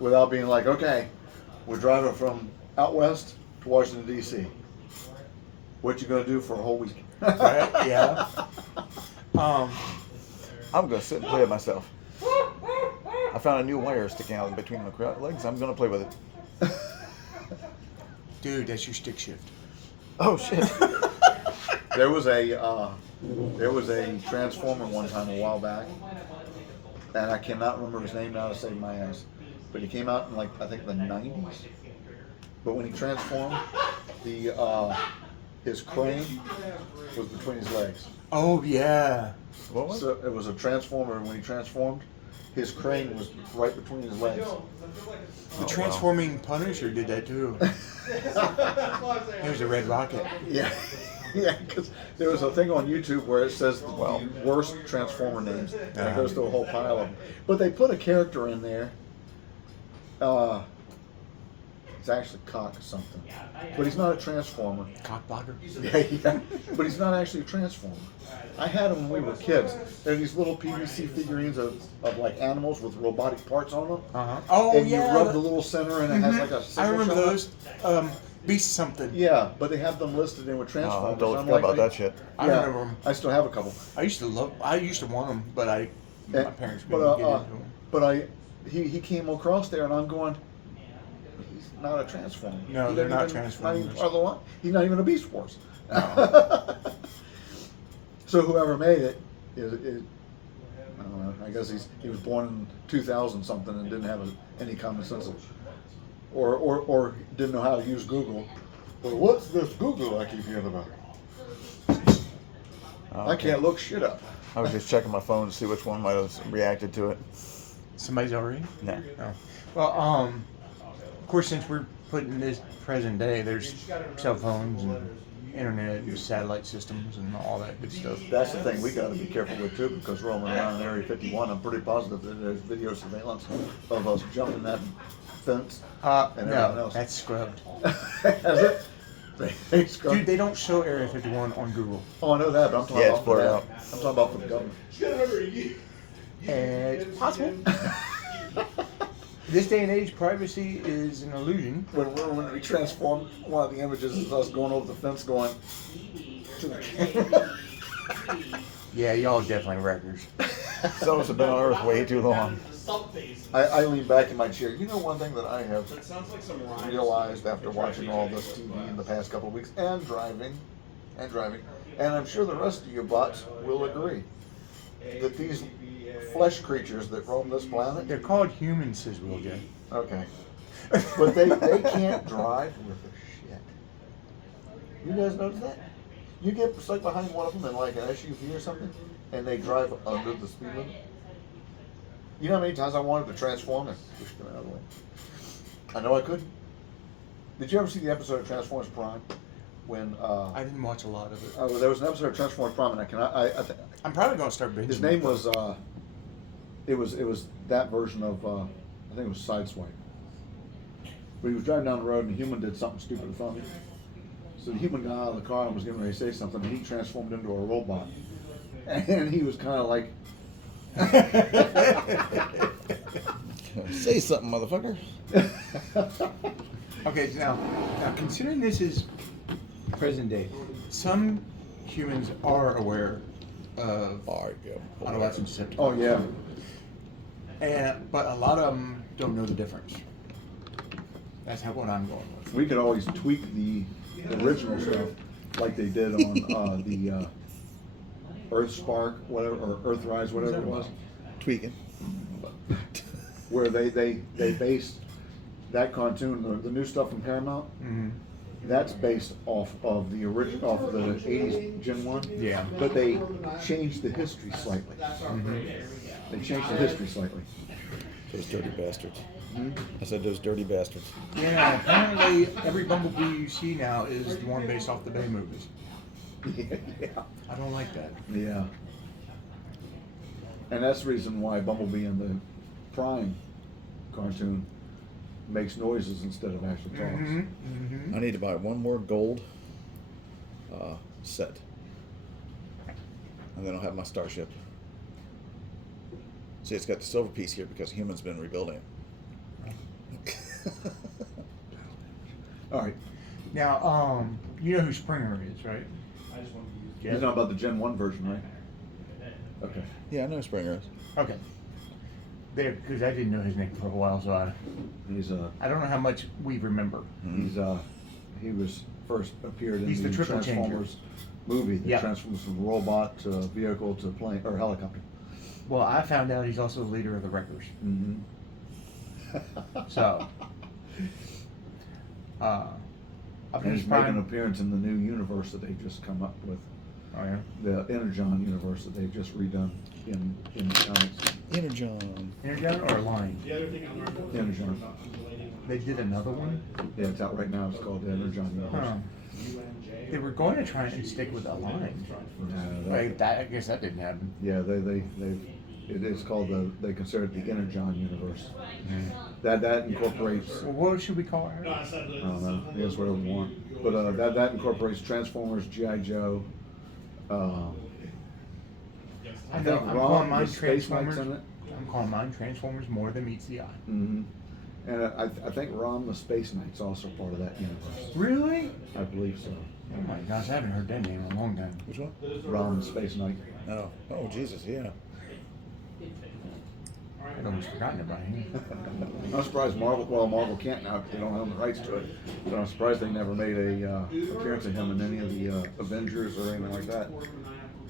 without being like, okay, we're driving from out west to Washington D.C. What you gonna do for a whole week? Right? Yeah. Um, I'm gonna sit and play it myself. I found a new wire sticking out between my legs. I'm gonna play with it. dude, that's your stick shift. Oh shit! There was a Transformer one time a while back, and I cannot remember his name now to save my ass. But he came out in like I think the '90s. But when he transformed, his crane was between his legs. Oh yeah. What was? So it was a Transformer, and when he transformed, his crane was right between his legs. The transforming Punisher did that too. He was a Red Rocket. Yeah, yeah, because there was a thing on YouTube where it says the worst Transformer names, and it goes through a whole pile of them. But they put a character in there. It's actually Cock something, but he's not a Transformer. Cockblocker. Yeah, but he's not actually a Transformer. I had them when we were kids. They're these little PVC figurines of like animals with robotic parts on them. Oh And yeah. you rub the little center, and it has like a. I remember signal those. Beast something. Yeah, but they have them listed in with Oh, Transformers. don't I'm forget about that shit. I Yeah, remember them. I still have a couple. I used to want them, but my parents But wouldn't get into them. but he came across there, and I'm going. He's not a Transformer. No, He they're doesn't not even- Transformers. Not even part of the line. He's not even a Beast Wars. No. So whoever made it is I don't know. I guess he was born in 2000 something and didn't have any common sense, or didn't know how to use Google. Well, what's this Google I keep hearing about? I can't look shit up. I was just checking my phone to see which one might have reacted to it. Somebody's already. No. Oh. Well, of course, since we're putting this present day, there's cell phones and internet and satellite systems and all that good stuff. That's the thing we got to be careful with too, because roaming around in Area 51, I'm pretty positive that there's video surveillance of us jumping that fence and everything No, else. that's scrubbed. Has it? They scrub- Dude, they don't show Area 51 on Google. Oh, I know that, but I'm talking Yeah, about it's blurred for that. out. I'm talking about for the government. It's possible. This day and age, privacy is an illusion. When we transform one of the images is us going over the fence going to the camera. Yeah, y'all definitely wreckers. Some of us have been on Earth way too long. I lean back in my chair. You know, one thing that I have realized after watching all this TV in the past couple of weeks and driving, and I'm sure the rest of you bots will agree, that these flesh creatures that roam this planet, They're called humans, says Will J. okay, but they can't drive with a shit. You guys notice that? You get stuck behind one of them in like an SUV or something, and they drive under the speed limit. You know how many times I wanted to transform and push them out of the way? I know I couldn't. Did you ever see the episode of Transformers Prime? When I didn't watch a lot of it. there was an episode of Transformers Prime, and I'm probably going to start binging. his name was it was that version of I think it was Sideswipe. But he was driving down the road, and a human did something stupid in front of him. So the human got out of the car and was getting ready to say something, and he transformed into a robot. And he was kind of like. Say something, motherfucker. Okay, now considering this is present day, some humans are aware of Autobots and Decepticons. Oh yeah. But a lot of them don't know the difference. That's what I'm going with. We could always tweak the original stuff like they did on the Earth Spark, whatever, or Earthrise, whatever it was, Tweaking. where they based that cartoon, the new stuff from Paramount. Mm-hmm. That's based off of the original, off the '80s Gen 1. Yeah. But they changed the history slightly. Mm-hmm. They changed the history slightly. Those dirty bastards. I said those dirty bastards. Yeah, apparently every Bumblebee you see now is the one based off the Bay movies. Yeah. I don't like that. Yeah. And that's the reason why Bumblebee in the Prime cartoon makes noises instead of actually talks. Mm-hmm. Mm-hmm. I need to buy one more gold set. And then I'll have my starship. See, it's got the silver piece here because humans been rebuilding it. All right. Now, you know who Springer is, right? You're talking about the Gen 1 version, right? Okay. Yeah, I know Springer is. Okay. There, because I didn't know his name for a while, so He's I don't know how much we remember. he was first appeared in He's the the triple changer. Transformers movie that Yeah. transforms from robot to vehicle to plane or helicopter. Well, I found out he's also the leader of the Wreckers. Mm-hmm. So, I've And been he's making an trying. appearance in the new universe that they've just come up with, Oh yeah. the Energon universe that they've just redone in the comics. Energon. Energon or Line? Energon. They did another one. Yeah, it's out right now. It's called the Energon universe. Huh. They were going to try and stick with a Line. Like that. I guess that didn't happen. Yeah, it is called they consider it the Energon universe. That incorporates, Well, what should we call her? I don't know, I guess whatever we want. But that incorporates Transformers, G.I. Joe. I I know. think I'm calling Ron, mine the Space Knight's Transformers. in it. I'm calling mine Transformers more than meets the eye. Mm-hmm. And I think Ron the Space Knight's also part of that universe. Really? I believe so. Oh my gosh, I haven't heard that name in a long time. Which one? Ron the Space Knight. Oh. Oh, Jesus, yeah. I'd almost forgotten about him. I'm surprised Marvel can't now because they don't own the rights to it. But I'm surprised they never made a appearance of him in any of the Avengers or anything like that.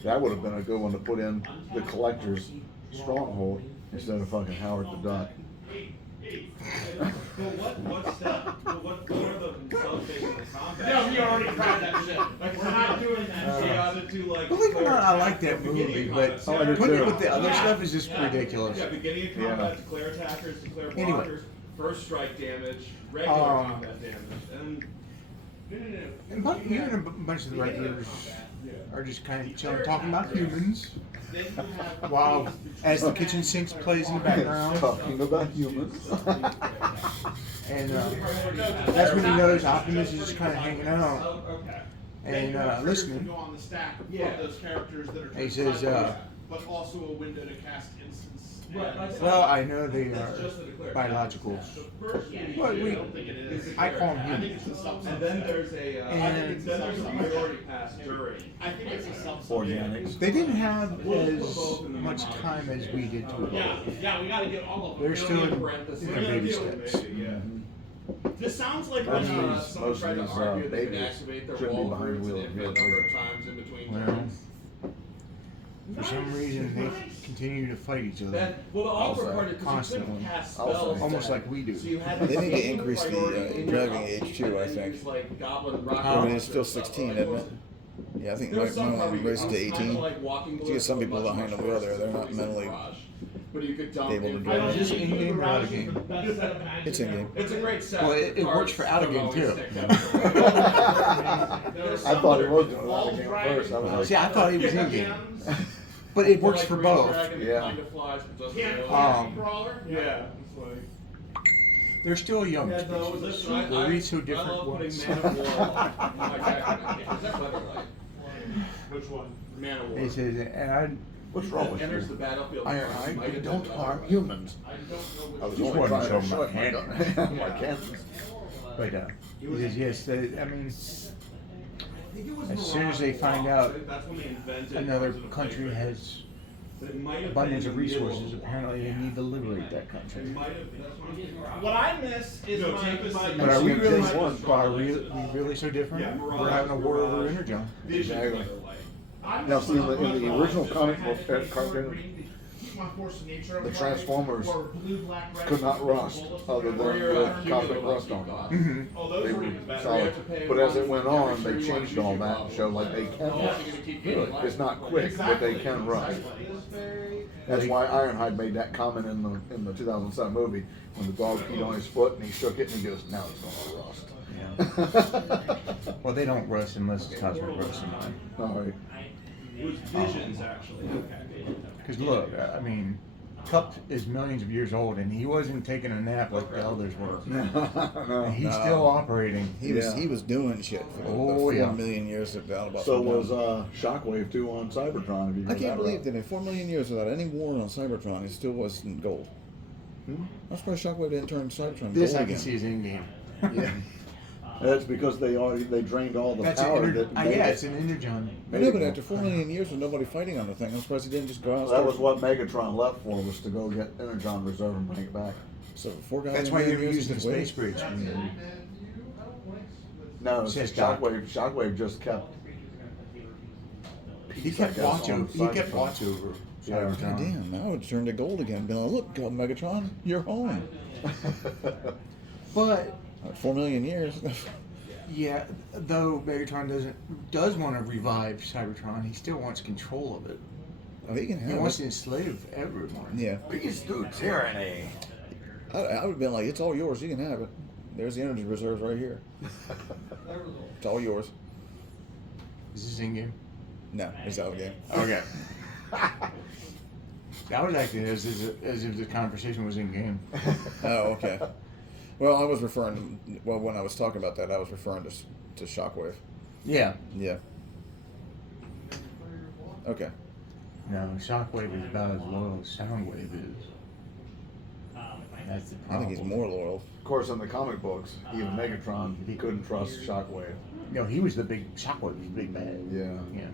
That would have been a good one to put in the Collector's Stronghold instead of fucking Howard the Duck. What are the substation combat? No, we already tried that shit. Like, we're not doing that. You gotta do like. Believe it or not, I like that movie, but Oh, I do putting it too. with the other stuff is just ridiculous. Yeah, beginning of combat, declare attackers, declare blockers, Anyway. first strike damage, regular combat damage, And you and a bunch of the regulars are just kind of chilling, talking about humans, while as the kitchen sinks plays in the background, Talking about humans. and that's when he knows Optimus is just kind of hanging out and listening. Go on the stack of those characters that are. He says, but also a window to cast instance. "Well, I know they are biologicals, but I call them I think humans." it's a subset. and then there's a And- then there's a priority pass during. I think it's a subset. Organics. They didn't have as much time as we did to Yeah, evolve. yeah, we gotta get all of them. They're still in Parentheses. their baby steps. Yeah. This sounds like Most when of these- Someone most tried of to these, argue they could babies activate their shouldn't be wall behind the roots wheel and of it a a number of times in between Well, turns. For some reason, they continue to fight each other. That, well, the awkward Also, part is because you constantly. couldn't cast Also, spells. almost like we do. So you had They need to this increase the, priority in your driving outfit, age too, and I then think. use, like, goblin rocket I mean, it's launchers still and stuff 16, like isn't that. it? Yeah, I think There's some might where raise it to it's kinda 18. like walking You get some towards people a behind much the wheel more there, they're not frequency mentally garage. But you could dump able to in do it. for- Is this in-game or out-of-game? It's in game. It's a great set. Well, it works for out of game, too. I thought it was doing it out of game first. I was like, See, I thought he was in game, but it works for both. Yeah. Yeah. It's like. They're still young. Yeah, no, listen, I We're each so different I love putting once. Man of War on my jacket. Is that Weatherlight? Which one? Man of War. He says, and what's wrong with Enters the you? battlefield. I don't harm humans. I don't know I was Just only wasn't trying to showing my shoot my hand. gun. My cannons. but he says, yes. I mean, I think it was as soon as they Morocco. find out That's when they invented another Birds of country Prey. has But it might have abundance been of in the middle resources, of the apparently they war. need to liberate that It country. might have been. That's what I'm thinking. What I miss is No, my. take this thing. But are we James really, Bond. are we really so different? Yeah, Mirage, We're having a war over Mirage. Energon. Vision Exactly. Weatherlight. Now, see, in the original comic book cartoon, the Transformers could not rust other than the cosmic rust on them. Oh, They those were were even better. solid. But as it went on, they changed all that and showed like they can Oh, rust. so you're gonna keep getting light. It's not quick, but they can rust. That's why Ironhide made that comment in the 2007 movie when the dog peed on his foot and he shook it and he goes, "Now it's gonna rust." Well, they don't rust unless it's cosmic rust in mine. All right. It was Visions, actually. Because look, I mean, Cup is millions of years old, and he wasn't taking a nap like the elders were. No. And he's still operating. He was doing shit for the Oh, 4 yeah. million years that Autobots So were was doing. Shockwave too on Cybertron. Have you I heard can't believe right? that in 4 million years without any war on Cybertron, he still wasn't gold. Hmm? I'm surprised Shockwave didn't turn Cybertron This gold I again. can see is in game. Yeah. That's because they drained all the That's power an that yeah, made it's it. an energon. I know, but after 4 million years with nobody fighting on the thing, I'm surprised he didn't just go out and That start. was what Megatron left for, was to go get Energon Reserve and bring it back. So 4 guys. That's why they were using the space bridge. No, it's Says just Doc. Shockwave just kept. He peace, I kept guess, watch on over. He kept Cybertron. watch over. Yeah. God damn, now it's turned to gold again. Be like, look, Megatron, you're home. But 4 million years. yeah, though Megatron does want to revive Cybertron, he still wants control of it. Oh, he can He have wants it. to enslave everyone. Yeah. Peace through tyranny. I would have been like, it's all yours. You can have it. There's the energy reserves right here. It's all yours. Is this in game? No, it's out of game. Okay. I was acting as if the conversation was in game. Oh, okay. Well, I was referring to, well, when I was talking about that, I was referring to Shockwave. Yeah. Yeah. Okay. No, Shockwave is about as loyal as Soundwave is. That's the I problem. think he's more loyal. Of course, in the comic books, even Megatron, he couldn't trust Shockwave. No, he was the big Shockwave was the big bad. Yeah. Yeah.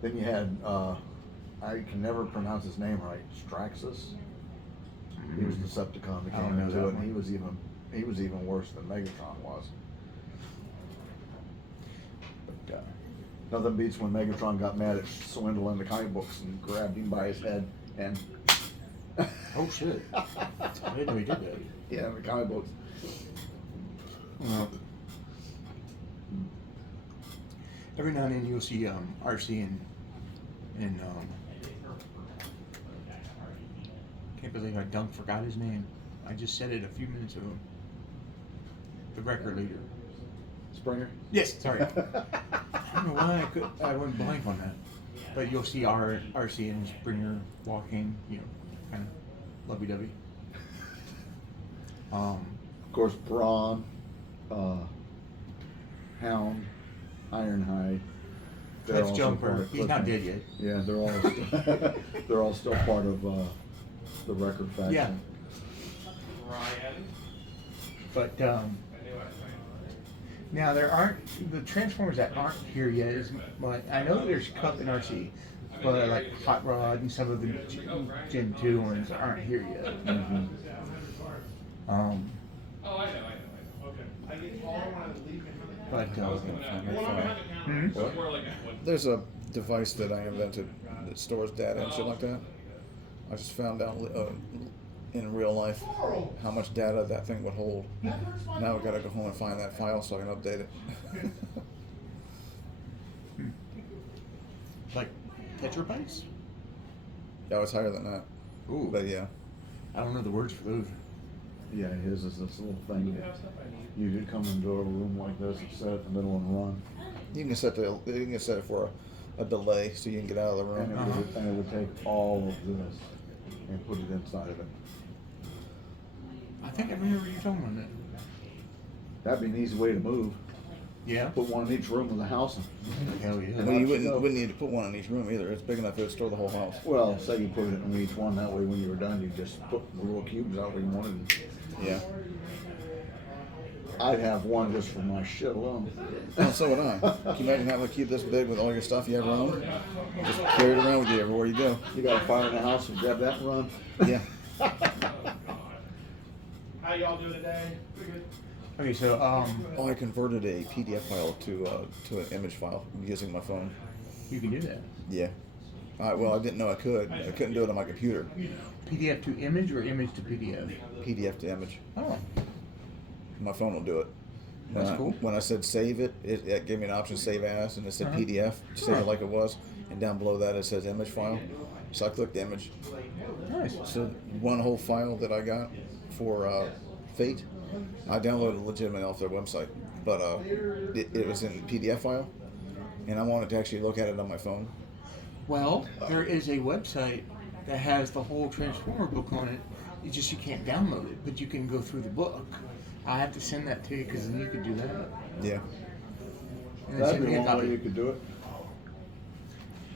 Then you had, I can never pronounce his name right, Straxus. He was Decepticon that I don't came know into that it, and one. he was even worse than Megatron was. But, Nothing beats when Megatron got mad at Swindle in the comic books and grabbed him by his head and. oh shit! I didn't know he did that. Yeah, in the comic books. Well, every now and then you'll see RC and can't believe I forgot his name. I just said it a few minutes ago. The record leader. Springer. Yes, sorry. I don't know why I went blank on that. But you'll see RC and Springer walking, kind of lovey-dovey. Of course, Brawn, Hound, Ironhide. they're That's also Jumper. part of He's not Clifton. dead yet. Yeah, they're all still, they're all still part of the record faction. Yeah. Ryan. But now there aren't the Transformers that aren't here yet. Is like I know there's Cup and RC, but like Hot Rod and some of the Gen 2 ones aren't here yet. Mhm. Oh, I know. Okay. But Hmm? So more like a There's a device that I invented that stores data and shit like that. I just found out in real life how much data that thing would hold. Now I've got to go home and find that file so I can update it. like tetrabytes? Yeah, it's higher than that. Ooh, But yeah. I don't know the words for those. Yeah, his is this little thing that you could come into a room like this and sit in the middle and run, You can set it for a delay so you can get out of the and room. it would take all of this and put it inside of it. I think I remember you talking about that. That'd be an easy way to move. Yeah. Put one in each room of the house. Hell yeah. Well, you wouldn't need to put one in each room either. It's big enough it would store the whole house. Well, say you put it in each one. That way, when you were done, you just put the little cubes out where you wanted. Yeah. I'd have one just for my shit alone. Oh, so would I. Can you imagine having a cube this big with all your stuff you ever owned? Just carry it around with you everywhere you go. You got a fire in the house and grab that and run. Yeah. How y'all doing today? Pretty good. Okay, so Oh, I converted a PDF file to an image file using my phone. you can do that. Yeah. Well, I didn't know I could. I couldn't do it on my computer. PDF to image or image to PDF? PDF to image. Oh, My phone will do it. That's cool. When I said save it, it gave me an option save as, and it said Uh-huh. PDF, save it like it was, and down below that it says image file. So I clicked image. nice. So one whole file that I got for Fate, I downloaded legitimately off their website, but it was in PDF file, and I wanted to actually look at it on my phone. Well, there is a website that has the whole Transformer book on it. It's just you can't download it, but you can go through the book. I have to send that to you because then you could do that. Yeah. And then That'd send be me a one way copy. you could do it.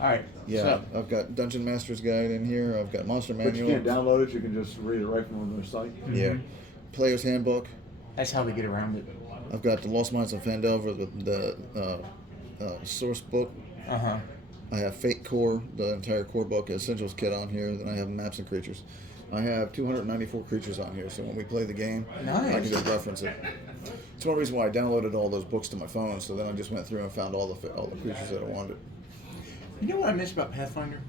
All right. Yeah, So, I've got Dungeon Master's Guide in here. I've got Monster But you Manual. can't download it. You can just read it right from their site. Yeah. Player's Handbook. that's how we get around it. I've got the Lost Minds of Phandelver, the source book. Uh-huh. I have Fate Core, the entire core book, Essentials kit on here. Then I have Maps and Creatures. I have 294 creatures on here, so when we play the game, I Nice. can just reference it. It's one reason why I downloaded all those books to my phone, so then I just went through and found all the creatures that I wanted. You know what I miss about Pathfinder?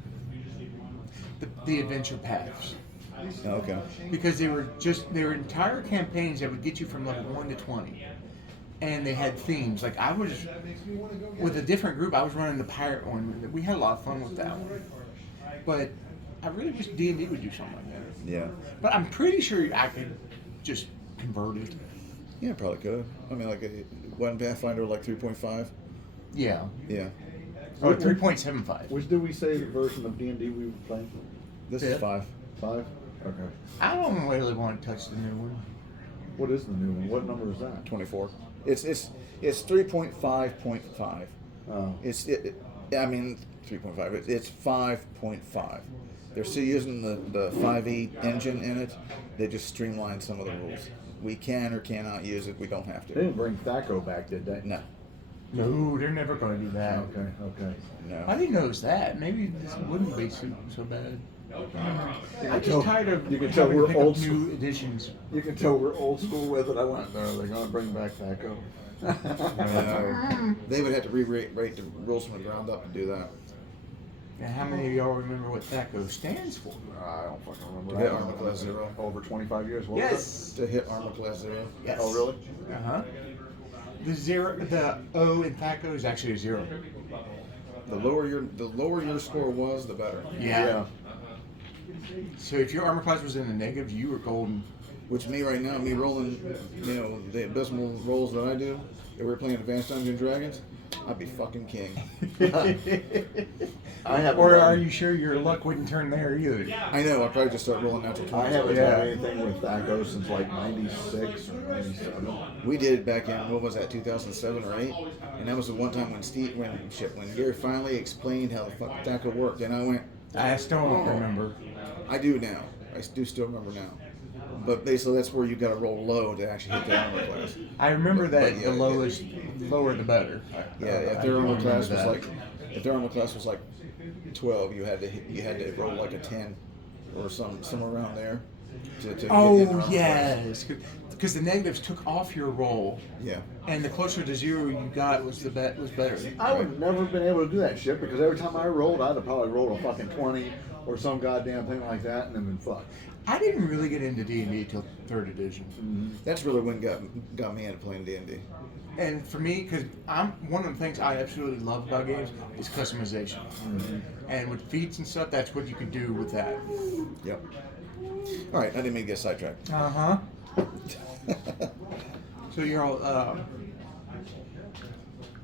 The adventure paths. Okay. Because they were entire campaigns that would get you from level 1 to 20. And they had themes. Like I was with a different group, I was running the pirate one. We had a lot of fun with that one. But I really wish D&D would do something like that. Yeah. But I'm pretty sure I could just convert it. Yeah, probably could. I mean, like, wasn't Pathfinder like 3.5? Yeah. Yeah. Or 3.75. Which did we say the version of D&D we were playing? This is 5. 5? Okay. I don't really want to touch the new one. What is the new one? What number is that? 24. It's 3.5.5. Oh. I mean 3.5. It's 5.5. They're still using the 5e engine in it. They just streamlined some of the rules. We can or cannot use it. We don't have They to. didn't bring Thaco back, did they? No. No, they're never going to do that. Okay, okay. I No. didn't notice that. Maybe this wouldn't be so bad. I'm tell- just tired of you can tell having to we're pick up old new editions. You can tell we're old school with it. I went there. They're going to bring back Thaco. They would have to rewrite the rules from the ground up to do that. And how many of y'all remember what THACO stands for? I don't fucking remember. To hit armor class 0. Over 25 years. What was To hit armor class 0. Yes. Oh, really? Uh-huh. The O in THACO is actually a 0. The lower your score was, the better. it? Yeah. So if your armor class was in the negative, you were golden. Which me right now, me rolling, the abysmal rolls that I do, if we were playing Advanced Dungeons and Dragons, I'd be fucking king. I haven't. Or done- are you sure your luck wouldn't turn there either? I know, I'd probably just start rolling natural 20s. I haven't Yeah. done anything with Thaco since like 96 or 97. We did it back in, what was that, 2007 or 8? And that was the one time when Gary finally explained how the fuck Thaco worked, and I went, I still don't remember. I do now. I do still remember now. But basically, that's where you got to roll low to actually hit the armor class. I remember that But yeah, the lower the better. Yeah, if their armor class was like 12, you had to roll like a 10 or somewhere around there to get in their Oh armor yes, because the negatives took off your roll, class. Yeah. and the closer to 0 you got was better. I would have never been able to do that shit because every time I rolled, I'd have probably rolled a fucking 20 or some goddamn thing like that and then been fucked. I didn't really get into D&D till 3rd edition, That's really when got me into playing D&D. and for me, because one of the things I absolutely love about games is customization, and with feats and stuff, that's what you can do with that. Yep. All right, I didn't mean to get sidetracked. Uh huh. So you're all.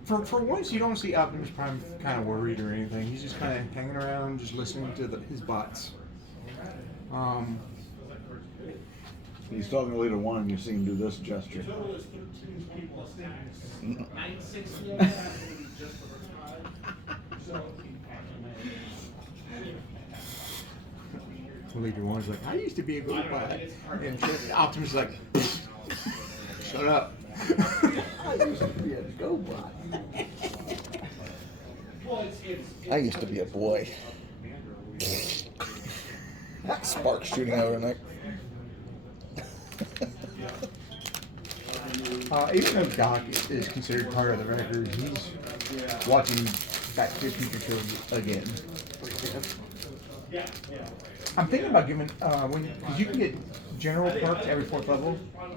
For once, you don't see Optimus Prime kind of worried or anything. He's just kind of hanging around, just listening to his bots. He's talking to Leader 1 and you see him do this gesture. Leader 1's like, I used to be a good bot. And Optimus is like, shut up. I used to be a GoBot. I used to be a boy. Sparks shooting out of her neck. Even though Doc is considered part of the record, he's watching Back to the Future shows again. I'm thinking about giving because you can get general perks every 4th level. I'm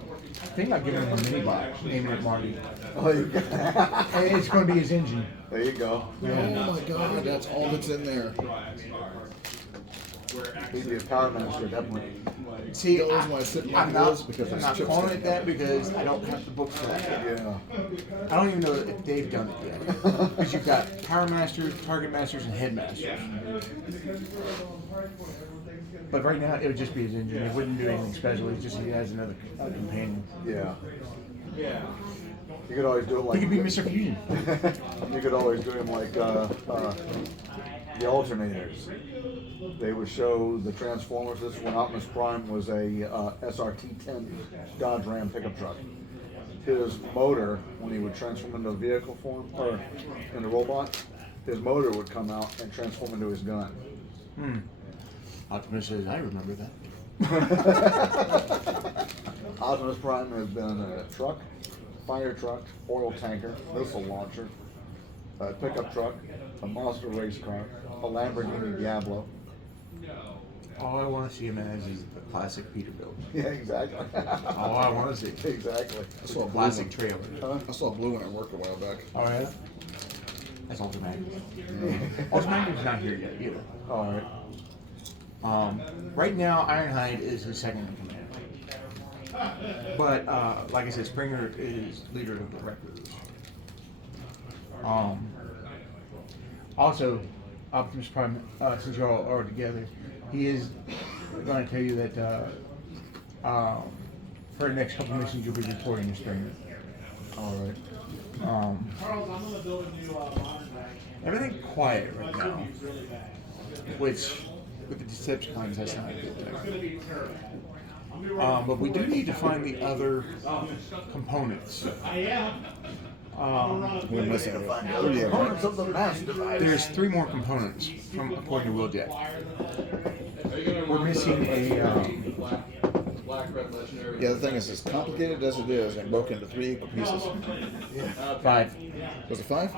thinking about giving him a mini bot, naming it Marty. Oh, you And it's going to be his engine. There you go. Oh my god, that's all that's in there. He'd be a Power Master at that point. See, Those might fit my I'm bills not, because I'm there's not chips calling in it there. that because I don't have the books for that yet. Yeah. I don't even know if they've done it yet. Because you've got Power Masters, Target Masters, and Headmasters. But right now, it would just be his engine. It wouldn't do anything special. It's just he has another companion. Yeah. You could always do it like. He could be Mr. Fusion. You could always do him like the alternators. They would show the Transformers. This is when Optimus Prime was a SRT-10 Dodge Ram pickup truck. his motor, when he would transform into a vehicle form, or in a robot, his motor would come out and transform into his gun. Optimus says, I remember that. Optimus Prime has been a truck, fire truck, oil tanker, missile launcher, a pickup truck, a monster race car, a Lamborghini Diablo. All I want to see him as is the classic Peterbilt. Yeah, exactly. All I want to see. Exactly. I saw a blue Classic one. trailer. I saw a blue one at work a while back. Oh, yeah? That's Ultimate. Ultimate is not here yet either. All right. Right now, Ironhide is his second in command. But, like I said, Springer is leader of the Wreckers. Also, Optimus Prime, since you're all are together, he is going to tell you that for the next couple missions, you'll be reporting to Springer. All right. Charles, I'm gonna build a new modern bag. Everything quiet right It's now, gonna be really bad. which with the Decepticons, that's not a good It's thing. gonna be terrible. I'm gonna run But we do need to find the other components. I am. We're missing it. Components of the mass device. There's 3 more components from according to Wheeljack. Are you gonna We're missing a. Black Red Legendary? Yeah, the thing is, as complicated as it is, and broke into 3 equal pieces. 5. Was it 5?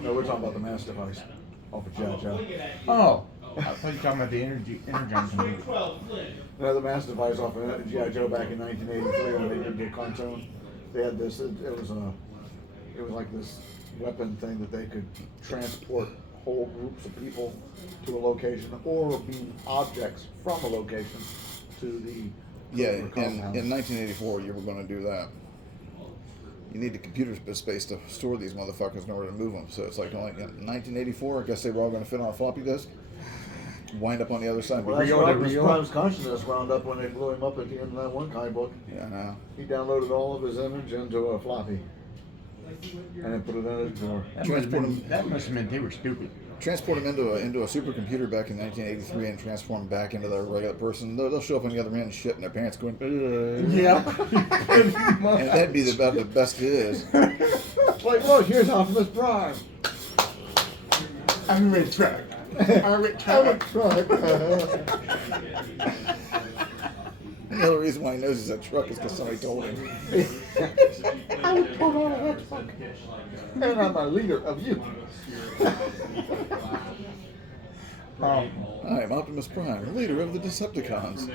No, we're talking about the mass device. Off of G.I. Joe. Oh, I thought you were talking about the Energon component. No, the mass device off of G.I. Joe back in 1983 when they did the cartoon. They had this. It was like this weapon thing that they could transport whole groups of people to a location or beam objects from a location to the Yeah, the compound. in 1984, you were going to do that. You need the computer space to store these motherfuckers in order to move them. So it's like, only in 1984, I guess they were all going to fit on a floppy disk. Wind up on the other side. Well, that's Reorder, Optimus reorder. Prime's consciousness wound up when they blew him up at the end of that one comic book. Yeah, I know. He downloaded all of his image into a floppy and then put it in his drawer. That must have meant they were stupid. Transport them into a supercomputer back in 1983 and transform them back into their regular person. They'll show up on the other end and shit, and their parents going, Yeah. and that'd be about the best it is. Like, look, here's Optimus Prime. I'm a red truck. I'm a red truck. The only reason why he knows he's a truck is because somebody told him. I was put on a truck. And I'm a leader of you. I am Optimus Prime, the leader of the Decepticons.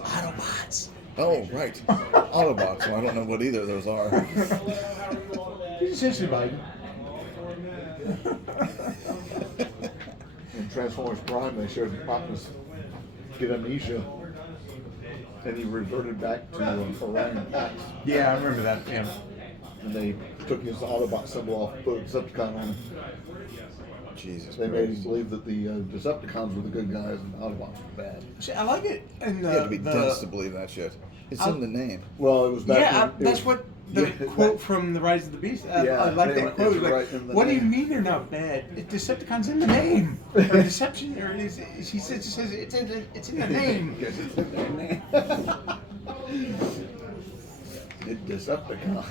Autobots. Oh, right. Autobots. Well, I don't know what either of those are. He's just about In Transformers Prime, they showed Optimus get amnesia. And he reverted back to Orion Pax. Yeah, I remember that. Yeah. And they took his Autobot symbol off and put a Decepticon on him. Jesus They made him Christ. believe that the Decepticons were the good guys and the Autobots were bad. See, I like it. And You have to be dense to believe that shit. It's in the name. Well, it was back yeah, when- that's what the yeah, quote from The Rise of the Beast. I Yeah, like they that went- quote. it's Like, right in the what do you name. mean they're not bad? It's Decepticons in the name. Or deception, or she says it's in the name. Yes, it's in their name. The Decepticon.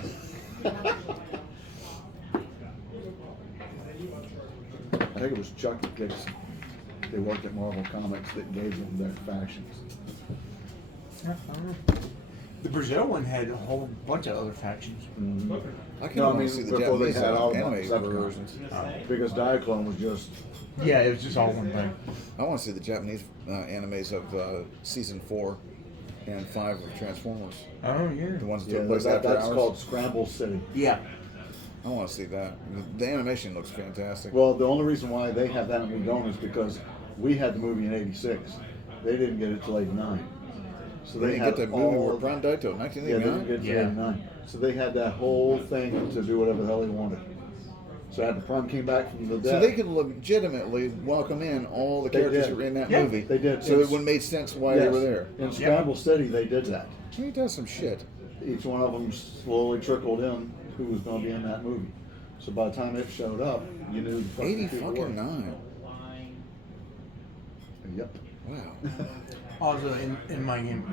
I think it was Chuck Dixon. They worked at Marvel Comics that gave them their factions. The Brazil one had a whole bunch of other factions. I can No, I only mean, see the before they Japanese had Autobot anime Decepticons. versions. Because Diaclone was just, Yeah, it was just all one thing. I want to see the Japanese animes of season 4 and 5 of Transformers. Oh yeah. The ones that yeah, took place after that's hours. called Scramble City. Yeah. I want to see that. The animation looks fantastic. Well, the only reason why they have that and we don't is because we had the movie in '86. They didn't get it till '89. So they they didn't had get that movie all with Brian Daito, Yeah, they 1989. didn't get it till Yeah. '89. So they had that whole thing to do whatever the hell they wanted. So after Prime came back from the dead, So they could legitimately welcome in all the They characters did. that were in that Yeah, movie. they did. So it It's- would have made sense why they Yes. were there. In Scramble City, they did that. He does some shit. Each one of them slowly trickled in who was going to be in that movie. So by the time it showed up, you knew the fucking 80 people fucking were. 9. Yep. Wow. Also, in my game,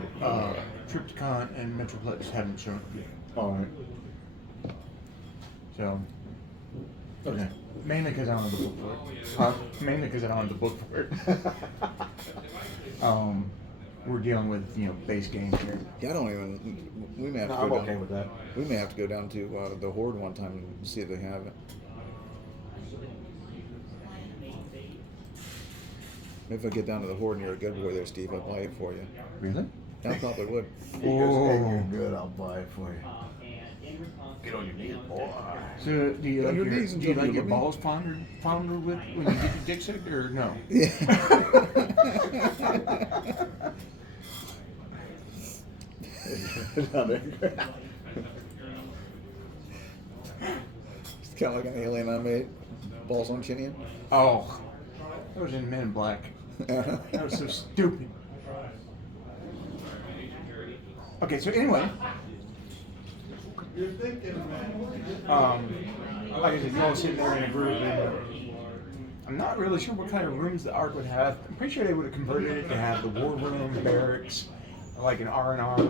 Tripticon and Metroplex haven't shown up yet. All right. So, okay. Mainly because I don't have the book for it. Huh? Mainly because I don't have the book for it. We're dealing with, base games here. Yeah, I don't even. We may have to No, go I'm down. okay with that. We may have to go down to the Horde one time and see if they have it. If I get down to the Horde and you're a good boy there, Steve, I'll buy it for you. Really? I probably would. He goes, hey, you're good. I'll buy it for you. Get on your knees, boy. So, do you On like your your, knees and do you jump like in your with me. balls flounder with when you get your dick sucked, or no? Yeah. It's kind of like an alien I made. Balls on Chinian. Oh, that was in Men in Black. That was so stupid. Okay, so anyway, You're thinking, man. like I said, you all sitting there in a group, and I'm not really sure what kind of rooms the Ark would have. I'm pretty sure they would have converted it to have the war room, barracks, like an R&R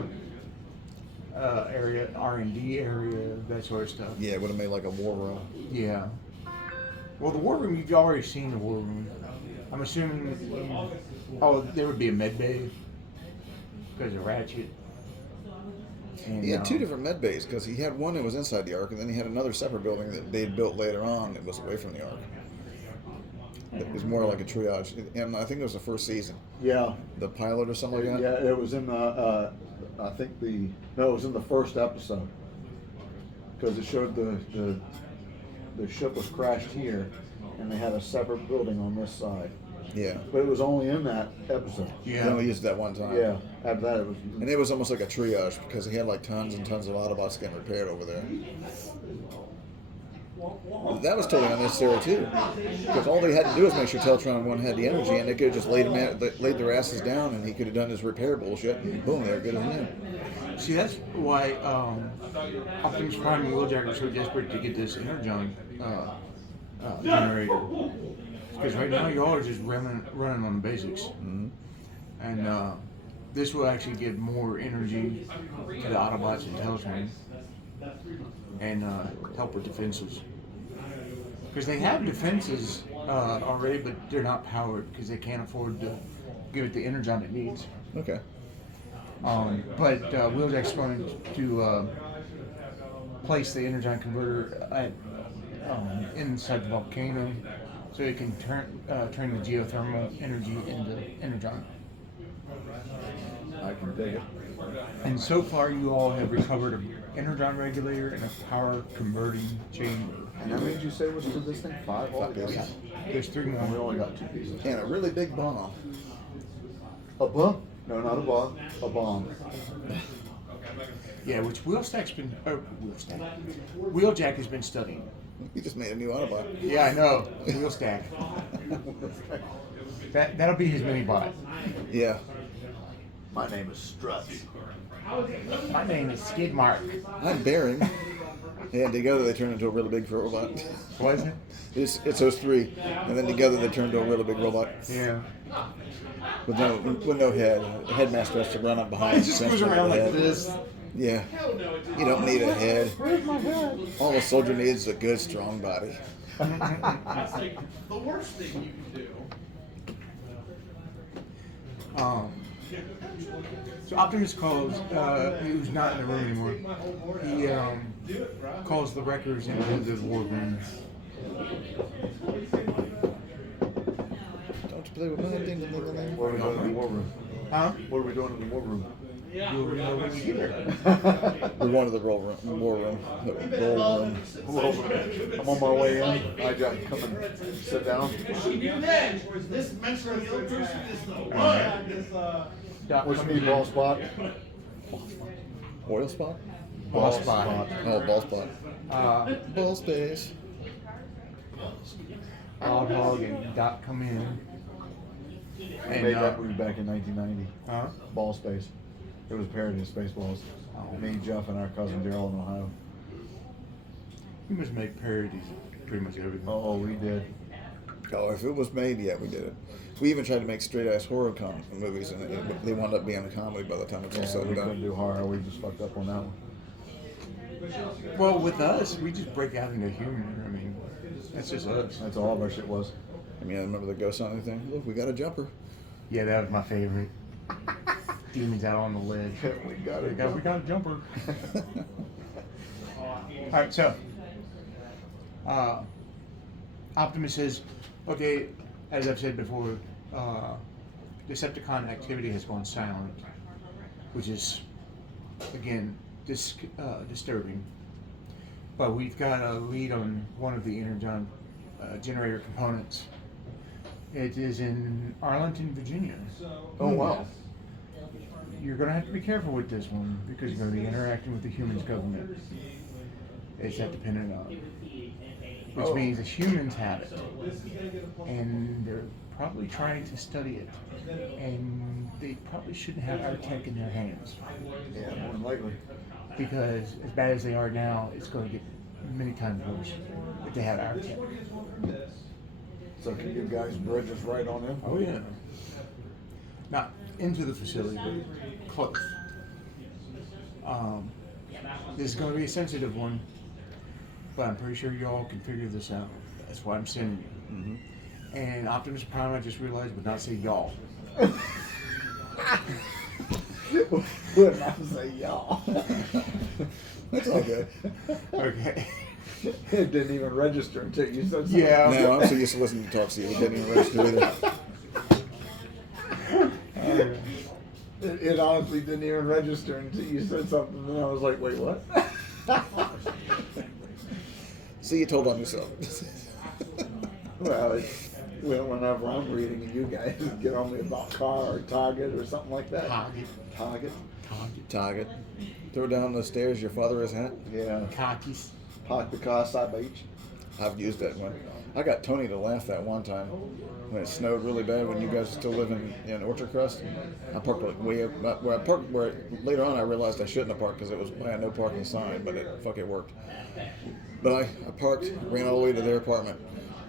area, R&D area, that sort of stuff. Yeah, it would have made like a war room. Yeah. Well, the war room, you've already seen the war room. I'm assuming. Oh, there would be a med bay because of Ratchet. And, He had two different med bays because he had one that was inside the Ark, and then he had another separate building that they'd built later on that was away from the Ark. It was more like a triage, and I think it was the first season, Yeah. the pilot or something like that. Yeah, it was in the, I think it was in the first episode. Because it showed the ship was crashed here, and they had a separate building on this side. Yeah, But it was only in that episode. they Yeah. only used it that one time. Yeah. After that, it was. And it was almost like a triage because he had like tons and tons of Autobots getting repaired over there. That was totally unnecessary too, because all they had to do was make sure Teltron 1 had the energy, and they could have just laid their asses down, and he could have done his repair bullshit, and boom, they're good as new. See, that's why Optimus Prime and Wheeljack are so desperate to get this Energon generator. Because right now you all are just running on the basics. Mm-hmm. And this will actually give more energy to the Autobots and Teltron and help with defenses. Because they have defenses already, but they're not powered because they can't afford to give it the Energon it needs. Okay. But Wheeljack's going to place the Energon converter at, inside the volcano so it can turn the geothermal energy into Energon. I can dig it. And so far, you all have recovered an Energon regulator and a power converting chamber. And how many did you say was to this thing? Five? Yeah, there's 3 And we more. only got 2 pieces. And a really big bomb. A bomb? No, not a bomb. A bomb. Yeah, which Wheeljack has been studying. He just made a new Autobot. Yeah, I know. Wheelstack. That'll be his mini bot. Yeah. My name is Struts. My name is Skidmark. I'm Bearing. And together they turned into a really big robot. What is it? It's those 3, and then together they turned into a really big robot Yeah. with no head. The headmaster has to run up behind. It just goes around like this. Yeah. You don't need a head. Where's my head? All a soldier needs is a good, strong body. That's like the worst thing you can do. So Optimus calls, who's not in the room anymore, he calls the wreckers into the war room. Don't you play with my ding ding ding ding. What are we doing in the war room? Huh? What are we doing in the war room? You'll know when you get there. We're going to the war room. Roll room. I'm on my way in. I just come and sit down. This mentally ill person is the one. This, What's me, ball spot? Oil spot? Ball spot. Oh, ball spot. Ball space. Odd Hog and Doc come in. I And, made that movie back in 1990. huh? Ball Space. It was a parody of Spaceballs. Me, Jeff, and our cousin Daryl in Ohio. You must make parodies of pretty much everything. Oh, we did. Oh, if it was made, yeah, we did it. We even tried to make straight ass horror movies, and they wound up being a comedy by the time it's all Yeah, said we and couldn't done. do horror. We just fucked up on that one. Well, with us, we just break out into humor. I mean, that's just us. That's all of our shit was. I mean, I remember the ghost hunting thing. Look, we got a jumper. Yeah, that was my favorite. Demons out on the ledge. We got We it. got a jumper. All right, so Optimus says, okay, as I've said before, Decepticon activity has gone silent, which is, again, disturbing. But we've got a lead on one of the Energon generator components. It is in Arlington, Virginia. Oh, wow. You're going to have to be careful with this one because you're going to be interacting with the humans' government. It's that dependent on. Which Oh. means the humans have it. And they're probably trying to study it. And they probably shouldn't have our tech in their hands. Yeah, more than likely. Because as bad as they are now, it's going to get many times worse if they have our tech. So can you guys bridges right on them? Oh, yeah. Not into the facility, but close. This is going to be a sensitive one, but I'm pretty sure y'all can figure this out. That's why I'm sending you. Mm-hmm. And Optimus Prime, I just realized, would not say y'all. Would not say y'all. That's all good. Okay. It didn't even register until you said something. Yeah. No, I'm so used to listening to talk to you. It didn't even register either. It honestly didn't even register until you said something, and I was like, wait, what? See, you told on yourself. Well, whenever I'm reading and you guys get on me about car or Target or something like that. Target. Target? Target. Throw down the stairs your father has had. Yeah. Cockies. Park the car side by each. I've used that one. I got Tony to laugh that one time when it snowed really bad when you guys were still living in Orchard Crest. I parked like way up where I parked where later on I realized I shouldn't have parked because it was by a no parking sign, but it worked. But I parked, ran all the way to their apartment,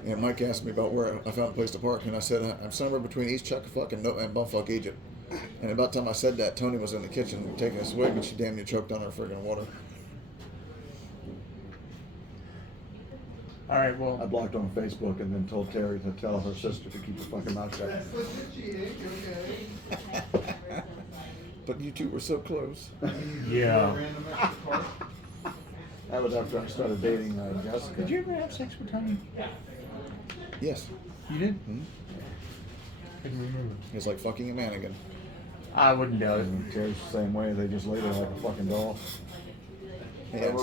and Mike asked me about where I found a place to park, and I said I'm somewhere between East Chuckafuck and Bumfuck, Egypt. And about the time I said that, Tony was in the kitchen taking a swig, and she damn near choked on her friggin' water. All right, well, I blocked her on Facebook and then told Terry to tell her sister to keep her fucking mouth shut. But you two were so close. yeah. That was after I started dating Jessica. Did you ever have sex with Tony? Yes. You did? Hmm? I can remember. It's like fucking a mannequin. I wouldn't doubt it. And Terry's the same way. They just laid her like a fucking doll. Hands.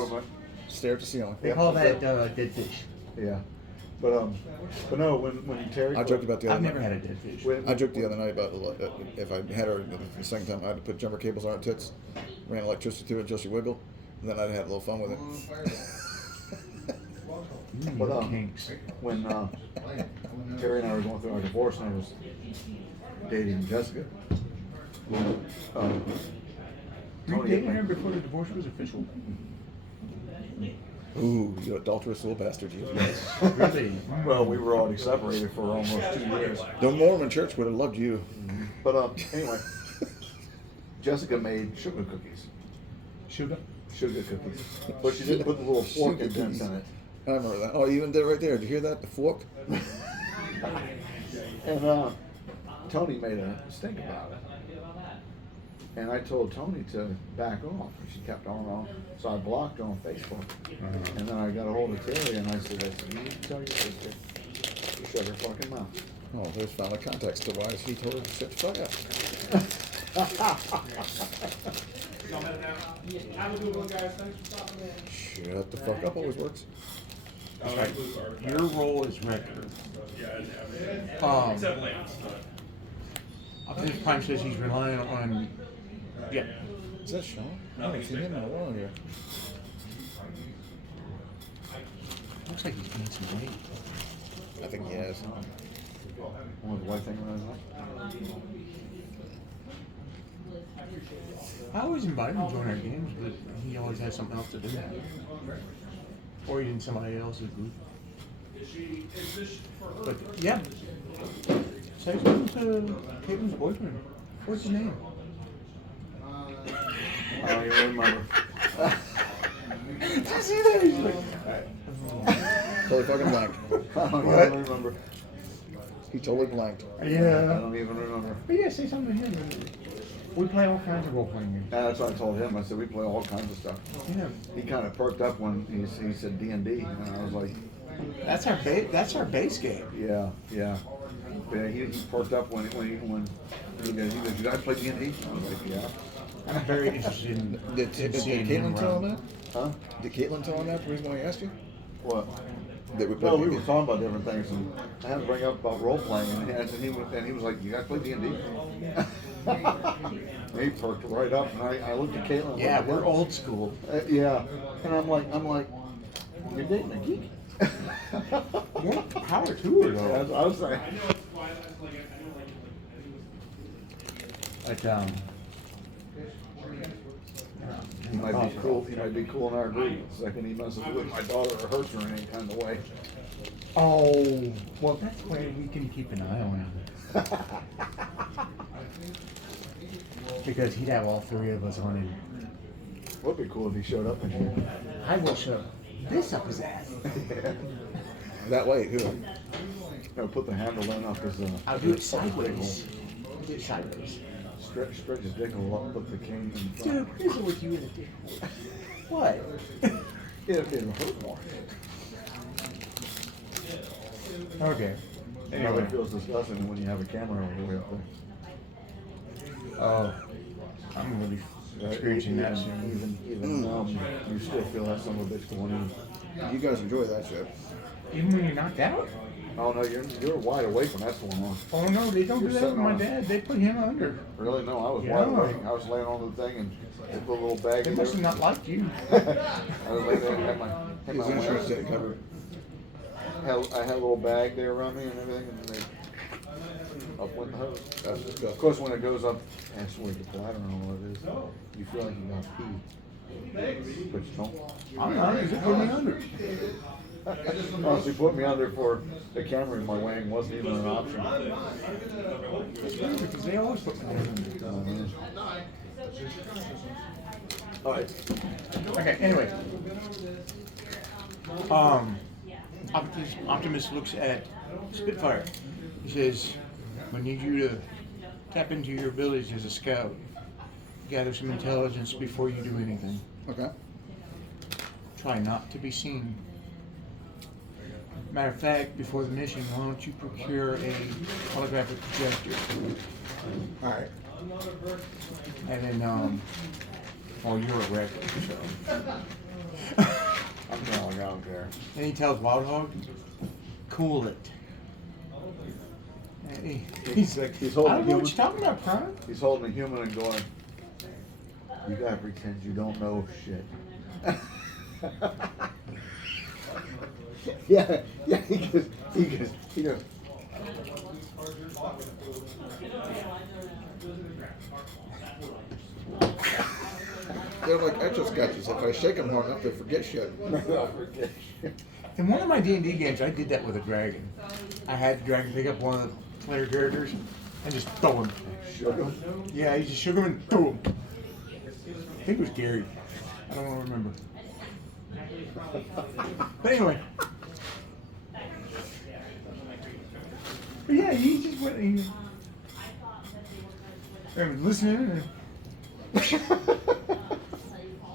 Stare at the ceiling. They call that dead fish. Yeah. But no, when Terry. I joked about the other I've night. never had a dead fish. When- I joked the other night about if I had her the second time, I had to put jumper cables on her tits, ran electricity to it until she wiggled, and then I'd have a little fun with it. But, Kinks. when Terry and I were going through our divorce and I was dating Jessica, Were you Tony dating had her my- before the divorce was official? Ooh, you adulterous little bastard, you. Really? well, we were already separated for almost 2 years. The Mormon church would have loved you. But anyway, Jessica made sugar cookies. Sugar? Sugar cookies. But she didn't put the little fork Sugar indents cookies. in it. I remember that. Oh, you even did it right there. Did you hear that? The fork? And Tony made a stink about it. And I told Tony to back off, and she kept on. So I blocked her on Facebook. And then I got a hold of Terry, and I said, you need to tell your sister to shut her fucking mouth. Oh, there's finally context to why he told her to shut the fuck up. Have a good one, guys. Thanks for stopping in. Shut the fuck up always works. Oh, that includes our- Your role is record. Yeah, except Lance. Optimus Prime says he's relying on. Yeah. Is that Sean? I haven't seen him in a while here. Looks like he's gained some weight. I think he has. What was the white thing around that? I always invite him to join our games, but he always has something else to do. Or he's in somebody else's group. But yeah, say something to Caitlin's boyfriend. What's his name? I don't even remember. Did you see that? He's like, Totally fucking blanked. I don't What? even remember. He totally blanked. I yeah. don't even remember. But yeah, say something to him. We play all kinds of role playing games. That's what I told him. I said we play all kinds of stuff. Yeah, He kind of perked up when he said D&D, and I was like, that's our base game. yeah, yeah. Yeah, he perked up when he goes, you guys play D&D? I was like, yeah. I'm very interested in Did seeing him Caitlin tell him run. that? Huh? Did Caitlin tell him that? The reason why he asked you? What? That we No, played we D&D? were talking about different things, and I had to bring up about role playing, and he was like, "You guys play D&D?" He perked right up, and I looked at Caitlin. Yeah, we're old school. Yeah, and I'm like, you're dating a geek. More power to her That's though. what I was saying. But He might be cool. He might be cool in our group. The second he messes with my daughter or hurts her in any kind of way. Oh, well, that's where we can keep an eye on him. Because he'd have all three of us on him. Would be cool if he showed up in here. I will shove this up his ass. That way, who? Put the handle in off his. I'll do it sideways. I'll do it sideways. Stretch his dick a lot. Put the cane in front. Dude, here's what you in a dick. What? It'll hurt more. Okay. Nobody feels disgusting when you have a camera all the way up there. Oh, I'm really experiencing that soon. Even you still feel that son of a bitch going in. You guys enjoy that shit. Even when you're knocked out? Oh no, you're wide awake when that's going on. Oh no, they don't do You're that with sitting my on- dad. They put him under. Really? No, I was Yeah. wide awake. I was laying on the thing and they put a little bag They in must have there. not liked you. I was laying there and had my His wings. insurance didn't cover it. I had a little bag there around me and everything, and then they up went the hose. That's Of disgusting. course, when it goes up, that's where the bladder and all it is. You feel like you got pee, but you don't. I'm not. They put me under. Honestly, put me under for the camera in my wing wasn't even an option. Because they always put me under. Oh, man. All right. Okay, anyway. Optimus looks at Spitfire. He says, I need you to tap into your abilities as a scout. Gather some intelligence before you do anything. Okay. Try not to be seen. Matter of fact, before the mission, why don't you procure a holographic projector? Alright. And then, well, you're a wreck, so. I'm telling you, I don't care. And he tells Wild Hog, cool it. And he's like, He's I holding don't know what human. you're talking about, Prime. He's holding a human and going, you gotta pretend you don't know shit. yeah, he goes. They're like etch-a-sketches. If I shake them hard enough, they forget shit. In one of my D&D games, I did that with a dragon. I had the dragon pick up one of the player characters and just throw him. Shook him. Yeah, he just shook him and threw him. I think it was Gary. I don't remember. But anyway. But yeah, he just went and he was listening and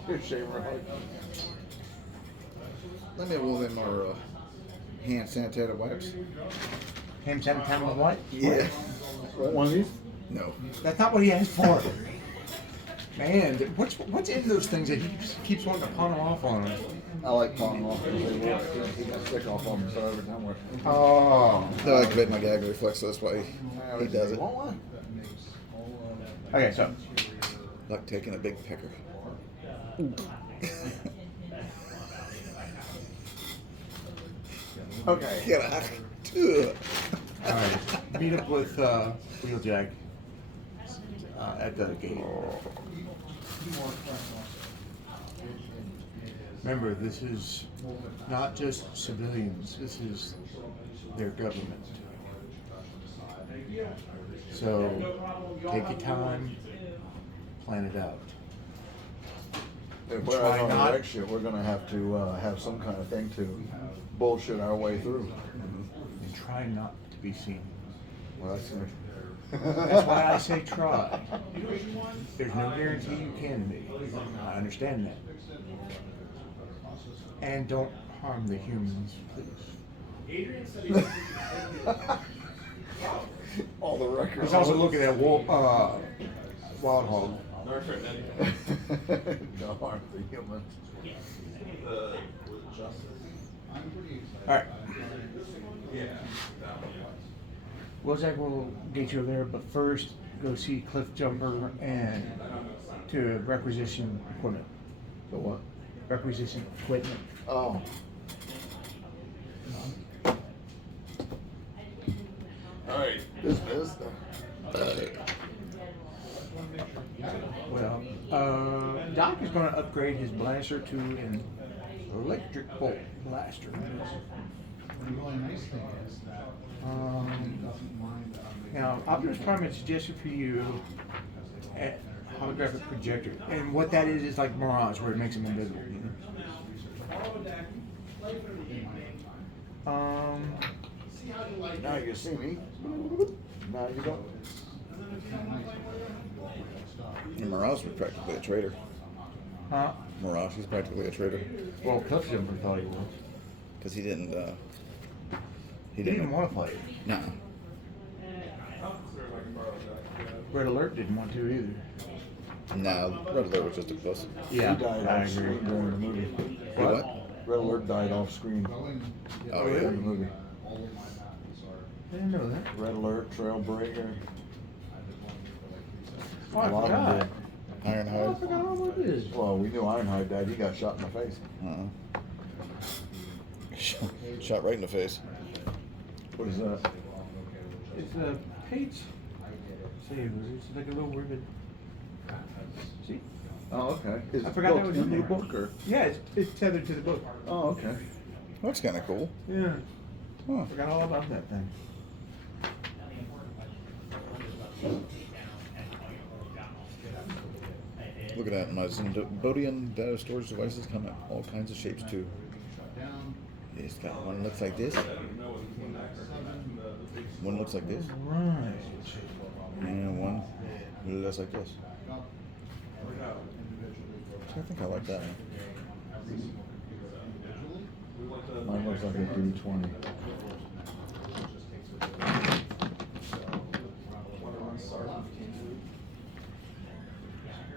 You're shaming her heart. Let me roll in our hand sanitizer wipes. him sent time with what? Yeah. One of these? No. That's not what he asked for. Man, what's in those things that he keeps wanting to pawn them off on us? I like pawning off because they will. He got sick off of them, so every time we're. Oh. I activate my gag reflex, so that's why he does it. Want one? Okay, so Like taking a big pecker. Okay. Get out. Ugh. all right, meet up with Wheeljack at the gate. Remember, this is not just civilians. This is their government. So take your time, plan it out. If we're Try out on not- the wreck shit, we're gonna have to have some kind of thing to bullshit our way through. And try not to be seen. Well, that's That's why I say try. There's no guarantee you can be. I understand that. And don't harm the humans, please. all the records. I was also looking at Wild Hog. No harm to humans. All right. Well, Zach will get you over there, but first go see Cliff Jumper and to requisition equipment. The what? Requisition equipment. Oh. Alright, business. Well, Doc is going to upgrade his blaster to an electric bolt blaster. The really nice thing is that Now, Optimus Prime had suggested for you a holographic projector, and what that is like Mirage, where it makes him invisible. You know? Now you see me. Now you don't. And Mirage was practically a traitor. Huh? Mirage, he's practically a traitor. Well, Cliff Jumper thought he was. Because he didn't, He didn't want to play it. Nah. Red Alert didn't want to either. Nah, Red Alert was just a puss. Yeah, He died I off agree. screen during the movie. What? Red Alert died off screen Oh, in the yeah? movie. I didn't know that. Red Alert, Trailbreaker. Oh, I A lot of them forgot. did. Oh, I Ironhide? forgot all about this. Well, we knew Ironhide died. He got shot in the face. Shot right in the face. What is that? It's a page saver. It's like a little ribbon. See? Oh, okay. Is I it forgot that built was in into the there. book or? Yeah, it's tethered to the book. Oh, okay. That's kind of cool. Yeah. Huh. I forgot all about that thing. Look at that. My Zambodian data storage devices come in all kinds of shapes too. It's got one looks like this. One looks like this. Right. And one looks like this. I think I like that one. Mine looks like a D20.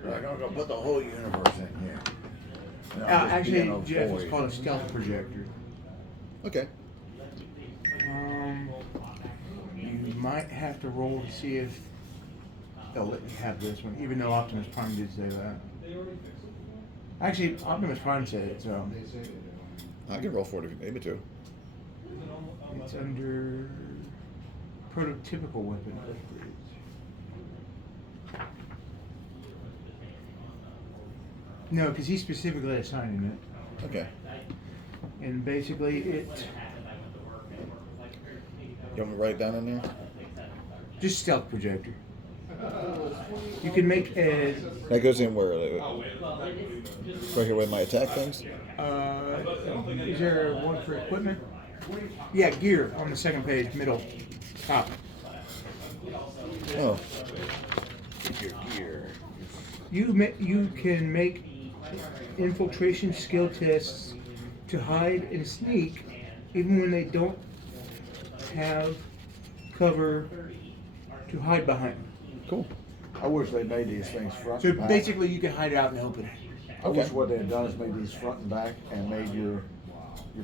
Right, I'm gonna put the whole universe in here. And I'll just be Actually, in a Jeff, it's void. called a stealth projector. Okay. You might have to roll to see if they'll let you have this one, even though Optimus Prime did say that. Actually, Optimus Prime said it, so I can roll for it if you need me to. it's under prototypical weapon upgrades. No, because he's specifically assigning it. Okay. And basically it You want me to write it down in there? just stealth projector. You can make a That goes in where? Right here with my attack things? is there one for equipment? Yeah, gear on the second page, middle, top. Oh. Gear. You can make infiltration skill tests to hide and sneak, even when they don't have cover to hide behind. Cool. I wish they made these things front So and back. basically, you can hide out in the open. I wish what they had done is made these front and back and made your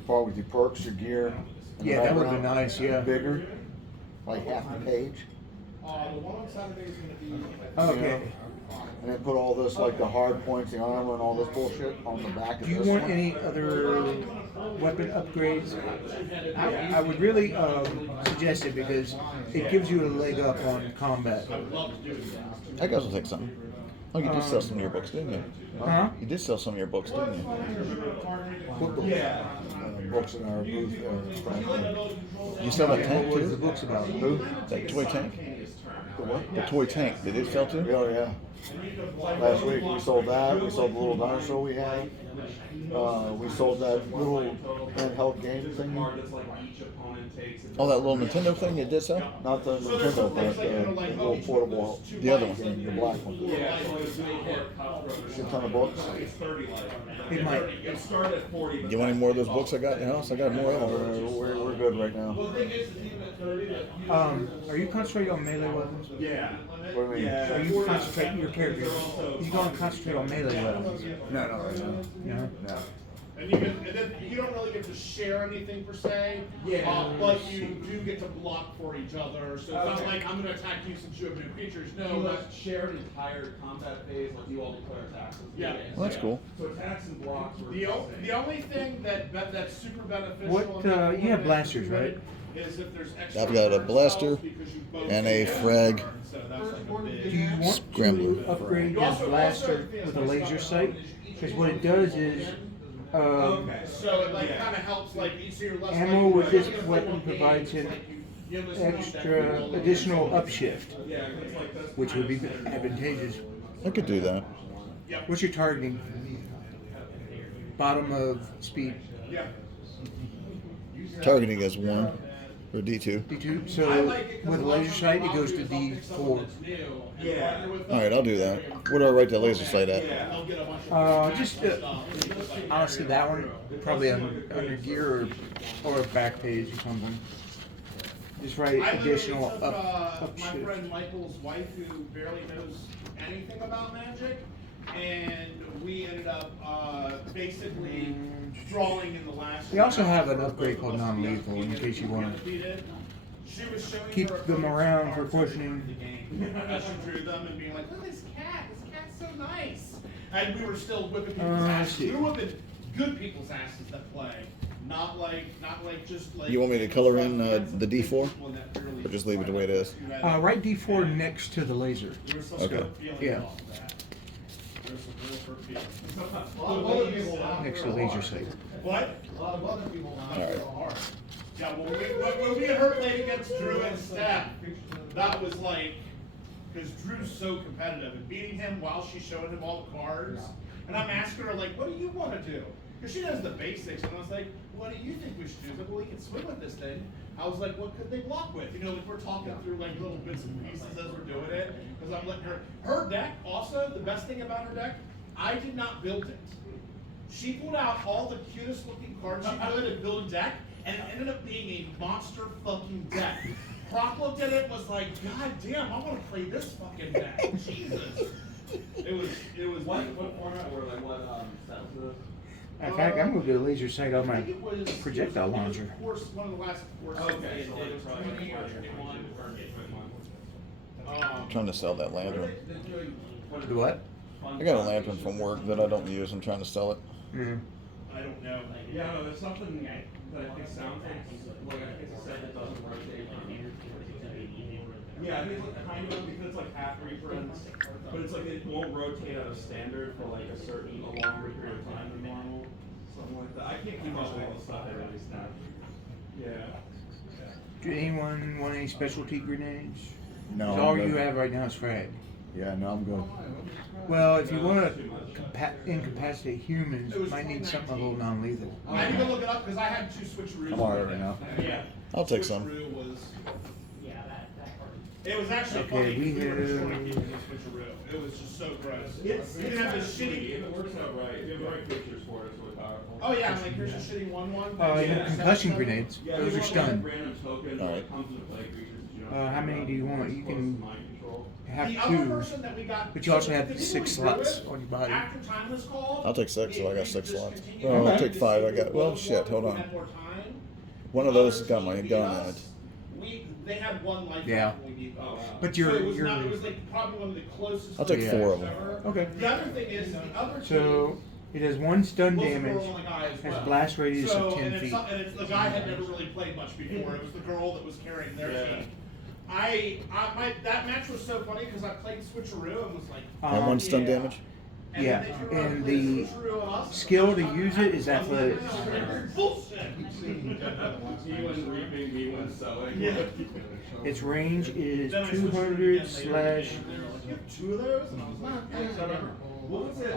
part with your perks, your gear. and the Yeah, that would've been background nice, yeah. Bigger, like half the page. The one on Saturday is gonna be. Okay. And then put all this, like the hard points, the armor, and all this bullshit on the back of Do you this want one. any other weapon upgrades? I would really suggest it because it gives you a leg up on combat. I guess I'll take something. Oh, you did sell some of your books, didn't you? Huh? You did sell some of your books, didn't you? What book? Books in our booth there. Franklin. You sell that tank What was the too? books about? Who? That toy tank? The what? The toy tank. Did it sell too? Oh yeah. Last week we sold that. We sold the little dinosaur we had. We sold that little handheld game thing. Oh, that little Nintendo thing you did sell? Not the Nintendo, but the little portable. The other one. game, the black one. Shit ton of books. Hey, Mike. You want any more of those books I got in your house? I got more of them. We're good right now. Are you concentrating on melee weapons? Yeah. What do you mean? Are you concentrating your character? You going to concentrate on melee weapons? No, no, right now. No. No. And then you don't really get to share anything per se. Yeah. But you do get to block for each other. So it's not like I'm gonna attack you since you have new features. No, You that's share an entire combat phase, like you all declare attacks. Yeah. Well, that's cool. So attacks and blocks were the only thing that's super beneficial. What, in that you have format blasters, right? Is if there's extra I've got a turn blaster spells because you both and a have frag. turn, so that's like a big- Do you want Scrambler. to upgrade You your also- blaster with a laser sight? Because what it does is, So it like kind of helps like you see your less ammo likely with to this play weapon more games, provides an like you listen on deck, extra you roll additional over. upshift, Yeah, it's like that's which would be advantageous. I could do that. Yep. What's your targeting? Bottom of speed. Yeah. Targeting is 1 or D2. D2. I So like it 'cause with a a lot of laser times sight, what it I'll goes do to is I'll pick someone D4. that's new and Yeah. partner with All right, them. I'll do that. Where do I write the laser sight at? And they'll get a bunch of Just stuff. It's just like- honestly, that one probably under gear or a back page or something. Just write I literally additional took, up my shift. friend Michael's wife, who barely knows anything about magic, and we ended up basically drawing in the last. They also round have an for upgrade both of called us to be non-lethal in undefeated. case you wanna Undefeated. She was showing keep her them opponents around cards for at the pushing. end of the game. As she drew them and being like, look at this cat. This cat's so nice. And we were still whipping people's I asses. see. We were whipping good people's asses that play. Not like just like. You want me to color in the D4? One that really Or just leave it the way it is? Write D4 next to the laser. There was some Okay. good feeling Yeah. off of that. There's some real hurt feelings. Next to the laser sight. What? A lot of other people not All right. so hard. Yeah, when we had her played against Drew and Steph, that was like, because Drew's so competitive and beating him while she's showing him all the cards. And I'm asking her, like, what do you want to do? Because she knows the basics. And I was like, what do you think we should do? She's like, well, we can swim with this thing. I was like, what could they block with? You know, like we're talking through like little bits and pieces as we're doing it. Because I'm letting her deck also, the best thing about her deck, I did not build it. She pulled out all the cutest looking cards she could and built a deck, and it ended up being a monster fucking deck. Brock looked at it and was like, God damn, I want to play this fucking deck. Jesus. It was What format or like what stats was In fact, I'm gonna do a laser sight on I my think it was projectile it was launcher. of course, one of the last courses. Okay, it so was like 20 or 21. I'm trying to sell that lantern. The what? I got a lantern from work that I don't use. I'm trying to sell it. Yeah. I don't know. Yeah, no, there's something that I think sounds like I think it's said that doesn't rotate. Yeah, I think it's like kind of because it's like half reprints, but it's like it won't rotate out of standard for like a longer period of time than normal, something like that. I can't keep up with all the stuff they release now. Yeah. Do anyone want any specialty grenades? No, 'Cause I'm all good. you have right now is frag. Yeah, no, I'm good. Well, if you want to incapacitate humans, you might need something a little non-lethal. I had to go look it up because I had two switcheroos. I'm alright right now. Yeah. I'll take some. Switcheroo was. It was actually Okay, funny. we 'cause we were have- short keeping the switcheroo. It was just so gross. It's You can have the sweet. shitty. If it works out right, if you have the right pictures for it, it's really powerful. Oh yeah, like here's a shitty one. You have concussion grenades. Yeah, Those you are want stun. like random tokens All that right. comes into play creatures that you don't How many do you want? You Close can to mind control. have The other two, person that we got, but you also have the people 6 we drew slots with, on your body. After time was called, I'll take 6, so I got we 6 slots. discontinued Well, I'll it. take 5. I got. Well, We shit. Hold we on. had more time. One of those got my gun in it. They had one life Yeah. left when we beat them. But So you're- it was you're- not, it was like probably one of the closest. I'll take to 4 of them. ever. Okay. The other thing is, the other So it does 1 stun was a damage, girl and a guy as has well. blast radius of 10 and it's, feet. and it's the guy had never really played much before. It was the girl that was carrying their Yeah. team. that match was so funny because I played switcheroo and was like, And one stun damage. And Yeah, then they threw and out the switcheroo on us. skill to use it is athletics. Bullshit. He went reaping, he went sowing. Yeah. Its range is Then I switched 200 again slash later, and they were like, "You have two of those?" And I was like, What was it?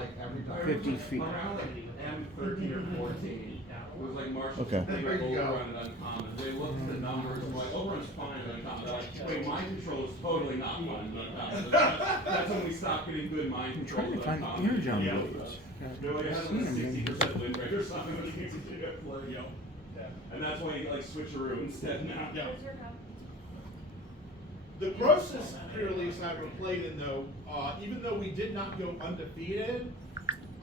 50 feet. Around like M13 or 14. It was like Marshall Okay. playing like Overrun and Uncommon. They looked at the numbers and were like, Overrun's fine and Uncommon. They're like, wait, Mind Control is totally not fun and Uncommon. That's when we stopped getting good Mind I'm Control. trying to with find Uncommon. Energon Yeah. blades. They're like, it I've has seen like them in- 60% win rate or something when you get play. And that's why you get like switcheroo instead now. Yeah. The grossest pre-release I ever played in, though, even though we did not go undefeated,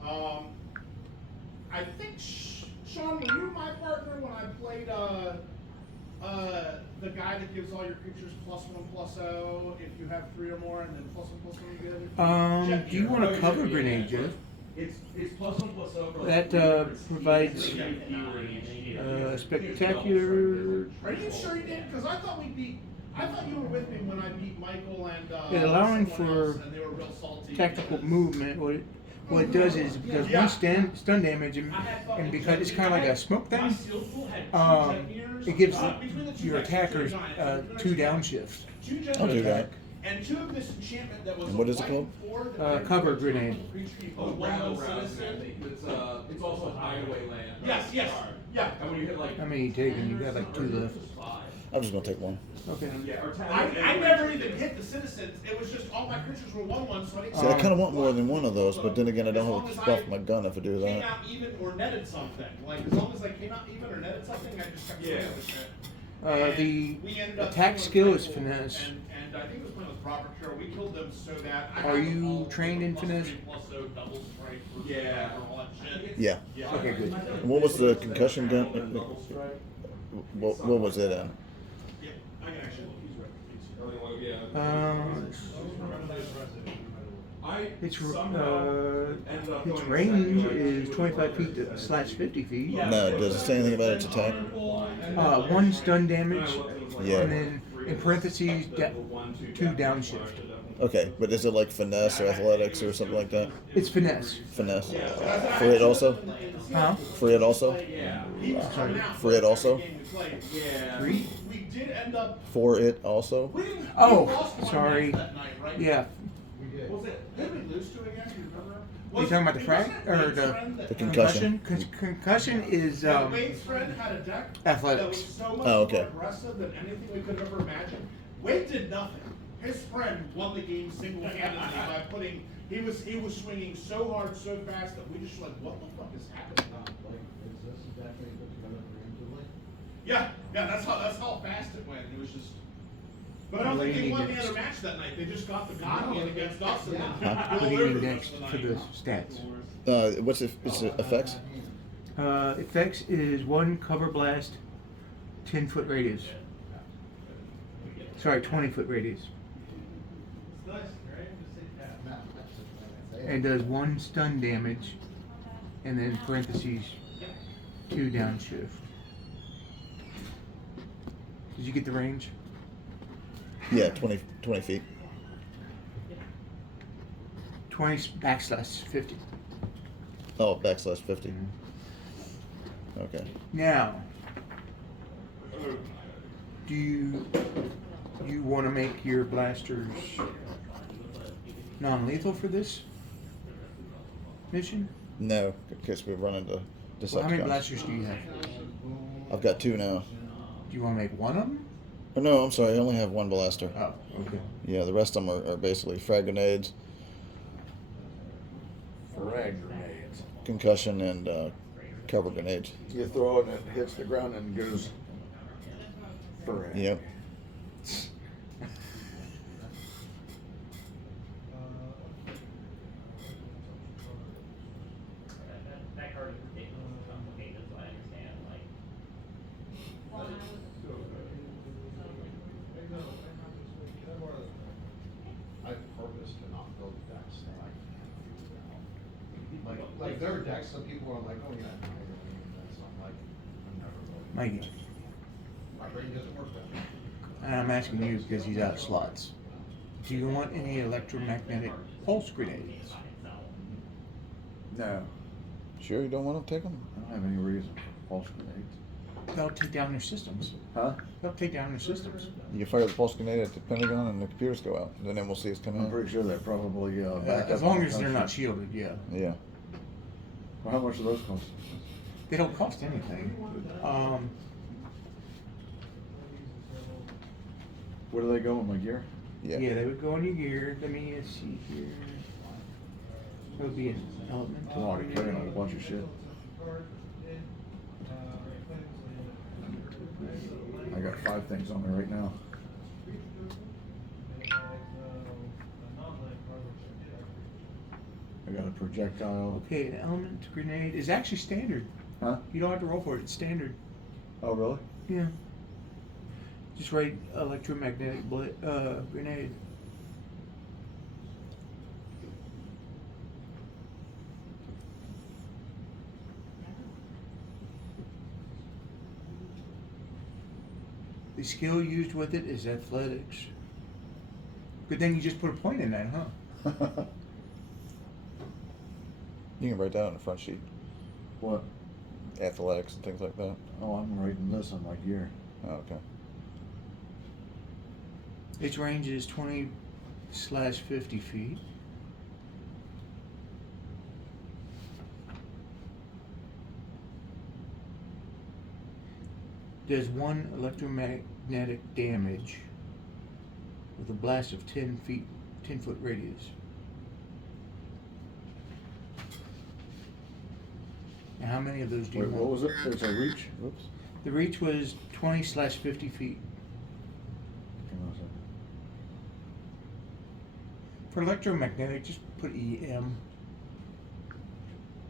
I think Sean, were you my partner when I played the guy that gives all your creatures +1/+0 if you have 3 or more, and then +1/+1 you get it? Do you want a cover grenade, Jeff? It's +1/+0 for like That, three different provides, speeds. Fewer in each. spectacular. Are you sure you did? Because I thought I thought you were with me when I beat Michael and Allowing someone for else, and they were real salty. Tactical movement. What it does is it does Yeah. one stun damage, and because it's kind of like a smoke My thing, seal pool had two jet meters. it gives Between the two your decks, attackers two giants, 2 downshifts. Two jet I'll do meters, that. And 2 of this enchantment that was And what a is it white called? four that Cover had grenade. creature you Oh, put one Rabble little Rousing, I citizen. think. It's also hideaway land. Yes, yes, yeah. And when you hit like. How many you taking? You got like 2 left. 5. I'm just gonna take one. Okay. Yeah, or I never even hit the citizens. It was just all my creatures were 1/1, so I didn't. See, I kind of want more than one of those, but then again, I don't As long have as a buff I my gun if I do Came that. out even or netted something. Like as long as I came out even or netted something, I just kept doing Yeah. the shit. The And we ended up attack killing skill is Michael, finesse. And I think it was playing with Robert Carroll. We killed them so bad. I Are had you all trained in +3, finesse? +0, double strike, first Yeah. strike, all that shit. Yeah. Yeah. Okay, good. And what was the concussion gun? Double strike. What was it in? Yeah, I can actually look. He's right. Its Somehow ended up its going range second, is like, 25 feet to slash 50 feet. No, does it say anything about its attack? 1 stun damage, Yeah. and then in parentheses 2 downshift. Okay, but is it like finesse or athletics or something like that? It's finesse. Finesse. For it also? Huh? For it also? Yeah. He was coming out. For it also? Game we played. Yeah. Three? We did end up. For it also? We didn't. Oh, we lost one sorry. match that night, right? Yeah. Was it? Who did we lose to again? Do you remember? Are you talking about the frag or The concussion? Concussion is Wade's friend had a deck athletics. that was so much Oh, okay. more aggressive than anything we could have ever imagined. Wade did nothing. His friend won the game single-handedly by putting. He was swinging so hard, so fast that we just were like, what the fuck is happening? Yeah, that's how fast it went. It was just. But I don't think they won the other match that night. They just got the God hand against us and then What do you delivered need us next the for night. the stats? What's its effects? Effects is 1 cover blast, 10-foot radius. Sorry, 20-foot radius. And does 1 stun damage, and then parentheses 2 downshift. Did you get the range? Yeah, 20 feet. 20 backslash 50. Oh, backslash 50. Okay. Now, do you want to make your blasters non-lethal for this mission? No, because we run into Well, how many Decepticons. blasters do you have? I've got 2 now. Do you want to make one of them? Oh, no, I'm sorry. I only have 1 blaster. Oh, okay. Yeah, the rest of them are basically frag grenades, Frag grenades. concussion, and cover grenades. You throw it and it hits the ground and goes. Frag. Yep. That card is ridiculously complicated, so I understand, like. I purpose to not build decks that I can't figure out. Like there are decks that people are like, oh yeah, I know that's not like, I'm never going. Mikey, My brain doesn't work that way. and I'm asking you because he's out of slots. Do you want any electromagnetic pulse grenades? No, Sure, you don't want to take them? I don't have any reason for false grenades. They'll take down their systems. Huh? They'll take down their systems. You fire the pulse grenade at the Pentagon and the computers go out. Then we'll see us come I'm in. pretty sure they're probably back As up long on as they're country. not shielded, yeah. Yeah. Well, how much do those cost? They don't cost anything. Where do they go in my gear? Yeah. Yeah, they would go on your gear. Let me see here. It would be an element. I'm already carrying a whole bunch of shit. I got 5 things on there right now. I got a projectile. Okay, an element grenade is actually standard. Huh? You don't have to roll for it. It's standard. Oh, really? Yeah. Just write electromagnetic grenade. The skill used with it is athletics. Good thing you just put a point in that, huh? You can write that on the front sheet. What? Athletics and things like that. Oh, I'm writing this on my gear. Oh, okay. Its range is 20/50 feet. Does 1 electromagnetic damage with a blast of 10 foot radius. Now, how many of those do you Wait, want? what was it? There's a reach? Whoops. The reach was 20/50 feet. Hang on a second. For electromagnetic, just put EM.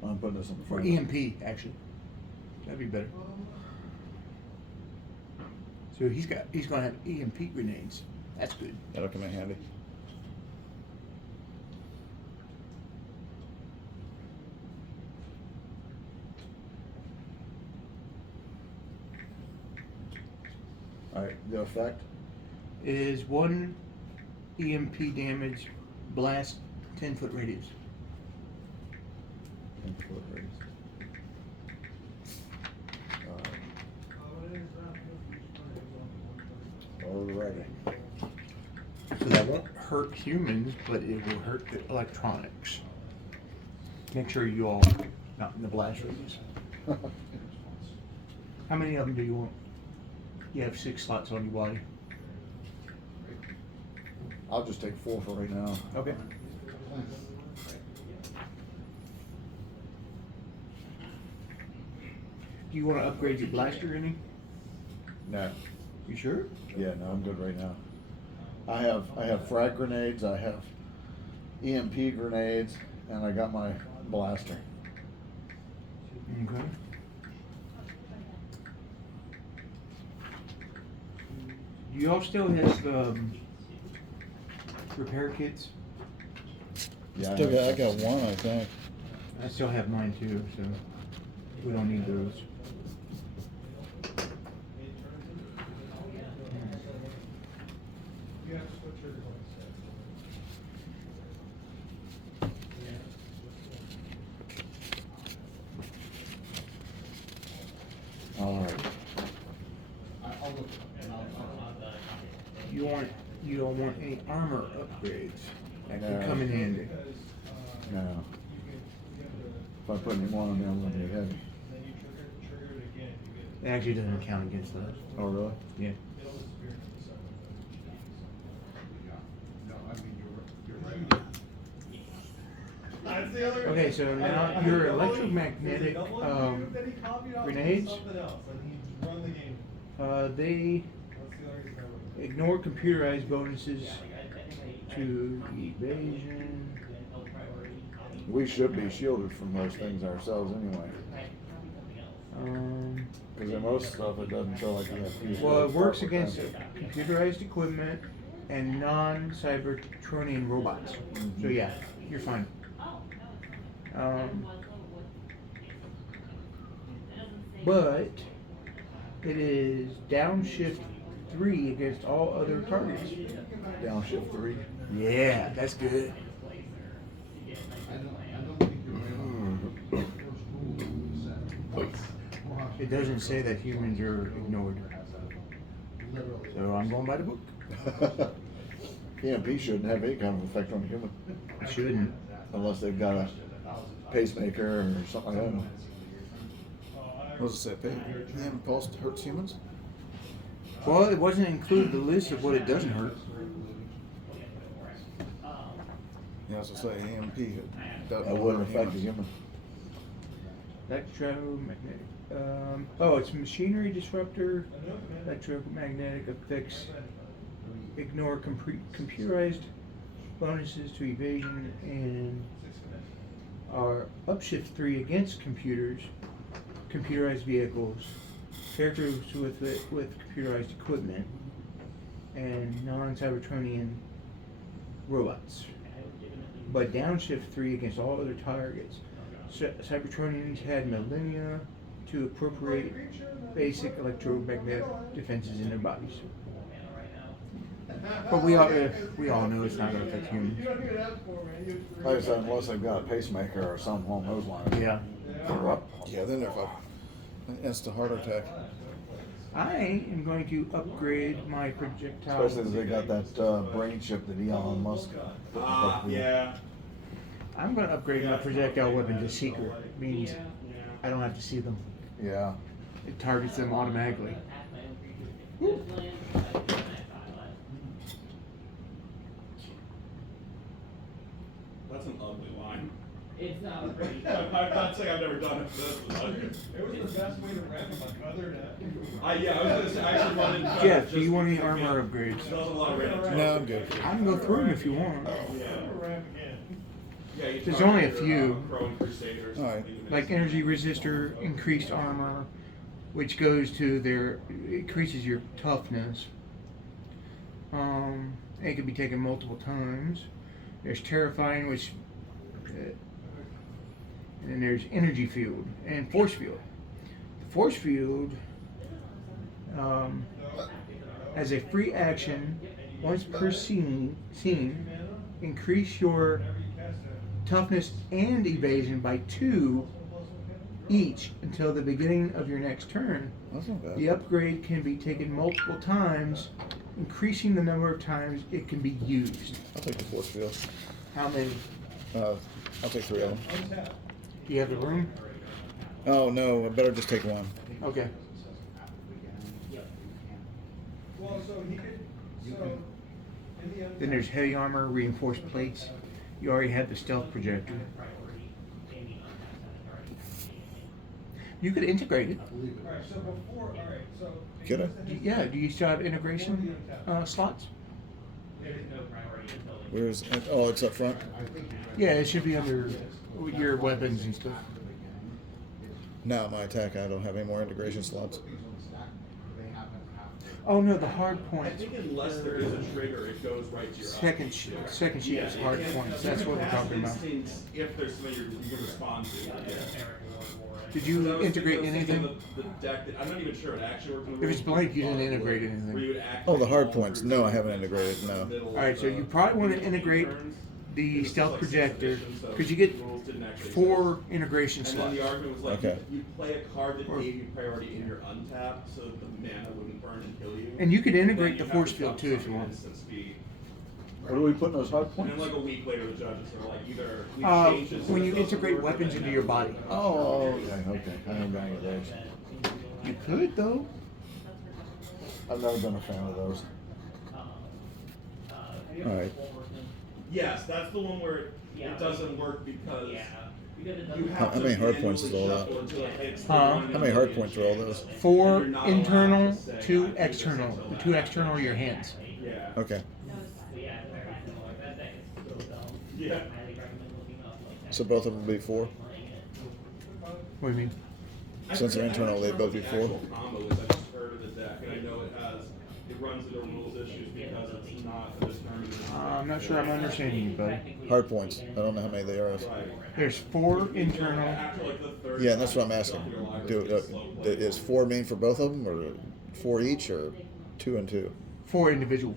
I'm putting this in Or front. EMP, actually. That'd be better. So he's gonna have EMP grenades. That's good. That'll come in handy. Alright, the effect? Is 1 EMP damage blast 10 foot radius. 10 foot radius. Alrighty. So that won't hurt humans, but it will hurt the electronics. Make sure you all not in the blast radius. How many of them do you want? You have 6 slots on your body. I'll just take 4 for right now. Okay. Do you want to upgrade your blaster any? No. You sure? Yeah, no, I'm good right now. I have frag grenades, I have EMP grenades, and I got my blaster. Okay. Do you all still have repair kits? Yeah, I got one, I think. I still have mine too, so we don't need those. Alright. I'll look and I'll You don't want any armor upgrades. That could No. come in handy. No. If I put any more on there, I'm gonna be heavy. It actually doesn't count against those. Oh, really? Yeah. No, I mean, you're right. That's the other. Okay, so now your electromagnetic grenades, they ignore computerized bonuses to evasion. We should be shielded from those things ourselves anyway. Because in most stuff it doesn't show like EMP. Well, it works against computerized equipment and non-Cybertronian robots. So yeah, you're fine. But it is downshift 3 against all other targets. Downshift 3. Yeah, that's good. I don't think you're right. It doesn't say that humans are ignored. Literally. So I'm going by the book. EMP shouldn't have any kind of effect on a human It shouldn't. unless they've got a pacemaker or something like that. What does it say? The impulse hurts humans? Well, it wasn't included in the list of what it doesn't hurt. Yeah, I was gonna say EMP doesn't That wouldn't hurt affect a humans. human. Electromagnetic. It's machinery disruptor. Electromagnetic effects. Ignore computerized bonuses to evasion and are upshift 3 against computers, computerized vehicles, characters with computerized equipment, and non-Cybertronian robots. But downshift 3 against all other targets. Cybertronians had millennia to appropriate basic electromagnetic defenses in their bodies. But we all know it's not going to affect humans. Like I said, unless they've got a pacemaker or something along those lines. Yeah. Yeah, then they're fucked. An instant heart attack. I am going to upgrade my projectile. Especially if they got that brain chip that Elon Musk. Yeah. I'm going to upgrade my projectile weapon to secret. Means I don't have to see them. Yeah. It targets them automatically. That's an ugly line. It's not pretty. I'm not saying I've never done it, but that's ugly. It was the best way to ramp him, like, other than. Yeah, I was gonna say, I actually wanted to. Jeff, do you want any armor upgrades? That was a lot of random. No, I'm good. I can go through them if you want. Yeah. Ramp again. Yeah, you There's talked only a to, few. Crow and Crusaders. Alright. Like energy resistor, increased armor, which goes to their increases your toughness. It can be taken multiple times. There's terrifying, which, and then there's energy field and force field. The force field, as a free action, once per scene, increase your toughness and evasion by 2 each until the beginning of your next turn. That's not bad. The upgrade can be taken multiple times, increasing the number of times it can be used. I'll take the force field. How many? I'll take 3 of them. Do you have the room? Oh no, I better just take one. Okay. Well, so he could, so, in the end. Then there's heavy armor, reinforced plates. You already have the stealth projector. You could integrate it. Alright, so before, alright, so. Could I? Yeah, do you still have integration slots? Where's? Oh, it's up front. Yeah, it should be under your weapons and stuff. Now my attack, I don't have any more integration slots. Oh no, the hard I points. think unless there is a trigger, it goes right to your Second sheet is hard and points. That's what we're talking about. instance, if there's something you can respond to. Yeah. Did I you was integrate thinking anything? The deck that, I'm not even sure it actually worked. If it's blank, you didn't integrate anything. Where you would Oh, the hard activate points. all No, I three haven't integrated, no. middle Alright, of so you probably want to integrate turns. the This is stealth like projector sixth edition, so because you get rules didn't actually 4 exist. integration And then slots. the argument was like, Okay. you play a card that Or- gave you priority in your untap, so that the mana wouldn't burn and kill you. And you could Then integrate you the have force to field dump too if you something want. instant speed. Where do we put those hard And points? then like a week later, the judges are like, either we Uh, change this. when you to those integrate work, or weapons they into never your do. body. Oh, okay. I haven't got any of those. You could though. I've never been a fan of those. All right. Yes, that's the one where it doesn't work because you How have to many hard points is manually all that? shuffle until it hits the Huh? one in How many a hard million points are all chance. those? 4 And you're not allowed internal, to say, 2 I do this external. until The that 2 external are your hands. Yeah. Okay. Yeah. So both of them will be 4? What do you mean? Since they're internal, they'd both be 4? Actual combo is I just heard of the deck, and I know it runs into rules issues because it's not a determined. I'm not sure I'm understanding you, buddy. Hard points. I don't know how many they are. Right. There's 4 internal. After like the third Yeah, and that's what I'm time, asking. your library Do gets slow played. is 4 mean for both of them, or 4 each, or 2 and 2. 4 individual.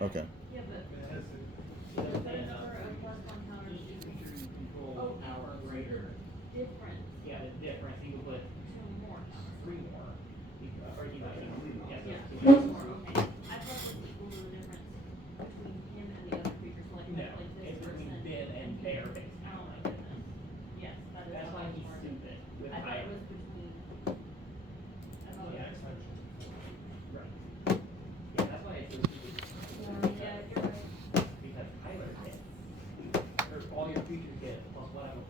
Okay. Yeah, but the number of plus one counters is Our greater, different yeah, the difference, you would put to more counters. 3 more, or you might, Yeah, yeah, two more, okay. I thought it was equal to the difference between him and the other creatures, like, no, like this it's between person. bid and bear based. Oh my goodness. Yes, that is. That's how why it's he's worded. stupid with I thought higher. it was between. I thought it Yeah. was. Right. Yeah, that's why it's so stupid. Yeah, you're right. Because Kyler gets, or all your creatures get plus whatever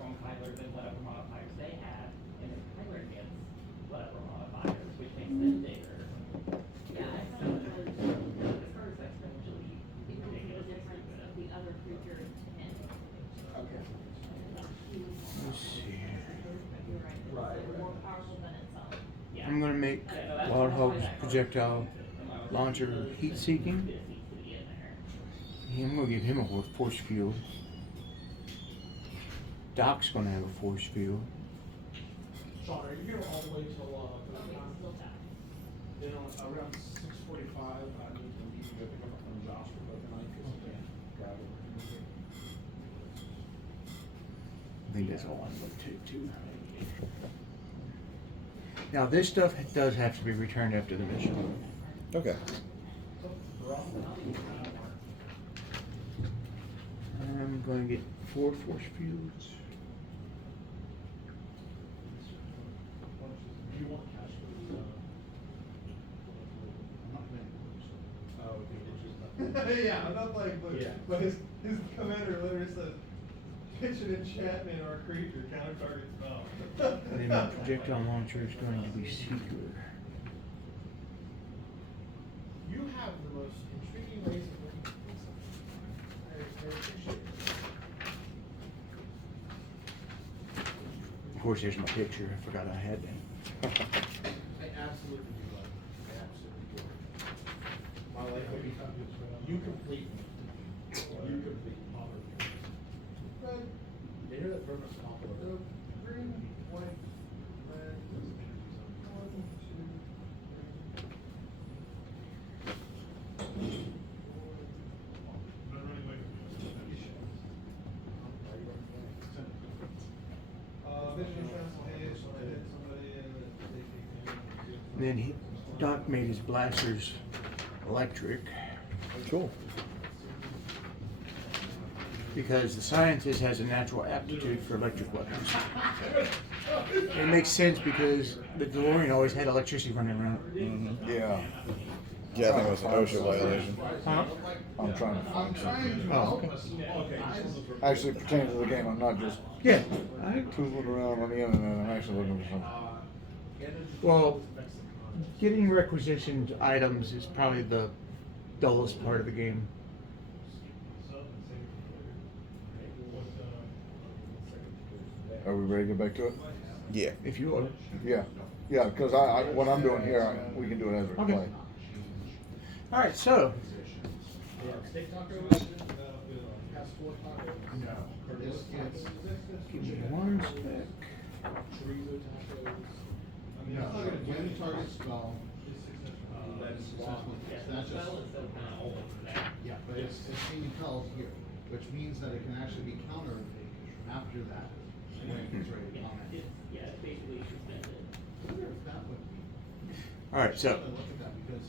from Kyler, then whatever modifiers they have, and then Kyler gets whatever modifiers, which makes them bigger. Yeah, I thought it was The card is exponentially equal to the ridiculous. difference of the other creature to him. Okay. He was more Let's see here. You're right. It's Right, like right. more powerful than itself. Yeah. I'm gonna make Yeah, no, that's- Wild that's why Hog's that card- projectile launcher heat seeking. This needs to be in there. I'm gonna give him a force field. Doc's gonna have a force field. Sean, are you here all the way till, Okay, still that. you know, around 6:45, I need to leave, to pick up from Josh for both tonight, cause he can't drive over. I think that's all I'm gonna take too. Now this stuff does have to be returned after the mission. Okay. I'm going to get 4 force fields. Do you want cash for the, I'm not paying. Oh, okay, yeah, I'm not playing, but his commander literally said, pitch an enchantment or a creature, counter target spell. And then my projectile launcher is going to be Seeker. You have the most intriguing ways of looking at things. I appreciate it. Of course, there's my picture. I forgot I had that. I absolutely do love it. I absolutely do. My life will be, you complete me. You complete me. Red. You hear that verb compliment? Green, white, red. 1, 2, 3. Mission Council Hayes, so I hit somebody in. And then Doc made his blasters electric Cool. because the scientist has a natural aptitude for electric weapons. It makes sense because the DeLorean always had electricity running around. Mm-hmm. Yeah. Yeah, I think it was an OSHA violation. Huh? I'm trying to find something. Oh, okay. Actually pertaining to the game, I'm not just Yeah. I, tootling around on the internet, I'm actually looking for something. well, getting requisitioned items is probably the dullest part of the game. Are we ready to get back to it? Yeah. If you are. Yeah, yeah, because what I'm doing here, we can do it as we Okay. play. All right, so Steak tacos, passport tacos. No. give me one sec. Chorizo tacos. No, when you target spell, that's successful. Yeah, the That's just, spell is still kind of old for that. Yeah, but it's being held here, which means that it can actually be countered after that, when it's ready to Yeah, comment. it's basically suspended. I wonder if that would be. All right, so Look at that, because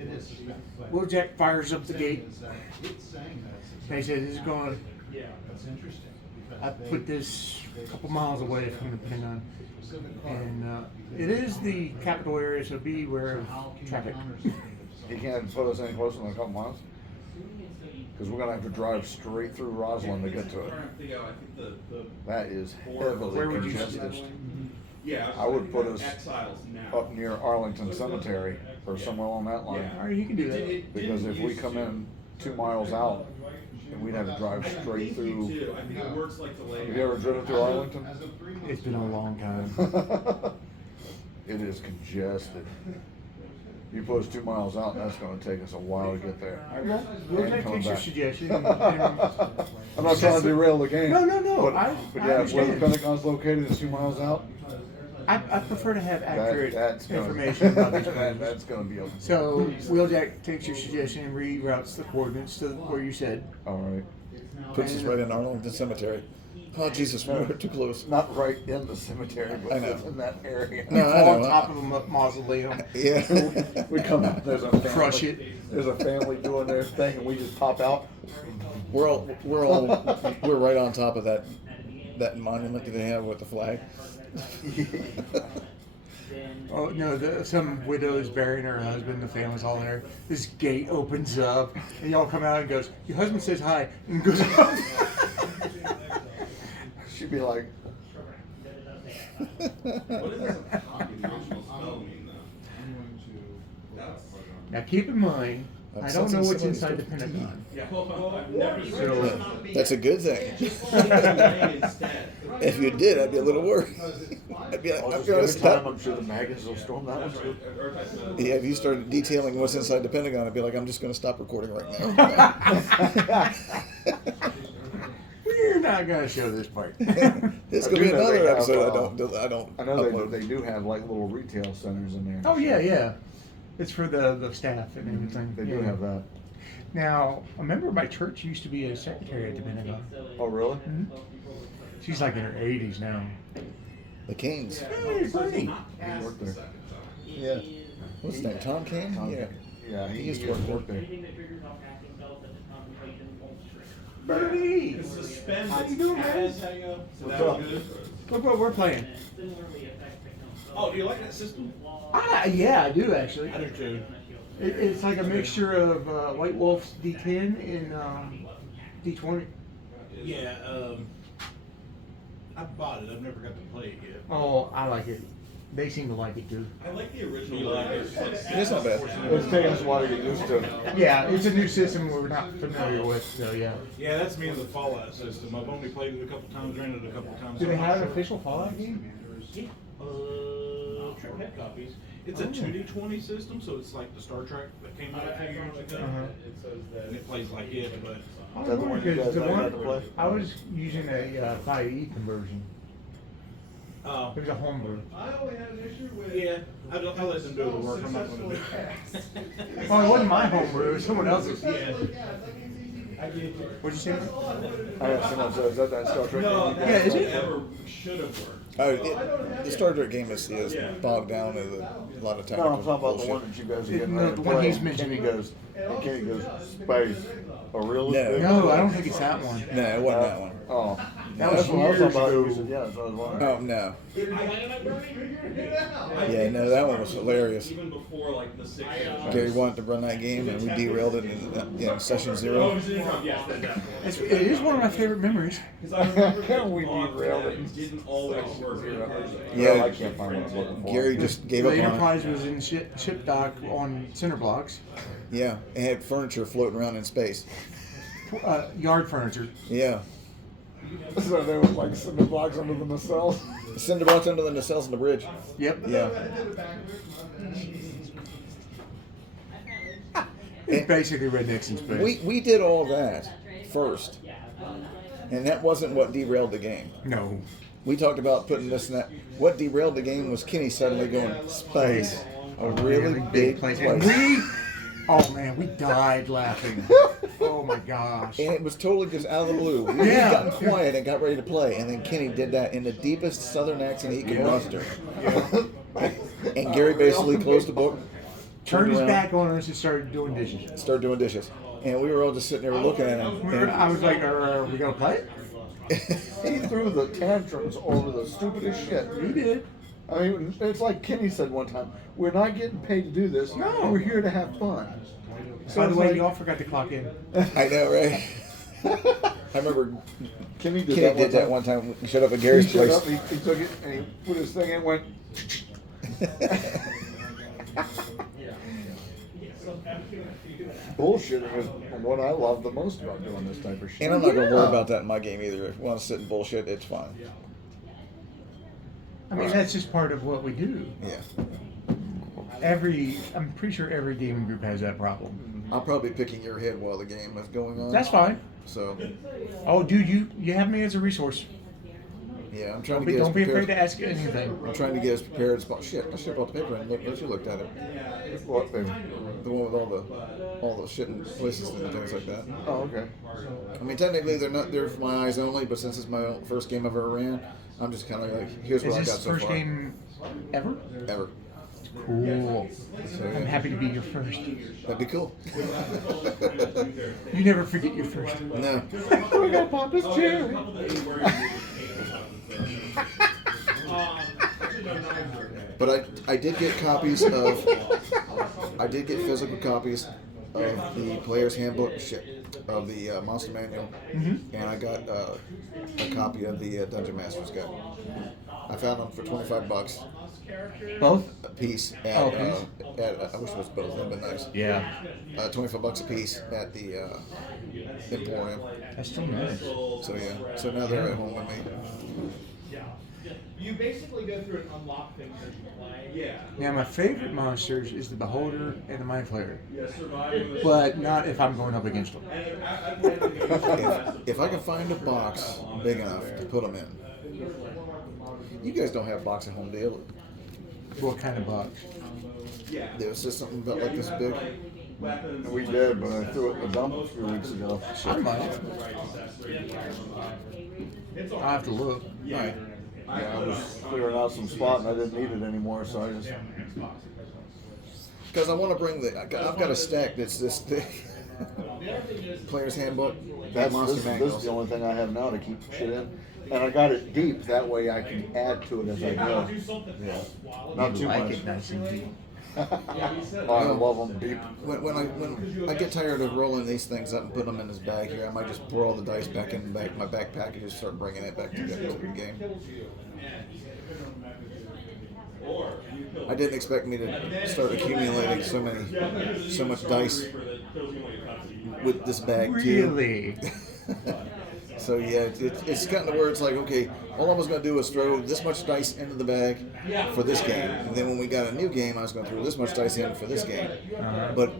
it is suspended, but. Wojak fires up the saying gate. is that It's saying that it's He successful. says it's going. yeah. That's interesting, because I they- put this a couple miles away from the Pentagon, specific card. and it is the capital area, so be aware So of how can you traffic. counter something He if can't put us any closer than a couple miles, because we're gonna have to drive straight through Roslyn to get to it. I think the That is Where heavily would you congested. yeah, I would put us exiles now. Up near Arlington Cemetery, or somewhere along that line. All right, you can do that. Because if we come in 2 miles out, and we'd have to drive I straight think you through. do. I think it works like the lake. Have you ever driven through Arlington? As of 3 months It's been a ago, long time. It is congested. You put us 2 miles out, and that's gonna take us a while to get there. All right, well, And Wojak coming takes your back. suggestion. and- I'm not trying to derail the game. No, no, no, But, I but yeah, where the understand. Pentagon's located is 2 miles out. I prefer to have accurate that's gonna, information about these places. that's gonna be okay. So Wheeljack takes your suggestion and reroutes the coordinates to where you said. All right. Puts us right in Arlington Cemetery. Oh Jesus, we're too close. Not right in the cemetery, but I know. in that area. No, I On know. top of a mausoleum. Yeah. We come up, there's a family, Crush it. There's a family doing their thing, and we just pop out. we're right on top of that monument that they have with the flag. Oh no! Some widow is burying her husband. The family's all there. This gate opens up, and y'all come out and goes. Your husband says hi, and goes up. She'd be like, What does this occupational spell mean, though? That's. Now keep in mind, I don't know what's inside the Pentagon. Yeah, well, I've never So- That's a good thing. instead. If you did, I'd be a little worried. I'd be like, oh, I'm just gonna every time stop. I'm sure the maggots will storm that one too. Yeah, if you started detailing what's inside the Pentagon, I'd be like, I'm just gonna stop recording right now. We're not gonna show this part. There's I gonna do be know they another have, episode I don't I know upload. they do have like little retail centers in there. Oh yeah, yeah. It's for the staff and everything. They do Yeah. have that. Now, a member of my church used to be a secretary at the Pentagon. Oh really? Mhm. She's like in her 80s now. The Kings. Hey, Bernie. He worked there. Yeah. What's his name? Tom Kane? Tom- Yeah. Yeah, He he used used to to work work there. Anything that triggers off casting spells such as concentration won't shrink. Bernie! Suspend How you doing, its guys? cast, hang up. So What's that up? was good. Look what we're playing. And similarly affects techno spells. Oh, do you like that system? Yeah, I do actually. I do too. It's like a mixture of White Wolf's D10 and D20. Yeah, I bought it, I've never got to play it yet. Oh, I like it. They seem to like it too. I like the original. Like, It's not bad. It's taking us a while to get used to. Yeah, it's a new system we're not familiar with, so yeah. Yeah, that's me in the Fallout system. I've only played it a couple times, ran it a couple times. Do they I'm not have an sure. official Fallout game? Yeah. Trip head copies. It's a 2D20 system, so it's like the Star Trek that came out a few years ago. And it plays like it, but I that the one you guys the never one got to play? I was using a 5e conversion. uh, It was a homebrew. yeah, I let them do the work. I'm not going to do it. Well, it wasn't my homebrew. It was someone else's. Yeah. What'd you say? I have someone says, is that Star Trek? no, game? Yeah, that is it? never should have worked. The Star Trek game is bogged down with a lot of technical No, I'm talking about the bullshit. one that you guys are getting No, ready to the one play. he's And mentioning. Kenny goes, space. A realistic? No, I don't think it's that one. No, it wasn't that one. Oh. That was That's what I was years talking about. ago. You said, yeah, that's what I was wondering. Oh no. I Yeah, think no, that one was even hilarious. Even before like the 6 Gary wanted to run that game, and we derailed it in session Oh, zero. it was in front, yes, definitely. It is one of my favorite memories. Because I remember that We thought derailed that it. didn't always work. Yeah. Well, I can't find what I was looking for. Gary just gave The up on Enterprise it. was in ship dock on cinder blocks. Yeah, it had furniture floating around in space. Yard furniture. Yeah. So there was like cinder blocks under the nacelles. Cinder blocks under the nacelles on the bridge. Yep. Yeah. It's basically rednecks in space. We did all that first, and that wasn't what derailed the game. No. We talked about putting this and that. What derailed the game was Kenny suddenly going, space, a really big place. And oh man, we died laughing. Oh my gosh. And it was totally just out of the blue. We Yeah. had gotten quiet and got ready to play, and then Kenny did that in the deepest southern accent he could muster. And Gary basically closed the book, Turned his around, back on us and started doing dishes. started doing dishes. And we were all just sitting there looking at him. I was like, are we gonna play it? He threw the tantrums over the stupidest shit. He did. I mean, it's like Kenny said one time, we're not getting paid to do this. No. We're here to have fun. So By the it's way, like- y'all forgot to clock in. I know, right? I remember Kenny did Kenny did that one time. We showed up at Gary's He showed place. up, he took it and he put his thing in and went. Bullshitting is what I love the most about doing this type of shit. And I'm not going to worry Yeah. about that in my game either. If you want to sit and bullshit, it's fine. I mean, that's just part of what we do. Yeah. I'm pretty sure every gaming group has that problem. I'll probably be picking your head while the game is going on. That's fine. So, Oh, dude, you have me as a resource. Yeah, I'm trying Don't to be, get as don't be afraid prepared. to ask anything. I'm trying to get as prepared as possible. Shit, I should have brought the paper and let you looked at it. What, baby? The one with all the shit and places and things like that. Oh, okay. I mean, technically they're not there for my eyes only, but since it's my first game I've ever ran, I'm just kind of like, here's Is what I this got so first far. game ever? Ever. Cool. So, I'm yeah. happy to be your first. That'd be cool. You never forget your first. No. We got Papa's cherry. But I did get copies of, I did get physical copies of the player's handbook, of the Monster Manual, and I got a copy of the Dungeon Master's Guide. I found them for $25 Both? a piece at, Oh, piece? I wish it was both, that'd been nice. Yeah. $25 a piece at the Emporium. That's still nice. So yeah, so now they're at home with me. You basically go through and unlock things as you play. Yeah. Now, my favorite monsters is the Beholder and the Mind Flayer. Yeah, surviving. But not if I'm going up against them. If I can find a box big enough to put them in. You guys don't have a box at home, do you? What kind of box? There was just something about like this big. We did, but I threw it in the dump a few weeks ago. I might. I'll have to look. Right. Yeah, I was clearing out some spot and I didn't need it anymore, so I just. Because I want to bring I've got a stack that's this thick. Player's handbook, That's Monster this Manuals. is the only thing I have now to keep shit in, and I got it deep. That way I can add to it as I go. Yeah, not too Like much. it nice and deep. Oh, I love them deep. When I get tired of rolling these things up and putting them in this bag here, I might just pour all the dice back in my backpack and just start bringing it back to the game. I didn't expect me to start accumulating so much dice with this bag too. Really? So yeah, it's gotten to where it's like, okay, all I was going to do was throw this much dice into the bag for this game, and then when we got a new game, I was going to throw this much dice in for this game. But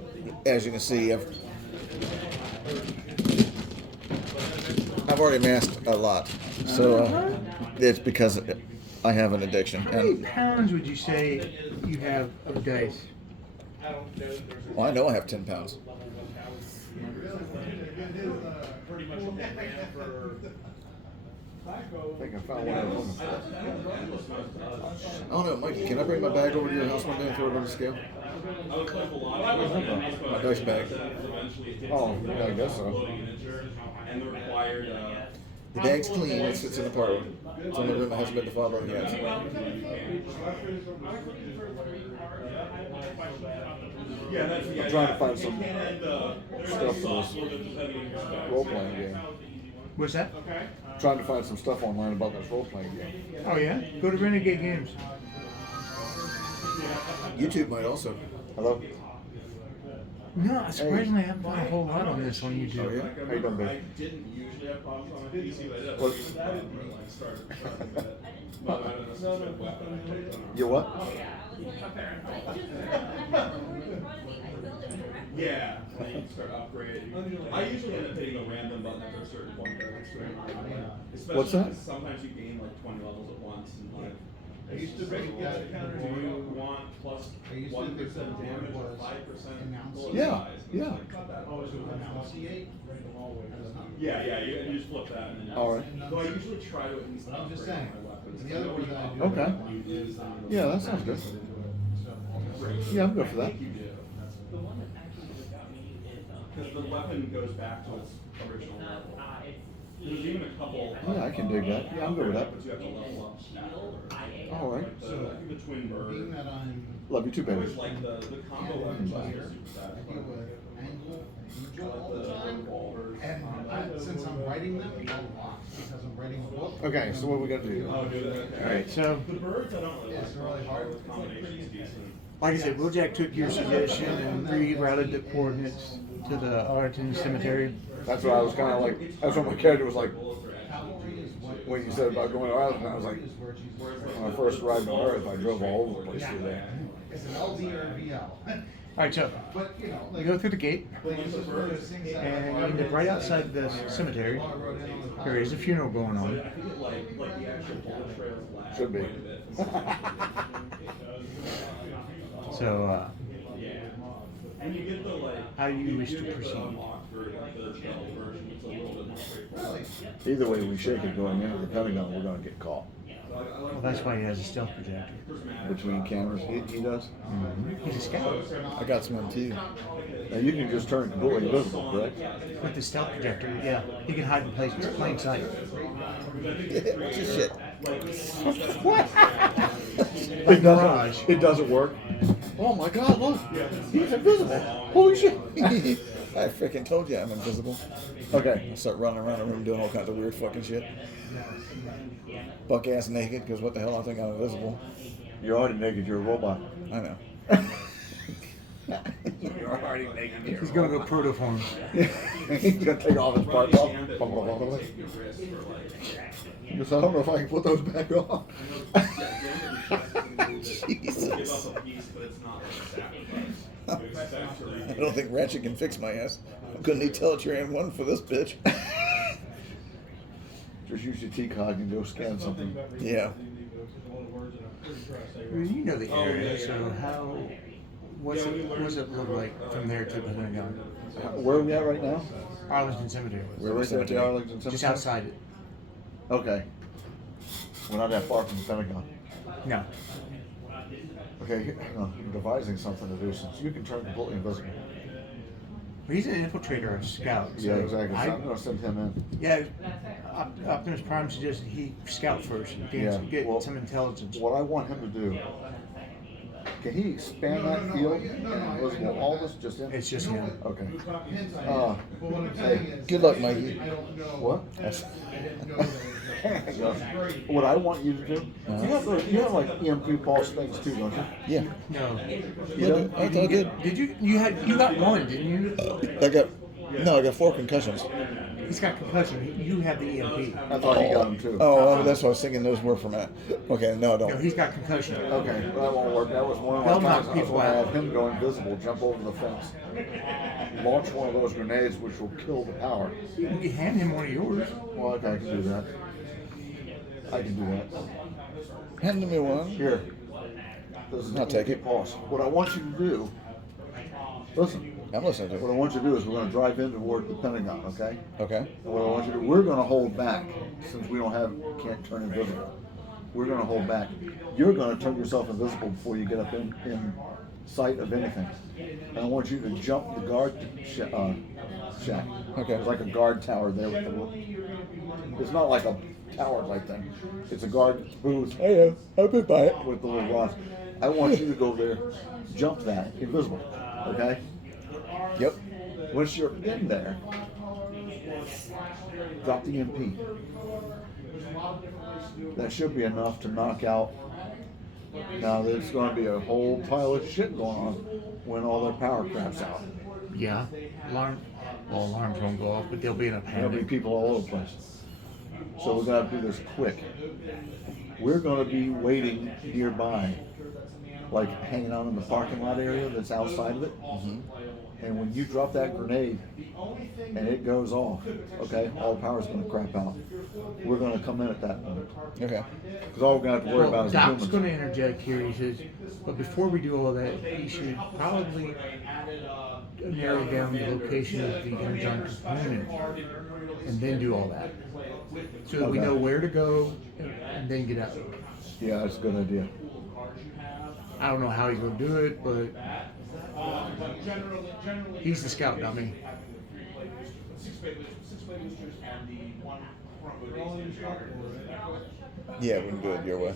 as you can see, I've already amassed a lot, so it's because I have an addiction. How many And pounds would you say you have of dice? well, I know I have 10 pounds. Pretty much what they ran for. I think I found one of them. I don't know, Mikey, can I bring my bag over to your house one day and throw it on the scale? My dice bag. Oh, yeah, I guess so. And the required, The bag's clean, it sits in the parlor. It's in the room that hasn't been defiled by the cats. yeah, that's, I'm trying to find some stuff for this role-playing game. What's that? Trying to find some stuff online about this role-playing game. Oh yeah? Go to Renegade Games. YouTube might also. Hello? No, surprisingly, I haven't found a whole lot on this on YouTube. Oh, yeah? How you doing, I babe? didn't usually have problems on my PC, but I did. What? You what? Yeah, and then you start upgrading. I usually end up hitting a random button after a certain point. Especially What's that? because sometimes you gain like 20 levels at once. And like, I used to break the counter. do you want plus I used to 1% think that the damage or was 5% announced. bullet Yeah, size? And it's yeah. like, not that much. Yeah, Yeah, you just flip that and then. All right. So I usually try to at least I'm just upgrade saying. my weapons. The other one that I do. Okay. You lose them. Yeah, that sounds good. Yeah, I'm good for that. I think you do. The one that actually would got me is, Because the weapon goes back to its original level. it's There's even a couple. Yeah, I can dig that. Yeah, I'm good with that. But you have to level up afterwards. All right. Like I think the twin Being bird. that I'm Love you too, I baby. always like the combo weapons are super I deal satisfying. with angle and neutral all The the time. revolvers. And since I'm writing them a lot, because I'm writing a book. Okay, so what we got to do? Oh, do that. All right, so The birds I don't really Yeah, like. it's really hard. The combination's decent. like I said, Wheeljack took your suggestion and rerouted the coordinates to the Arlington Cemetery. That's what I was kind of like. That's what my character was like Cavalry is what. when you said about going to Ireland. I was like, Is where she's. when I first arrived on Earth, I drove all over the place through there. It's an LD or a VL. All right, so But, you know, you like. go through the gate, Like, it's just one of those things that. and you end up right outside the cemetery. There is a funeral going on. I feel like the actual bullet trails last Should be. quite a bit. So, Yeah. And you get the like. how do you wish to get the proceed? unlocked version, like the stealth version. It's a little bit more straightforward. Either way we shake it going into the Pentagon, we're gonna get caught. Well, that's why he has a stealth projector. Between cameras, he does. He's a scout. I got some too. Now you can just turn it completely invisible, correct? With the stealth projector, yeah, he can hide in places, plain sight. What's this shit? It doesn't. It doesn't work. Oh my God! Look, he's invisible. Holy shit! I freaking told you I'm invisible. Okay. I start running around the room doing all kinds of weird fucking shit. Buck ass naked, because what the hell, I think I'm invisible. You're already naked. You're a robot. I know. You're already naked. He's gonna go protoform. He's gonna take all his parts off. Take your wrist for like. Because I don't know if I can put those back on. Jesus. Give up a piece, but it's not like a sacrifice. I don't think Ratchet can fix my ass. I'm gonna need Teletran 1 for this bitch. Just use your T-Cog and go scan something. Yeah. You know the area, so how? What's it look like from there to the Pentagon? Where are we at right now? Arlington Cemetery. We're right there at the Arlington Cemetery. Just outside it. Okay. We're not that far from the Pentagon. No. Okay, hang on. I'm devising something to do since you can turn completely invisible. But he's an infiltrator, a scout. So Yeah, exactly. So I, I'm gonna send him in. yeah, Optimus Prime suggested he scout first, get well, some intelligence. What I want him to do, can he expand that field and invisible all this just in? It's just him. Okay. Hence I Uh, am. But what I'm saying is. Good luck, Mikey. I don't know. What? That's- I didn't know that it was. What I want you to do, you have like EMP pulse things too, don't you? Yeah. No. You don't? I thought I did. Did you got one, didn't you? I got 4 concussions. He's got concussion. You have the EMP. I thought he got them too. Oh, that's what I was thinking those were for Matt. Okay, no, I No, don't. he's got concussion. Okay, well, that won't work. That was one of They'll my knock times I was people gonna out. have him go invisible, jump over the fence, launch one of those grenades which will kill the power. You can hand him one of yours. Well, okay, I can do that. I can do that. Hand me one. Here. This is I'll take it. Pulse. What I want you to do, listen, I'm listening to what I it. want you to do is we're gonna drive in toward the Pentagon, okay? Okay. And what I want you to do, we're gonna hold back, since we can't turn invisible. We're gonna hold back. You're gonna turn yourself invisible before you get up in sight of anything. And I want you to jump the guard shack. Okay. There's like a guard tower there with the, it's not like a tower type thing. It's a guard booth. Hey, I've been by it. With the little rods. I want you to go there, jump that, invisible, okay? Yep. Once you're in there, drop the MP. That should be enough to knock out. Now there's going to be a whole pile of shit going on when all their power craps out. Yeah. Alarms won't go off, but they'll be in a There'll be panic. people all over the place. So we're going to do this quick. We're going to be waiting nearby, like hanging out in the parking lot area that's outside of it. And when you drop that grenade and it goes off, okay, all the power's going to crap out. We're going to come in at that moment. Okay. Because all we're going to have to worry about is the Doc's humans. going to interject here. He says, but before we do all that, we should probably narrow down the location of the energon component and then do all that. So that we Okay. know where to go and then get out. Yeah, that's a good idea. I don't know how he's going to do it, but he's the scout, not me. Yeah, we can do it your way.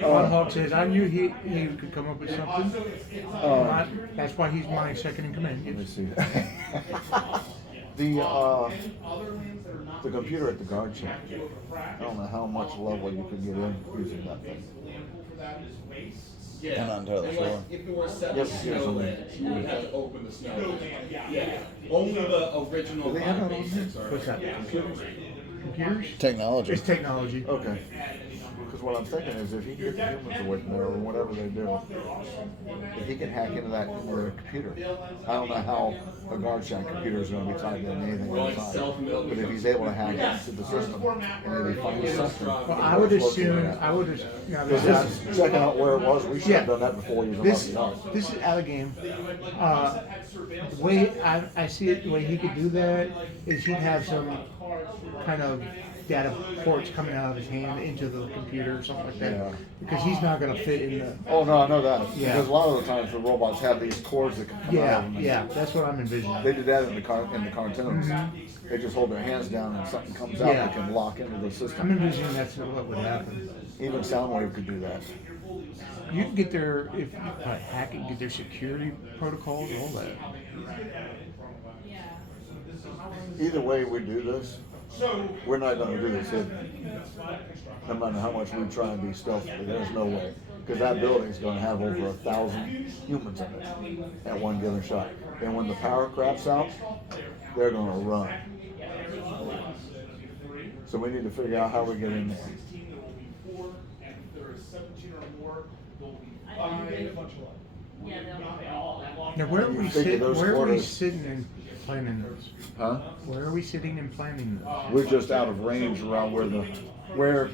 Von Hawk says, I knew he could come up with something. That's why he's my second in command. Let me see. The computer at the guard shack. I don't know how much level you could get in using that thing. I'm not entirely sure. If it were set Yep, in here's snow, something. you would have to open the snow. Yeah. Only the original Do they have that on basics are. What's that? Computers? Technology. It's technology. Okay. because what I'm thinking is if he can get the humans away from there or whatever they do, if he can hack into that into their computer, I don't know how a guard shack computer is going to be tied to anything inside. But if he's able to hack into the system and maybe find something, Well, I would assume, because this is checking out where it was. We should have done that before even This left the yard. this is out of game. The way I see it, the way he could do that is he'd have some kind of data ports coming out of his hand into the computer or something like that. Yeah. Because he's not going to fit in the. Oh no, I know that. Yeah. Because a lot of the times the robots have these cords that can come out Yeah, of them. yeah, that's what I'm envisioning. They did that in the cartoons. They just hold their hands down and something comes out Yeah. that can lock into the I'm system. envisioning that's what would happen. Even Soundwave could do that. You can get their, if you probably hack it, get their security protocols, all that. Yeah. Either way we do this, we're not going to do this hidden. No matter how much we try and be stealthy, there's no way. Because that building's going to have over 1,000 humans in it at one given shot. And when the power craps out, they're going to run. So we need to figure out how we get in there. Yeah, they'll. Now, where are we You figure sitting? those Where are we quarters- sitting and planning this? Huh? Where are we sitting and planning this? We're just out of range around where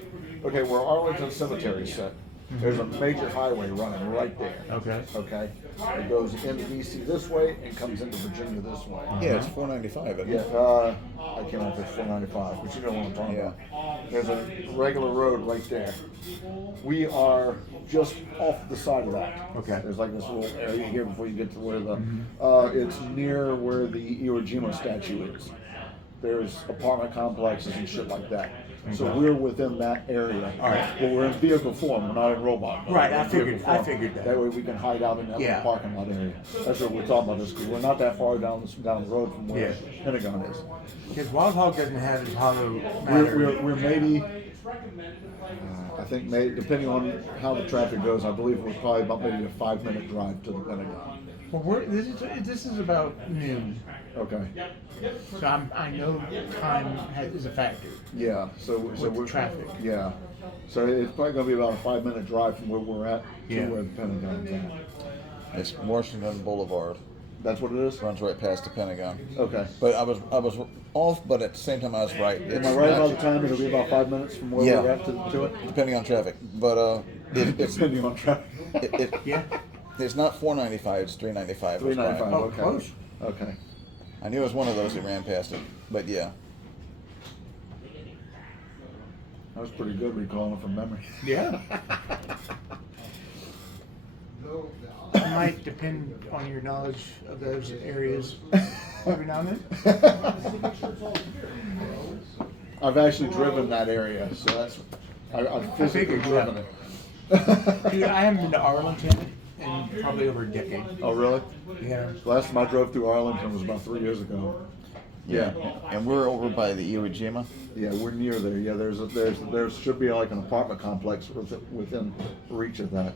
Arlington Cemetery is set. There's a major highway running right there. Okay. Okay? It goes into DC this way and comes into Virginia this way. Yeah, it's 495. Isn't Yeah, it? I can't remember if it's 495, but you know what I'm talking Yeah. about. There's a regular road right there. We are just off the side of that. Okay. There's like this little area here before you get to where the, it's near where the Iwo Jima statue is. There's apartment complexes and shit like that. So we're within that area. All right. But we're in vehicle form, we're not in robot mode. Right, We're I in vehicle figured- I form. figured that. That way we can hide out in that Yeah. little parking lot area. That's what we're talking about this, because we're not that far down the road from where Yeah. Pentagon is. Because Wild Hog doesn't have his hollow matter. We're maybe, I think maybe, depending on how the traffic goes, I believe we're probably about maybe a 5-minute drive to the Pentagon. Well, this is about noon, Okay. so I know time is a factor. Yeah, so With we're. traffic. Yeah. So it's probably gonna be about a 5-minute drive from where we're at to Yeah. where the Pentagon's at. It's Washington Boulevard. That's what it is? Runs right past the Pentagon. Okay. But I was off, but at the same time I was right. Am It's I right not- about the time? It'll be about 5 minutes from where Yeah. we're at to it? Depending on traffic, but it's Depending on traffic. Yeah. it's not 495. It's 395. which 395, Oh, okay. close. Okay. I knew it was one of those that ran past it, but yeah. That was pretty good recalling it from memory. Yeah. No, It might depend on your knowledge of those areas every now and then. I've actually driven that area, so that's, I've physically figured, driven yeah. it. Dude, I haven't been to Arlington in probably over a decade. Oh, really? Yeah. Last time I drove through Arlington was about 3 years ago. Yeah. And we're over by the Iwo Jima. Yeah, we're near there. Yeah, there should be like an apartment complex within reach of that.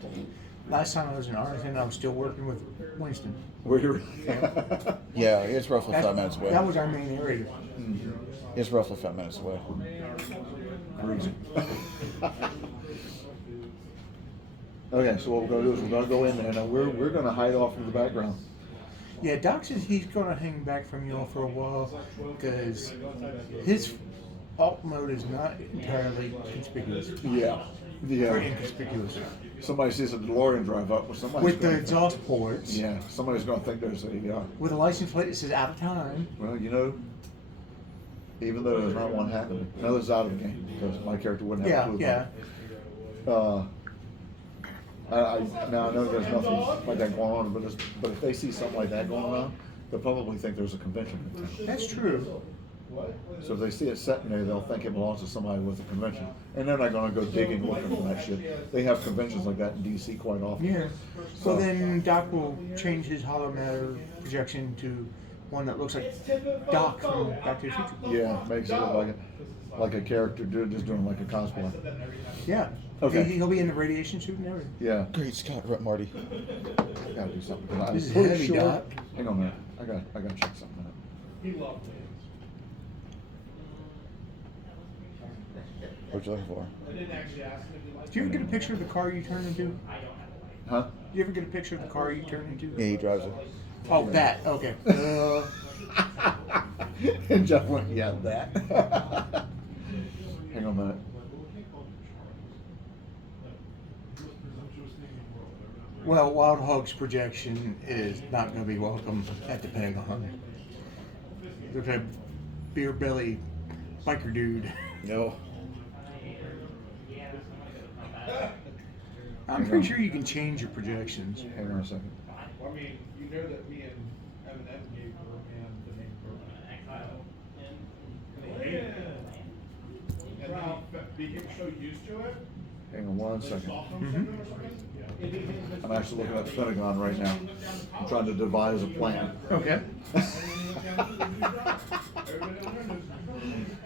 Last time I was in Arlington, I was still working with Winston. Where you're. Yeah, it's roughly That's- 5 minutes away. That was our main area. It's roughly 5 minutes away. Cruising. Okay, so what we're gonna do is we're gonna go in there. Now we're gonna hide off in the background. Yeah, Doc says he's going to hang back from you all for a while because his alt mode is not entirely conspicuous. Yeah. Or Yeah. inconspicuous. Somebody sees a DeLorean drive up, well, somebody's With the gonna, exhaust ports, yeah, somebody's gonna think there's a with a license plate that says out of time. well, you know, even though there's not one happening, no, this is out of the game because my character wouldn't have a clue. Yeah, about it. Now I know there's nothing like that going on, but if they see something like that going on, they'll probably think there's a convention in town. that's true. So if they see it sitting there, they'll think it belongs to somebody with a convention, and they're not gonna go digging looking for that shit. They have conventions like that in DC quite often. Yeah. So then Doc will change his hollow matter projection to one that looks like Doc from Back to the Future. Yeah, makes it look like a character just doing like a cosplay. Yeah. Okay. He'll be in the radiation suit and everything. Yeah, Great Scott, right, Marty. gotta do something. 'Cause I'm This is pretty heavy, sure. Doc. Hang on a minute. I gotta check something out. He loved What you looking for? I didn't actually ask him if he liked Do you ever get a picture of the car you turn into? Huh? Do you ever get a picture of the car you turn into? Yeah, he drives it. Oh, that. Okay. And Jeff went, yeah, that. Hang on a minute. Well, Wild Hog's projection is not going to be welcome at the Pentagon. There's a beer belly biker dude. No. I'm pretty sure you can change your projections. Hang on a second. I mean, you know that me and Evan gave her and the name her. it. And then he became so used to it. Hang on one that it second. softened something or something. I'm actually looking at the Pentagon right now. I'm trying to devise a plan. Okay.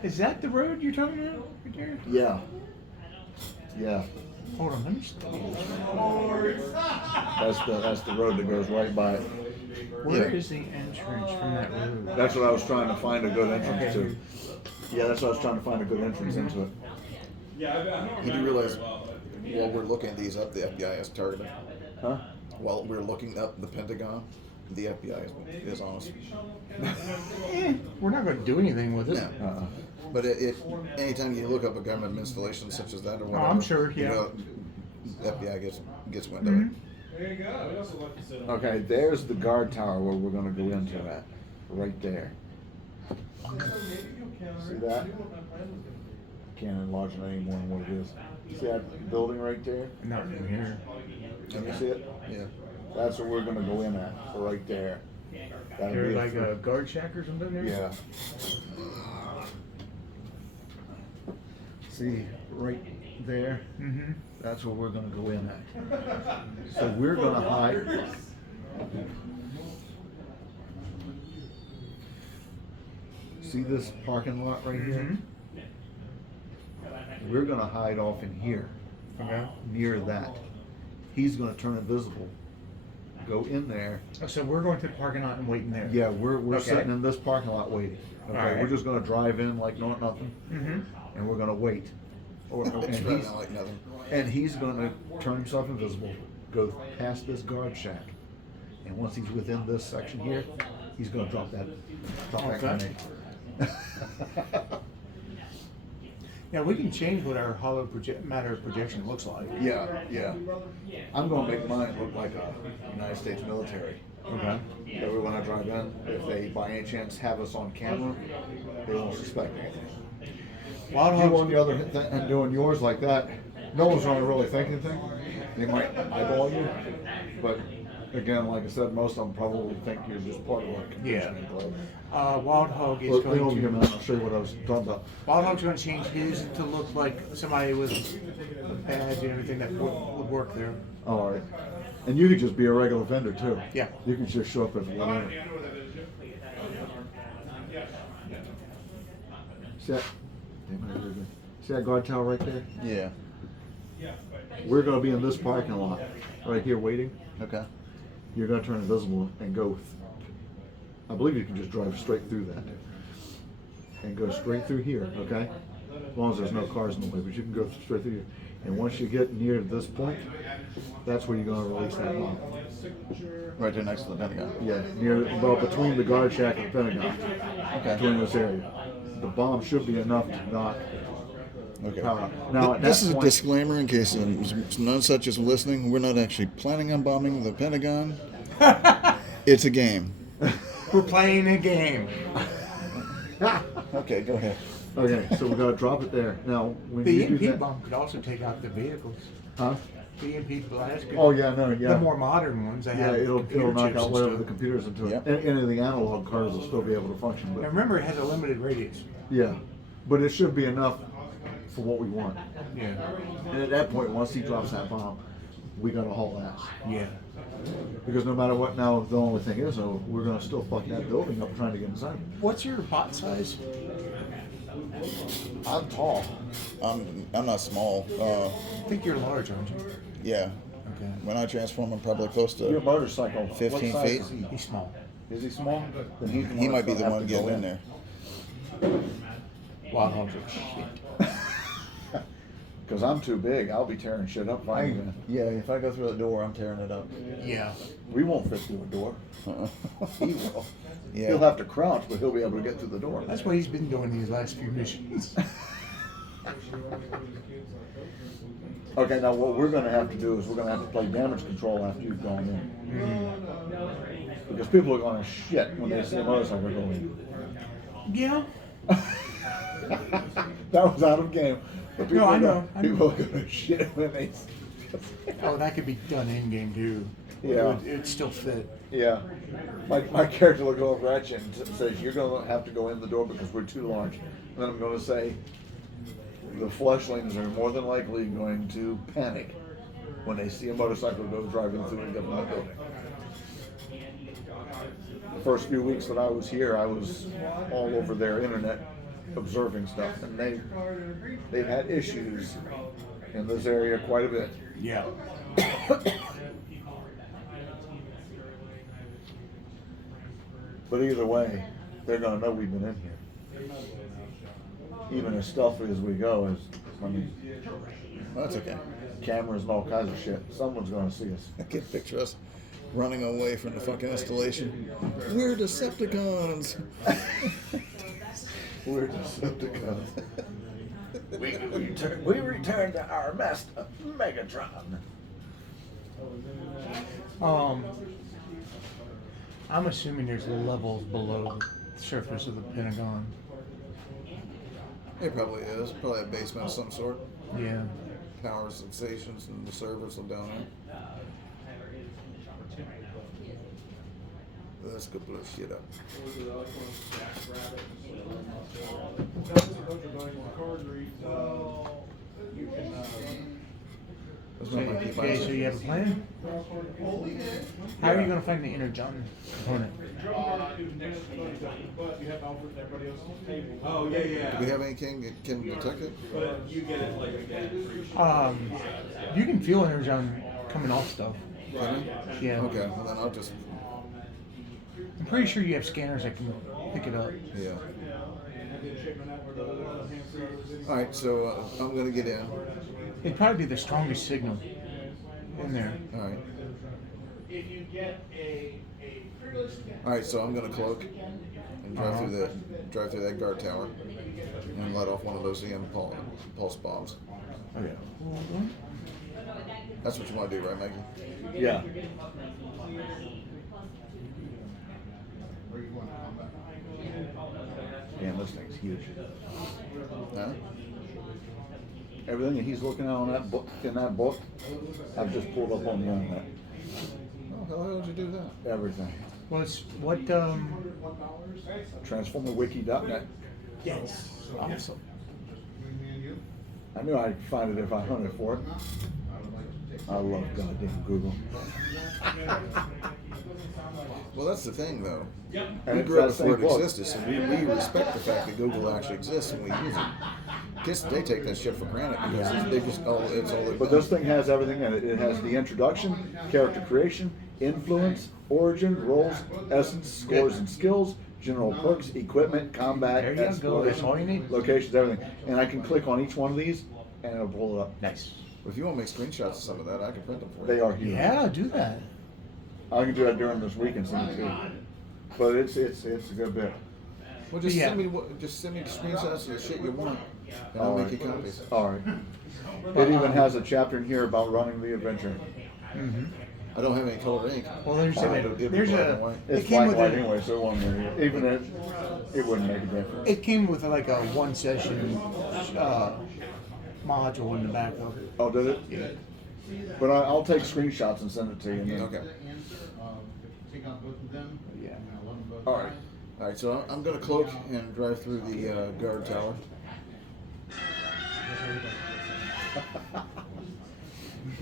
Is that the road you're talking about right there? Yeah. Yeah. Hold on, let me stop. That's the road that goes right by it. Where is the entrance from that road? That's what I was trying to find a good entrance to. Yeah, that's what I was trying to find a good entrance into it. Yeah, I don't You do remember realize very well, but while we're looking these up, the FBI has targeted. Huh? While we're looking up the Pentagon, the FBI is on us. We're not going to do anything with it. No. But anytime you look up a government installation such as that or whatever, I'm sure, you yeah. know, the FBI gets wind of it. there you go. We also like to sit on. Okay, there's the guard tower where we're gonna go into that. Right there. See that? Can't enlarge it any more than what it is. See that building right there? Not in here. Can you see it? Yeah. That's what we're gonna go in at, right there. That'll There's be like a guard shack or something there? Yeah. See, right there? Mm-hmm. That's where we're gonna go in at. So we're gonna hide. See this parking lot right here? We're gonna hide off in here, Okay. near that. He's gonna turn invisible, go in there. Oh, so we're going to the parking lot and waiting there? Yeah, we're Okay. sitting in this parking lot waiting. Okay, Alright. we're just gonna drive in like nothing, Mm-hmm. and we're gonna wait. And It's really he's, not like nothing. and he's gonna turn himself invisible, go past this guard shack, and once he's within this section here, he's gonna drop that Okay. grenade. Yeah, we can change what our hollow matter projection looks like. Yeah, yeah. I'm gonna make mine look like a United States military. Okay. That way when I drive in, if they by any chance have us on camera, they won't suspect anything. Wild You Hogs. on the other and doing yours like that, no one's gonna really think anything. They might eyeball you, but again, like I said, most of them probably think you're just part of like Yeah. conditioning club. Wild Hog is Look, going over here, to. man, I'll show you what I was talking about. Wild Hog's going to change his to look like somebody with a badge and everything that would work there. All right. And you could just be a regular vendor too. Yeah. You can just show up as whatever. See that? See that guard tower right there? Yeah. We're gonna be in this parking lot, right here waiting. Okay. You're gonna turn invisible and go, I believe you can just drive straight through that. And go straight through here, okay? As long as there's no cars in the way, but you can go straight through here. And once you get near this point, that's where you're gonna release that bomb. Right there next to the Pentagon. Yeah, well, between the guard shack and the Pentagon. Okay. Between this area. The bomb should be enough to knock Okay. power. Now, at This that is a point- disclaimer in case none such is listening. We're not actually planning on bombing the Pentagon. It's a game. We're playing a game. Okay, go ahead. Okay, so we're gonna drop it there. Now, when The you do EMP that, bomb could also take out the vehicles. huh? The EMP blast could. Oh yeah, no, yeah. The more modern ones, they Yeah, have it'll computer knock chips out and whatever the stuff. computers into it. Yep. And any of the analog cars will still be able to function, Now but remember, it has a limited radius. yeah, but it should be enough for what we want. Yeah. And at that point, once he drops that bomb, we gotta haul ass. Yeah. Because no matter what, now the only thing is, though, we're gonna still fuck that building up trying to get inside. What's your bot size? I'm tall. I'm not small. I think you're large, aren't you? Yeah. Okay. When I transform, I'm probably close Your to. motorcycle. 15 what size feet? Is he? He's small. Is he small? Then he's He might be that's the gonna one have to go getting in there. Wild Hogs are shit. Cause I'm too big, I'll be tearing shit up finding it. Yeah, if I go through the door, I'm tearing it up. Yeah. We won't fit through a door. He will. Yeah. He'll have to crouch, but he'll be able to get through the door. That's what he's been doing these last few missions. Okay, now what we're gonna have to do is we're gonna have to play damage control after you've gone in. Because people are gonna shit when they see a motorcycle go in. Yeah. That was out of game. But No, I are know, gonna- I know. People are gonna shit when they. Oh, that could be done in game too. Yeah. It'd still fit. Yeah. My character will go over at you and says, you're gonna have to go in the door because we're too large. And then I'm gonna say, the fleshlings are more than likely going to panic when they see a motorcycle go driving through a government building. The first few weeks that I was here, I was all over their internet observing stuff, and they've had issues in this area quite a bit. Yeah. But either way, they're gonna know we've been in here. Even as stealthy as we go, I mean, That's okay. cameras and all kinds of shit. Someone's gonna see us. I can picture us running away from the fucking installation. We're Decepticons. We're Decepticons. We return to our master, Megatron. I'm assuming there's levels below the surface of the Pentagon. It probably is. Probably a basement of some sort. Yeah. Power stations and the servers are down there. Let's go blow shit up. That's not my key Okay, so you have a plan? How are you going to find the Energon component? Oh, yeah, yeah. Do we have any can detect it? But you get it like again. You can feel Energon coming off stuff. Can I? Yeah. Okay, well then I'll just, I'm pretty sure you have scanners that can pick it up. yeah. Alright, so I'm gonna get in. It'd probably be the strongest signal in there. Alright. If you get a fearless. Alright, so I'm gonna cloak and drive through that guard tower and let off one of those EM pulse bombs. Okay. That's what you want to do, right, Maggie? Yeah. Where you want to come back? Man, this thing's huge. Huh? Everything that he's looking at on that book, I've just pulled up on the internet. Oh, how the hell did you do that? Everything. Well, it's what, TransformerWiki.net. yes. Awesome. Between me and you, I knew I'd find it if I hunted for it. I would like to take. I love goddamn Google. Well, that's the thing, though. And We it's grew up that before same it book. existed, so we respect the fact that Google actually exists and we use it. Kids, they take that shit for granted because they just, it's all they've But done. this thing has everything in it. It has the introduction, character creation, influence, origin, roles, essence, scores and skills, general perks, equipment, combat, There you go. exploration, That's all you need. locations, everything. And I can click on each one of these and it'll pull it up. Nice. If you want to make screenshots of some of that, I can print them for you. They are huge. Yeah, do that. I can do that during this week and send it to you. But it's a good bit. Well, just Yeah. send me screenshots of the shit you want, and I'll make you copies. All right. It even has a chapter in here about running the adventure. Mm-hmm. I don't have any colored ink. Well, there's It'll be a, there's black and a, white. It's it came black with and white a, anyway, so it won't matter. Even if it wouldn't make a difference. it came with like a one session, module in the back of it. Oh, did it? Yeah. But I'll take screenshots and send it to you. And then, Okay. Take out both of them. Yeah. and I'll let them both All right. All right, so I'm gonna cloak and drive through the guard tower.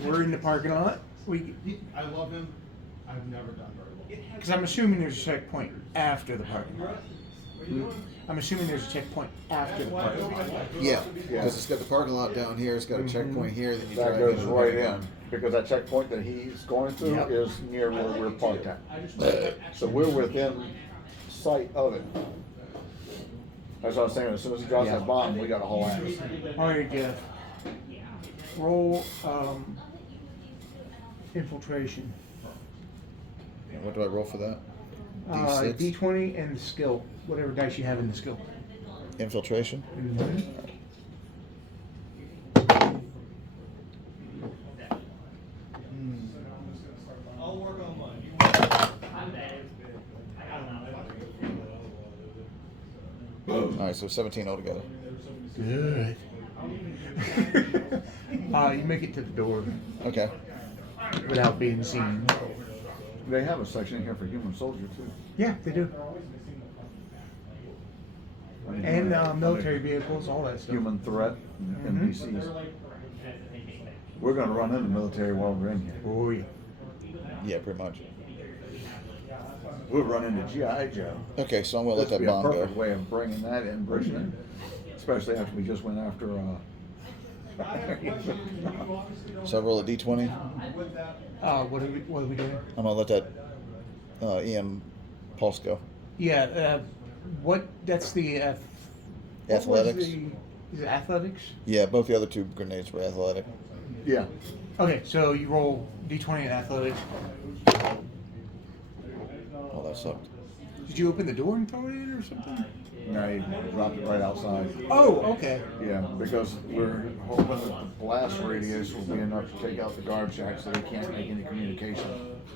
We're in the parking lot. I love him. I've never done very well. Because I'm assuming there's a checkpoint after the parking lot. I'm assuming there's a checkpoint after the parking lot. Yeah, because it's got the parking lot down here. It's got a checkpoint here. Then you That drive goes into the right Pentagon. in because that checkpoint that he's going through Yep. is near where we're parked at. So we're within sight of it. That's what I was saying. As soon as he drops Yeah. that bomb, we got a whole ass. All right, Jeff. roll infiltration. And what do I roll for that? D6? D20 and the skill, whatever dice you have in the skill. Infiltration? Mm-hmm. I'll work on mine. I'm dead. I got enough. Alright, so 17 altogether. Good. You make it to the door Okay. without being seen. They have a section here for human soldier too. Yeah, they do. And military vehicles, all that stuff. Human threat and Mhm. NPCs. We're gonna run into military while we're in here. Oh yeah. Yeah, pretty much. We'll run into G.I. Joe. Okay, so I'm gonna let This that would be a bomb go. perfect way of bringing that in, bridging it, especially after we just went after. So I roll a D20. What are we doing? I'm gonna let that EM pulse go. Yeah. That's the what was Athletics? Is it athletics? Yeah, both the other two grenades were athletic. Yeah. Okay, so you roll D20 in athletics. Oh, that sucked. Did you open the door and throw it in or something? No, he dropped it right outside. Oh, okay. Yeah, because we're hoping that the blast radius will be enough to take out the guard shack so they can't make any communication.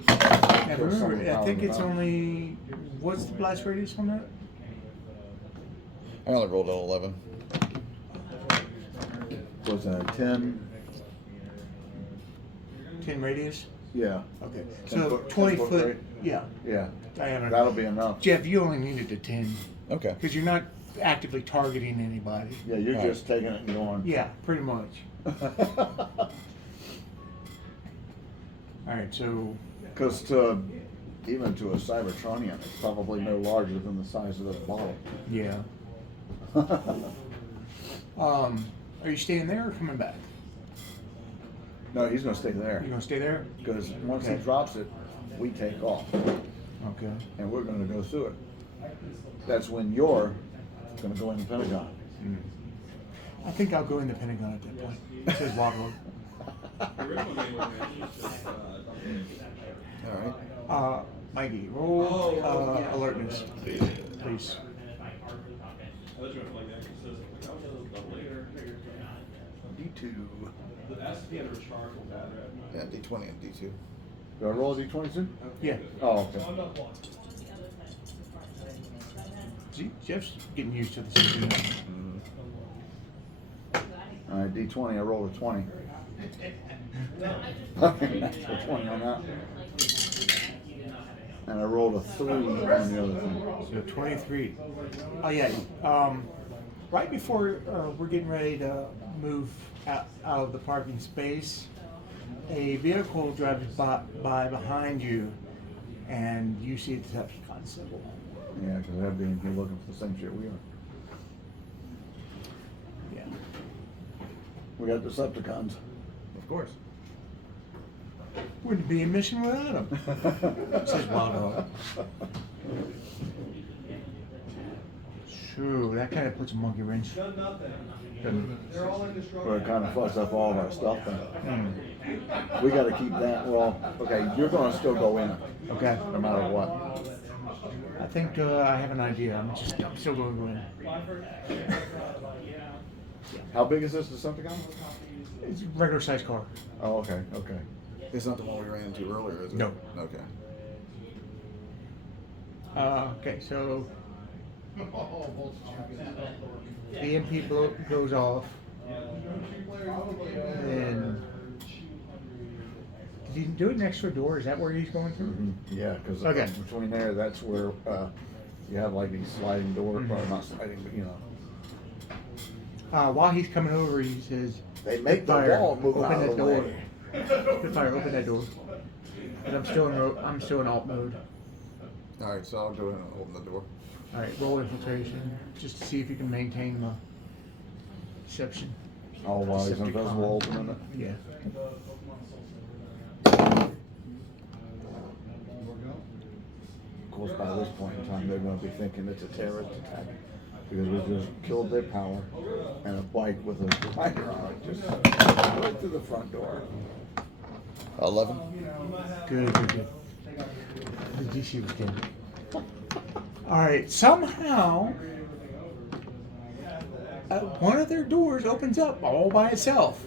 Now Kill some of remember, the I power think in the it's battle. only what's the blast radius on that? I only rolled an 11. Was that 10? 10 radius. Yeah. Okay, 10 so foot- 20 10 foot. rate? Yeah, Yeah. diameter. That'll be enough. Jeff, you only needed the 10 Okay. because you're not actively targeting anybody. Yeah, you're Right. just taking it and going. Yeah, pretty much. All right, so Because even to a Cybertronian, it's probably no larger than the size of this bottle. yeah. Are you staying there or coming back? No, he's gonna stay there. You gonna stay there? Because once he Okay. drops it, we take off, Okay. and we're gonna go through it. That's when you're gonna go in the Pentagon. I think I'll go in the Pentagon at that point. It says Logwood. The original game was just, Alright. Mikey, roll alertness, please. I thought you went for like the Exorcist. Like, I was double later. D2. The SP had a rechargeable battery. Yeah, D20 and D2. Do I roll a D20 too? Yeah. Oh, okay. See, Jeff's getting used to the system. All right, D20. I rolled a 20. Natural 20 on that. And I rolled a 3 on the other thing. So 23. Oh yeah. Right before we're getting ready to move out of the parking space, a vehicle drives by behind you, and you see the Decepticon symbol. Yeah, because they're being here looking for the same shit we are. Yeah. We got Decepticons. Of course. Wouldn't be a mission without them. Says Wild Hog. Sure, that kind of puts a monkey wrench. Done nothing. Doesn't- They're all indestructible. But it kind of fucks up all of our stuff then. We got to keep that. Well, okay, you're going to still go in it, Okay. no matter what. I think I have an idea. I'm still going to go in. How big is this Decepticon? It's a regular sized car. Oh, okay, okay. It's not the one we ran into earlier, is it? No. Okay. Okay, so Oh, bullshit. the EMP goes off, and did he do it next to a door? Is that where he's going through? Yeah, because Okay. between there, that's where you have like these sliding doors, well, Mhm. not sliding, but you know. While he's coming over, he says, They make the "Fire, wall move open out of that the door. way." Fire, open that door." But I'm still in alt mode. Alright, so I'll go in and open the door. All right, roll infiltration just to see if you can maintain the deception. Oh, while he's Decepticon. invisible, opening it. Yeah. Of course, by this point in time, they're going to be thinking it's a terrorist attack. because we just killed their power, and a bike with a rider on it just right through the front door. 11. Good. The DC was good. All right. Somehow, one of their doors opens up all by itself.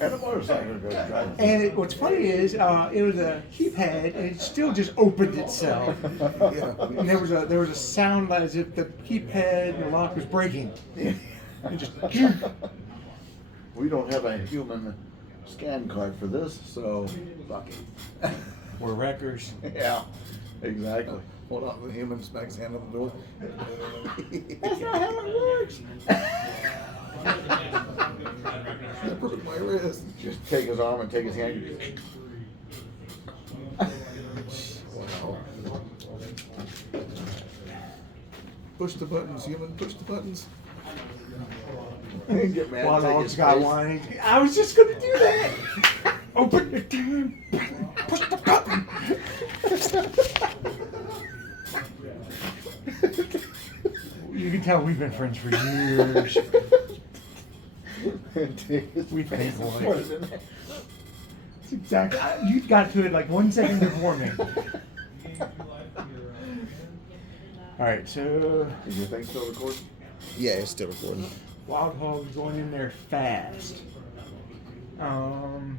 And a motorcycle goes driving. And what's funny is, it was a keypad, and it still just opened itself. Yeah. And there was a sound as if the keypad and the lock was breaking. It just. We don't have a human scan card for this, so fuck it. We're wreckers. Yeah, exactly. Hold on, the human smacks hand on the door. That's not how it works. I broke my wrist. Just take his arm and take his hand. Wow. Push the buttons, human. Push the buttons. Get mad. Wild take Dog's his got face. one. I was just gonna do that. Open the damn button. Push the button. You can tell we've been friends for years. We've been boys. That's exactly. You got to it like 1 second before me. All right, so Is your thing still recording? Yeah, it's still recording. Wild Hog's going in there fast. Don't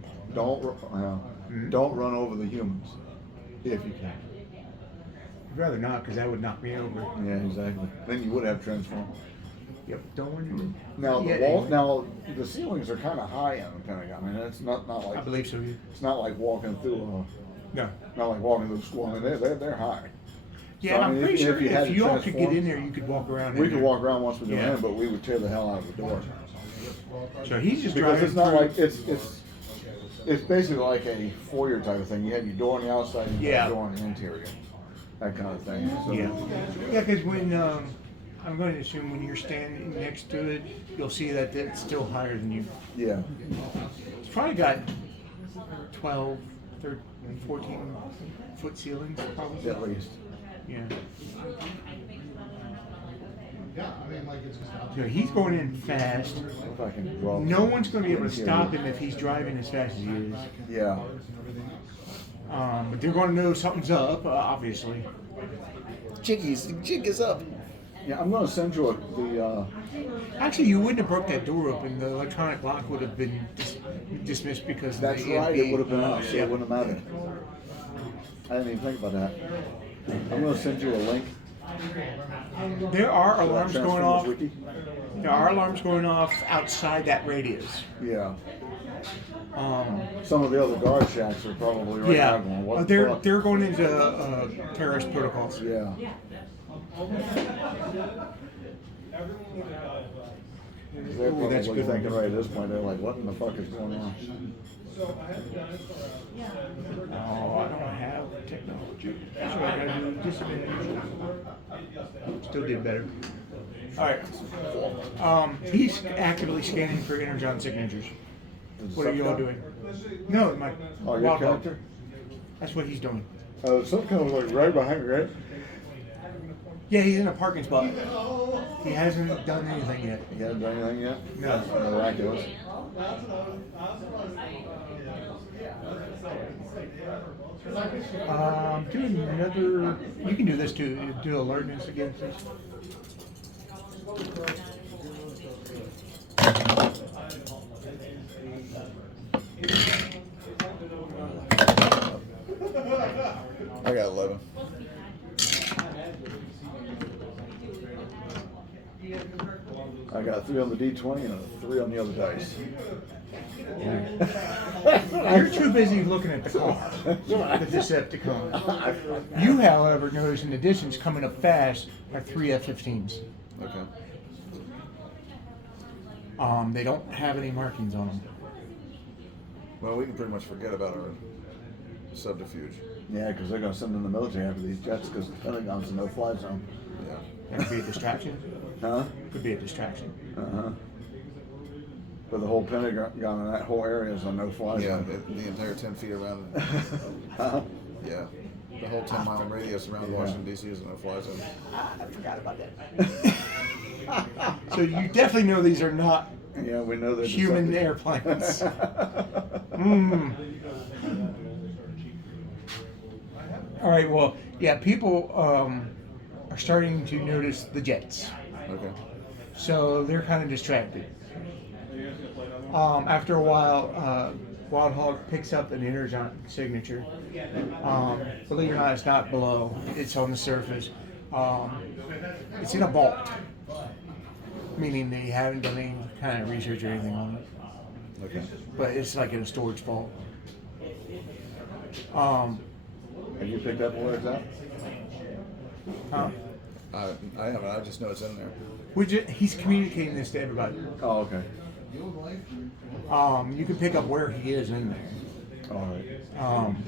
run over the humans if you can. I'd rather not, because that would knock me over. Yeah, exactly. Then you would have transform. Yep, don't. Now the Yeah, wall, anyway. now the ceilings are kind of high in the Pentagon. I mean, it's not I like believe so. it's not like walking through No. not like walking through school. I mean, they're high. Yeah, So, I I'm mean, pretty sure you had if to you all could get transform- in there, you could walk around. We in could there. walk around once we go Yeah. in, but we would tear the hell out of the door. So he's just Because driving it's not through- like it's basically like a foyer type of thing. You have your door on the outside and you have Yeah. your door on the interior. That kind of thing. So, Yeah, yeah, because when I'm going to assume when you're standing next to it, you'll see that it's still higher than you. Yeah. It's probably got 12, 13, 14 foot ceilings, probably. At least. Yeah. Yeah, I mean, like, it's just. So he's going in fast. If I can draw. No one's going to be able to interior. stop him if he's driving as fast as he is. Yeah. But they're going to know something's up, obviously. Jiggies, the jig is up. Yeah, I'm going to send you the. Actually, you wouldn't have broke that door open. The electronic lock would have been dismissed because That's of the right. EMP. It would have been out, so Yeah. it wouldn't have mattered. I didn't even think about that. I'm going to send you a link. There are to that alarms going Transformers off. Wiki. There are alarms going off outside that radius. Yeah. Um, Some of the other guard shacks are probably right yeah, now going, what the they're fuck? they're going into terrorist protocols. Yeah. They're Ooh, that's probably good. thinking right at this point, they're like, what in the fuck is going on? Oh, I don't have technology. That's what I gotta do. Disadvantage. Still did better. All right. He's actively scanning for Energon signatures. Is it What are you all Subcon? doing? No, my Oh, your Wild Dog. character? That's what he's doing. Some kind of like right behind me, right? Yeah, he's in a parking spot. He hasn't done anything yet. You haven't done anything yet? No. Miraculous. Do another. You can do this too. Do alertness again, please. I got 11. I got a 3 on the D20 and a 3 on the other dice. You're too busy looking at the car, the Decepticon. You, however, notice in additions coming up fast are 3 F-15s. Okay. They don't have any markings on them. Well, we can pretty much forget about our subterfuge. Yeah, because they're going to send in the military after these jets because the Pentagon's a no-fly zone. Yeah. That could be a distraction. Huh? Could be a distraction. Uh-huh. But the whole Pentagon and that whole area is a no-fly Yeah, zone. the entire 10 feet around it. Huh? Yeah. The whole 10-mile radius around Washington D.C. is a no-fly zone. I forgot about that. So you definitely know these are not Yeah, we know they're human deceptive. airplanes. Mm. All right. Well, yeah. People are starting to notice the jets, Okay. so they're kind of distracted. After a while, Wild Hog picks up an Energon signature. Believe it or not, it's not below; it's on the surface. It's in a vault, meaning they haven't done any kind of research or anything on it. Okay. But it's like in a storage vault. Have you picked up where it's at? Huh? I haven't. I just know it's in there. He's communicating this to everybody. Oh, okay. You can pick up where he is in there. All right. Um,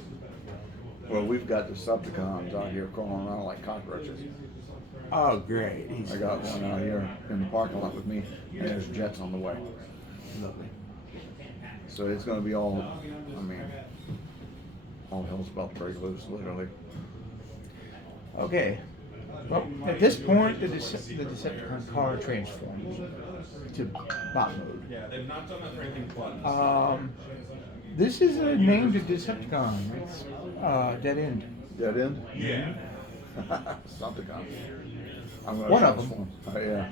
Well, we've got Decepticons out here crawling around like cockroaches. oh, great. He's I got one out here in the parking lot with me, and there's jets on the way. lovely. So it's going to be all, I mean, all hell's about to break loose, literally. Okay. Well, at this point, the Decepticon car transforms to bot mode. Yeah, they've not done that for anything fun. This is a named Decepticon. It's Dead End. Dead end? Yeah. Decepticon. I'm gonna One of them. transform. Yeah.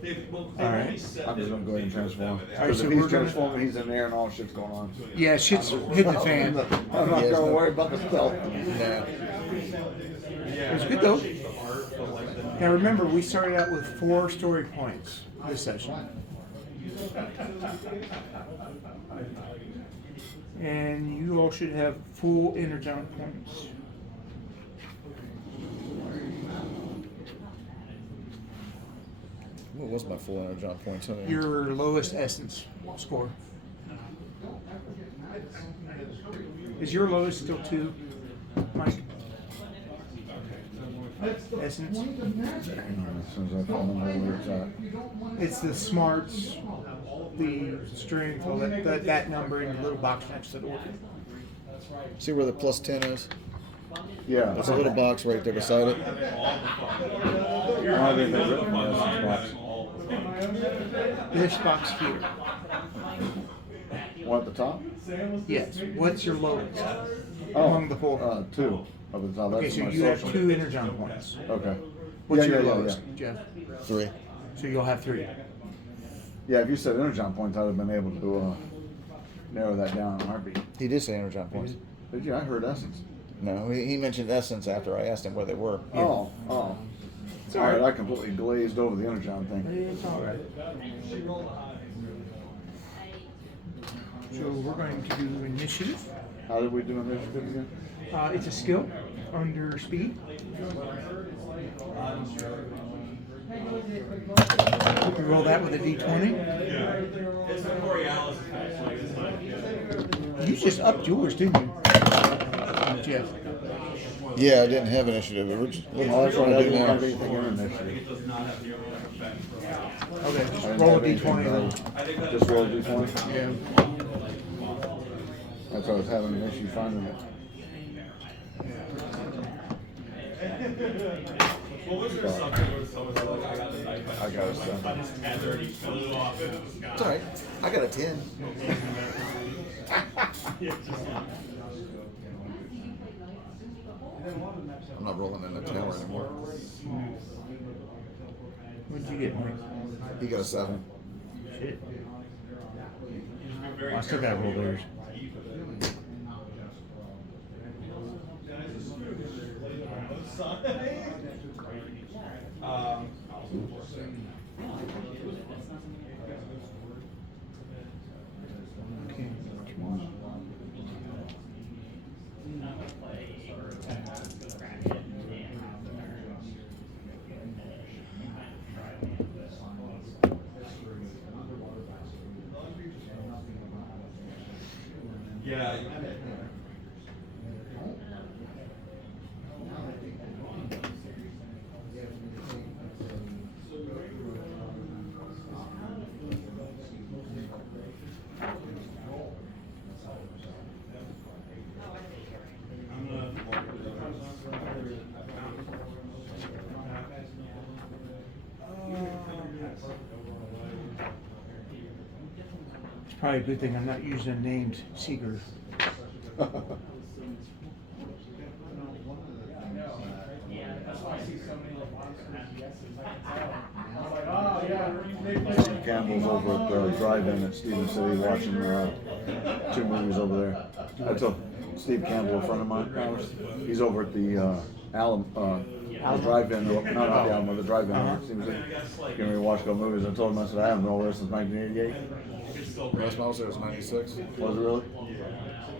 They've All right. I'm just going to go ahead and transform. All right, Because so if we're he's gonna- transforming, he's in there and all shit's going on. Yeah, shit's hit the fan. I'm not Yes, going to no. worry about the stealth. Nah. It was good though. Now remember, we started out with 4 story points this session. And you all should have full Energon points. What was my full Energon point? Tell me. Your lowest essence score. Is your lowest still 2, Mike? Essence? Hang on, as soon as I find where it's at. It's the smarts, the strength, all that number in the little box next to the order. See where the plus 10 is? Yeah. There's a little box right there beside it. I have it written in the essence box. This box here. One at the top? Yes. What's your lowest Oh, among the 4? 2 up at the top. Okay, That's so my you have social. 2 Energon points. Okay. What's Yeah, your yeah, yeah, lowest, yeah. Jeff? 3. So you'll have 3. Yeah, if you said Energon points, I'd have been able to narrow that down in a heartbeat. He did say Energon points. Did you? I heard Essence. No, he mentioned Essence after I asked him where they were. Oh. It's all right. I completely glazed over the Energon thing. It's all right. So we're going to do initiative. How did we do initiative again? It's a skill under speed. You can roll that with a d20. It's the Coriolis effect, like it's not. You just upped yours, didn't you, Jeff? Yeah, I didn't have initiative. We're just, Oh, that's right. I do didn't now. have anything in initiative. It does not have the overlap effect for Okay, I just didn't roll a have anything, d20 then. I think that Just roll a d20. Yeah. That's why I was having an issue finding it. What was your something where someone said, like, I got the knife? I got a 7. I just tethered, he flew off into the sky. It's all right. I got a 10. I'm not rolling in the tower anymore. What'd you get, Mike? He got a 7. Shit. I still gotta roll theirs. Okay. Yeah. I'm gonna Probably a good thing I'm not using a named seeker. Yeah, that's why I see so many like monster GSs. I can tell. I was like, oh yeah, Steve Campbell's over at the drive-in at Stephen City watching 2 movies over there. That's a Steve Campbell, a friend of mine. He's over at the Alum, the drive-in, not the Alum, the drive-in. Stephen City. Getting ready to watch a couple movies. I told him, I said, I haven't been over there since 1988. Last time I was there was 96. Was it really?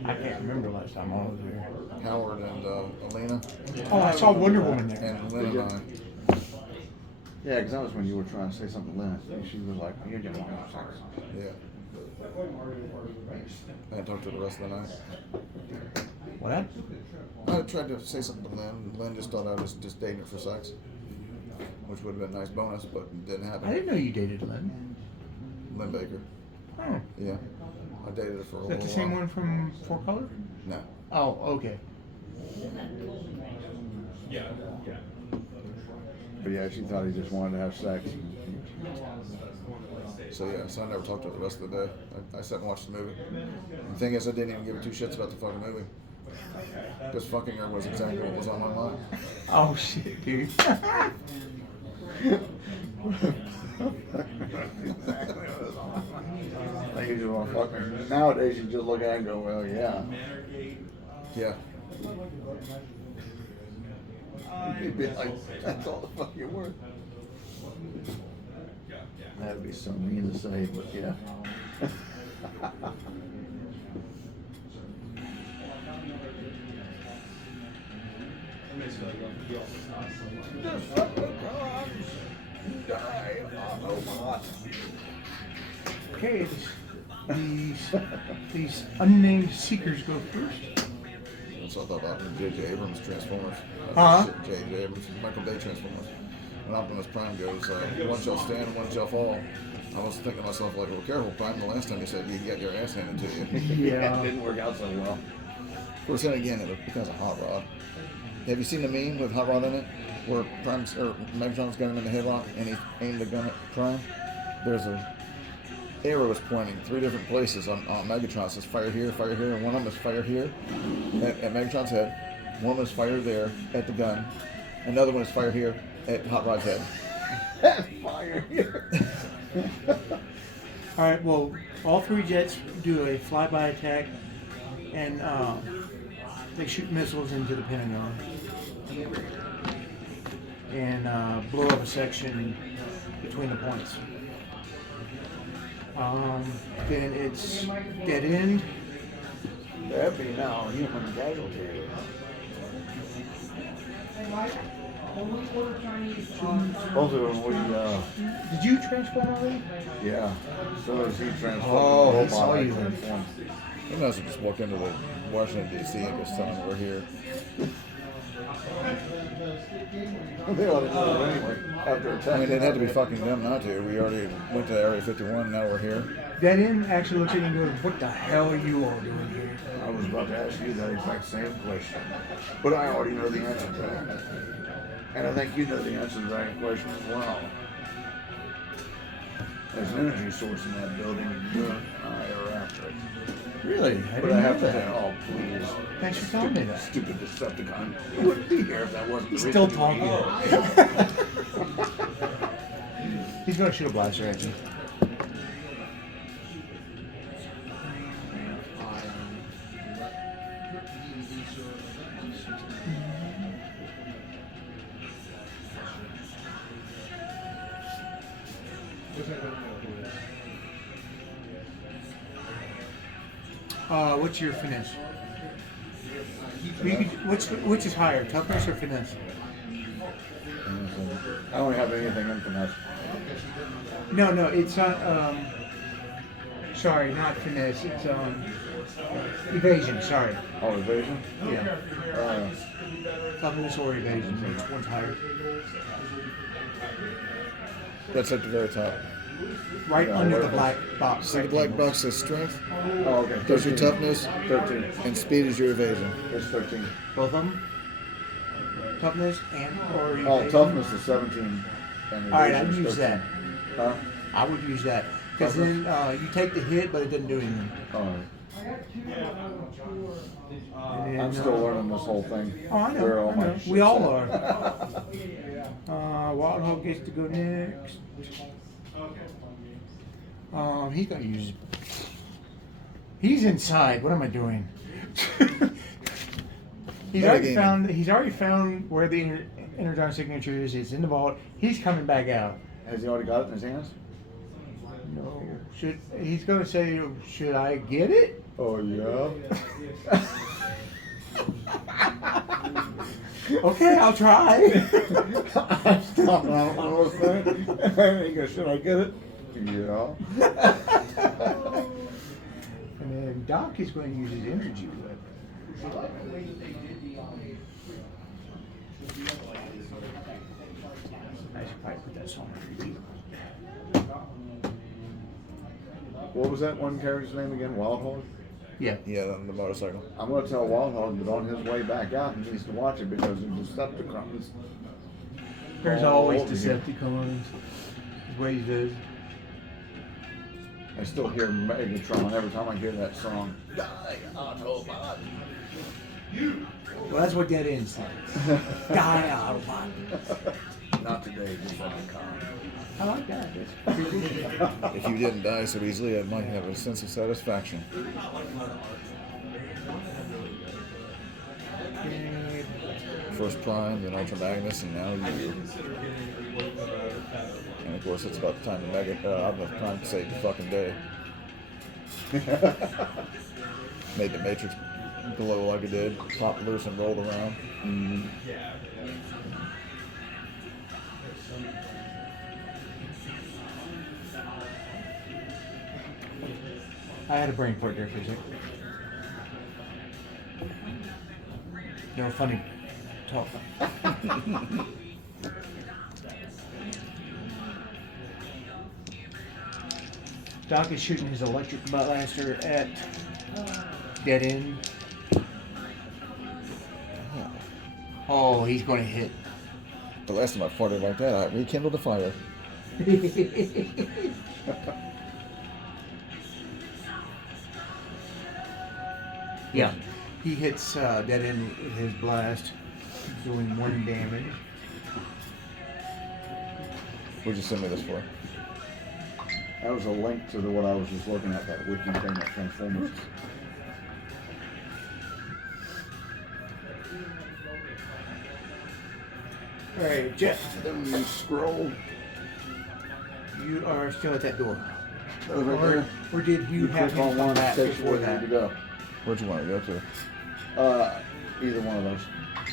I can't remember last time I was there. Howard and Elena Oh, I saw Wonder Woman there. and Lynn and I. Yeah, because that was when you were trying to say something to Lynn. She was like, you're getting one more sex. Yeah. I didn't talk to her the rest of the night. What? I tried to say something to Lynn. Lynn just thought I was just dating her for sex, which would have been a nice bonus, but it didn't happen. I didn't know you dated Lynn. Lynn Baker. Oh. Yeah. I dated her for a Is little that the same while. one from Four Color? No. Oh, okay. Yeah. Yeah. But yeah, she thought he just wanted to have sex. So yeah, so I never talked to her the rest of the day. I sat and watched the movie. The thing is, I didn't even give her 2 shits about the fucking movie. Because fucking her was exactly what was on my mind. Oh shit, dude. Like you just want to fuck her. Nowadays, you just look at it and go, well, yeah. Yeah. You'd be like, that's all the fuck you're worth. That'd be so mean to say, but yeah. Okay, these unnamed seekers go first. That's what I thought about J.J. Abrams Transformers. Huh? J.J. Abrams, Michael Bay Transformers. When Optimus Prime goes, one shall stand, one shall fall. I was thinking to myself, like, well, careful, Prime. The last time you said you get your ass handed to you. Yeah. It didn't work out so well. Of course, then again, it was because of Hot Rod. Have you seen the meme with Hot Rod in it, where Prime's or Megatron's got him in the headlock and he aimed the gun at Prime? There's a arrow is pointing 3 different places on Megatron. It says fire here, and one of them is fire here at Megatron's head. One is fire there at the gun. Another one is fire here at Hot Rod's head. Fire here. All right. Well, all 3 jets do a flyby attack, and they shoot missiles into the Pentagon and blow up a section between the points. Then it's dead end. That'd be now a human casualty. Both of them, Did you transform already? yeah. So as he transformed, Oh, the he saw robot you. transformed. You might as well just walk into the Washington D.C. and just tell them we're here. They ought to know it anyway. After I mean, attacking. it had to be fucking dumb not to. We already went to Area 51. Now we're here. Dead end actually looks at you and goes, "What the hell are you all doing here?" I was about to ask you that exact same question, but I already know the answer to that. And I think you know the answer to that question as well. There's an energy source in that building, and you and I are after it. Really? But I have to say, oh please. Thanks for telling me that. Stupid Decepticon. You wouldn't be here if that wasn't He's the still reason. talking. He's gonna shoot a blaster at you. What's your finesse? Which is higher, toughness or finesse? I don't have anything in finesse. No, it's not. Sorry, not finesse. It's evasion. Sorry. Oh, evasion? Yeah. Uh, Toughness or evasion. Which one's higher? That's at the very top. Right Yeah, under where the it black box. See the black box says strength. oh, okay. There's your 13. toughness, 13. and speed is your evasion. It's 13. Both of them. Toughness and or evasion. Oh, toughness is 17. And All right, I'd evasion's use that. 13. Huh? I would use that. Because then you take the hit, but it doesn't do anything. Alright. And then, I'm still learning this whole thing. Oh, I know. Where all I my know. shit's We all at. are. Wild Hog gets to go next. He's gonna use. He's inside. What am I doing? He's already found. He's already found where the Energon signature is. It's in the vault. He's coming back out. Has he already got it in his hands? No. He's gonna say, should I get it? Oh yeah. Okay, I'll try. I'm stopping. I don't know what to say. He goes, should I get it? Yeah. And then Doc is going to use his energy weapon. I should probably put that song on repeat. What was that one character's name again? Wild Hog? Yeah. Yeah, the motorcycle. I'm going to tell Wild Hog that on his way back out, he needs to watch it because the Decepticons. There's all always over here. Decepticons. Ways is. I still hear Megatron every time I hear that song. Die, Autobot. Well, that's what Dead End says. Die, Autobot. Not today, Decepticon. I like that. That's pretty good. If you didn't die so easily, I might have a sense of satisfaction. First Prime, then Ultra Magnus, and now you. And of course, it's about the time the Optimus Prime saved the fucking day. Made the Matrix glow like it did, popped loose and rolled around. Mm-hmm. I had a brain fart there for a second. No funny talk. Doc is shooting his electric blaster at Dead End. Oh, he's going to hit. The last time I farted like that, I rekindled the fire. Yeah, he hits Dead End with his blast, doing 1 damage. What'd you send me this for? That was a link to what I was just looking at, that wiki thing that Transformers. All right, Jeff, Then you scroll. you are still at that door. Those right there. Or did you have click on him one, come back takes you before where you need that? to go. Where'd you want to go to? Either one of those.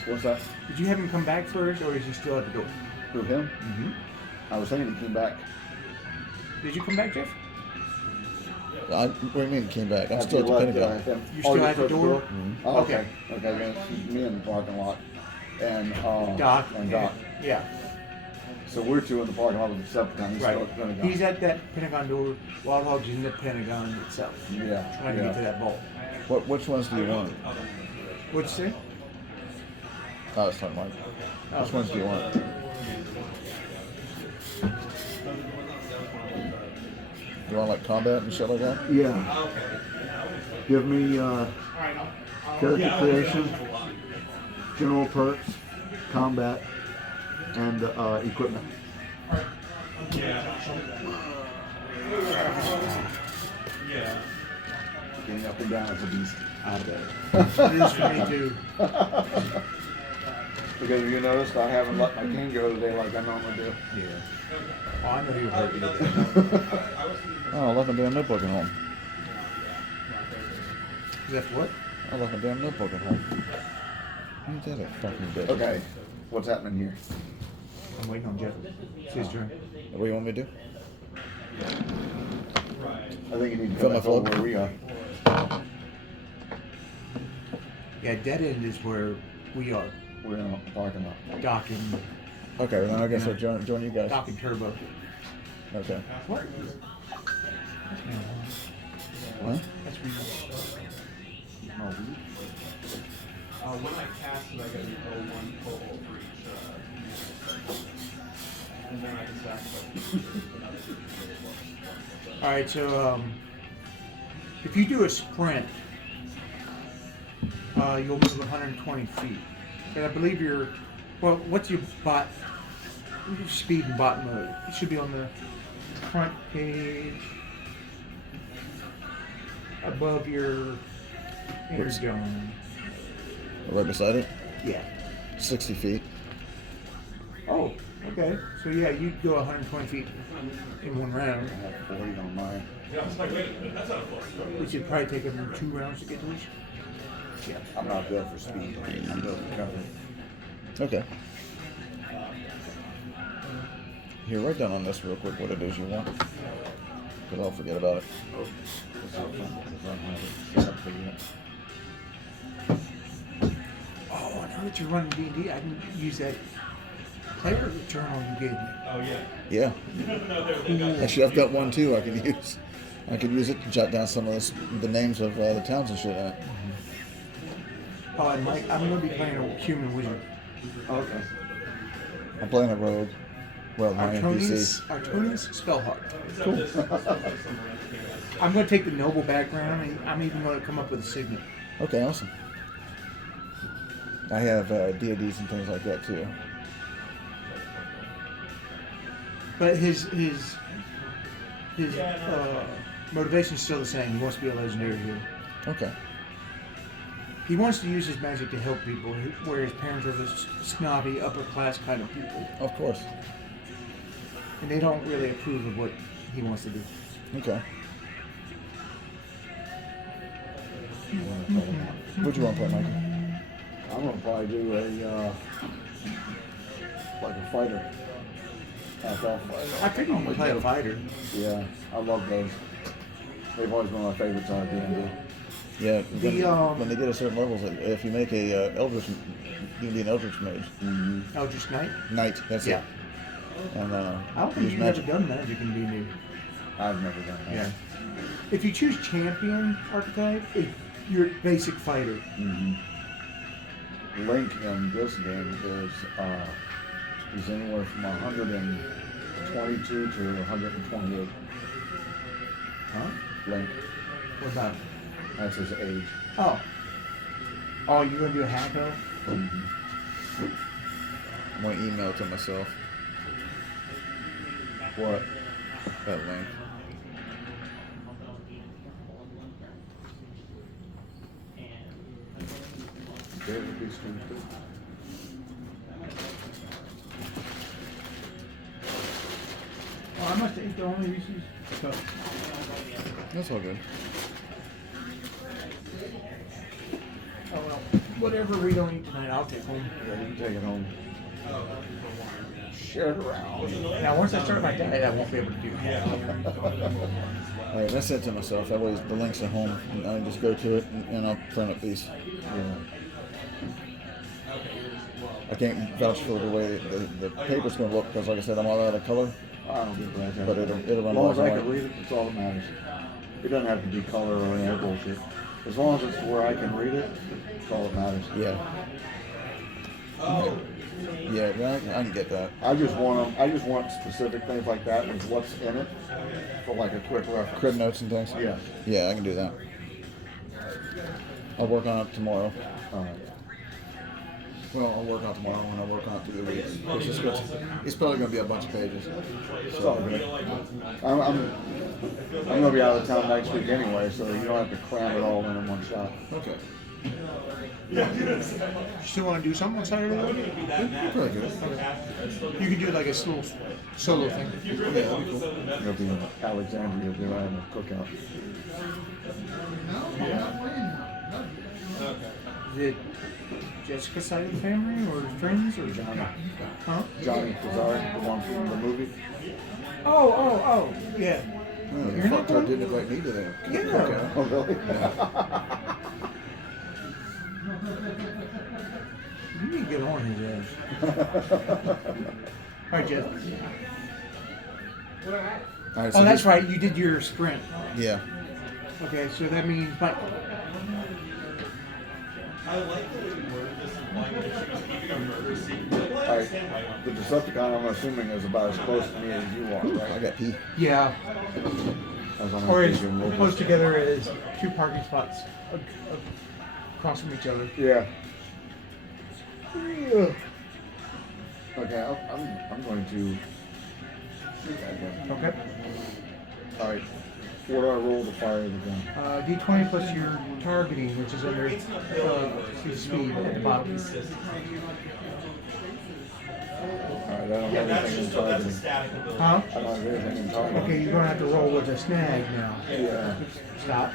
What's that? Did you have him come back first, or is he still at the door? Who, him? Mm-hmm. I was thinking he came back. Did you come back, Jeff? What do you mean he came back? I'm After still at you the left, Pentagon. You're still at the at door? Oh, Okay. Okay, then it's me in the parking lot. And, Doc. And Doc. Yeah, So we're two in the parking lot with the Decepticon. He's right. still at the Pentagon. He's at that Pentagon door. Wild Hog's in the Pentagon itself. Yeah. Trying to get to that vault. Which ones do you want? What'd you say? Oh, it's not Mike. Oh. Which ones do you want? You want like combat and shit like that? Yeah. Give me character creation, general perks, combat, and equipment. Yeah. Getting up and down as a beast. It is for me too. Because you noticed I haven't let my king go today like I normally do. Yeah. Oh, I know you hurt me. Oh, I left my damn notebook at home. That's what? I left my damn notebook at home. Ain't that a fucking bitch? Okay, what's happening here? I'm waiting on Jeff. It's his turn. What do you want me to do? I think you need to Fill come my back over float. where we are. Yeah, Dead End is where we are. We're in a parking lot. Doc and, Okay, then I guess I'll join you guys. Doc and Turbo. Okay. What? What? That's weird. No, we- When I cast it, I get an O1 total for each. And then I can sacrifice. All right, so if you do a sprint, you'll move 120 feet. And I believe what's your bot speed and bot mode? It should be on the front page above your Energon. Right beside it, Yeah. 60 feet. Oh, okay. So yeah, you'd go 120 feet in one round. I have 40 on mine. Yeah, I was like, wait a minute, that's not a plus. Which would probably take them 2 rounds to get to this. Yeah, I'm not good for speed. I'm good for cover. Okay. Here, write down on this real quick what it is you want. Because I'll forget about it. It's so fun because I don't have it set up for you. Oh, now that you're running D&D, I can use that player journal you gave me. Oh, yeah. Yeah. No, they got Actually, I've got one too I can use. I could use it to jot down some of the names of the towns and shit in it. Oh, and Mike, I'm going to be playing a human wizard. Okay. I'm playing a rogue. Well, my NPC. Artonius Spellhawk. Cool. I'm going to take the noble background, and I'm even going to come up with a signet. Okay, awesome. I have deities and things like that too. But his motivation's still the same. He wants to be a legendary hero. Okay. He wants to use his magic to help people, where his parents are the snobby, upper class kind of people. Of course. And they don't really approve of what he wants to do. Okay. What do you want to play, Michael? I'm gonna probably do a like a fighter. Half-elf fighter. I figured you would play a fighter. Yeah, I love those. They've always been my favorites on D&D. Yeah, The, when they get a certain levels, if you make a Eldritch, you can be an Eldritch mage. Eldritch Knight? Knight, that's Yeah. it. And I don't think use you've ever done magic in D&D. I've never done that. Yeah. If you choose champion archetype, you're a basic fighter. Link in this game is he's anywhere from 122 to 128. Huh? Link. What about? That's his age. Oh. Oh, you're gonna do a half elf? I'm going to email it to myself, What? that link. David B. Stupid. Oh, I must have ate the only Reese's cup. That's all good. Oh well. Whatever we don't eat tonight, I'll take home. Yeah, you can take it home. Share it around. Now, once I start my diet, I won't be able to do that. Alright, I said to myself, that way the link's at home, and I just go to it and I'll print up these. Yeah. I can't vouch for the way the paper's going to look, because like I said, I'm all out of color. I don't give a damn. But it'll run As long as black I and can white. read it, that's all that matters. It doesn't have to be color or any other bullshit. As long as it's where I can read it, that's all that matters. Yeah. Yeah, I can get that. I just want specific things like that with what's in it for like a quick reference. Crib notes and things? Yeah. Yeah, I can do that. I'll work on it tomorrow. Well, I'll work on it tomorrow and I'll work on it through the week. It's probably going to be a bunch of pages. It's all good. I'm gonna be out of town next week anyway, so you don't have to cram it all in one shot. Okay. You still want to do something on Saturday? You're probably good. You could do like a little solo thing. Yeah, that'd be cool. It'll be in Alexandria. They're having a cookout. No, I'm not playing now. No. Is it Jessica's side of the family, or friends, or Johnny. Huh? Johnny Kazari, the one from the movie. Oh, yeah. Oh, You're you not fucked up, going? didn't invite me to that. Yeah. Okay. Oh, really? You need to get on his ass. All right, Jeff. All right, so Oh, that's this- right. You did your sprint. Yeah. Okay, so that means Michael. I like the way you worded this, implying that she was keeping a murder secret. Well, I Alright, understand why you want the Decepticon, I'm assuming, is about as close to me as you are, I right? got pee. Yeah. As long Or as as you can close together as 2 parking spots across from each other. Yeah. Okay, I'm going to shoot that gun. Okay. All right. What do I roll to fire the gun? D20 plus your targeting, which is under speed at the bottom. All right, I don't Yeah, have that's anything in just that's a targeting. static ability. Huh? I don't have anything in targeting. Okay, you're gonna have to roll with a snag now. Yeah. Stop.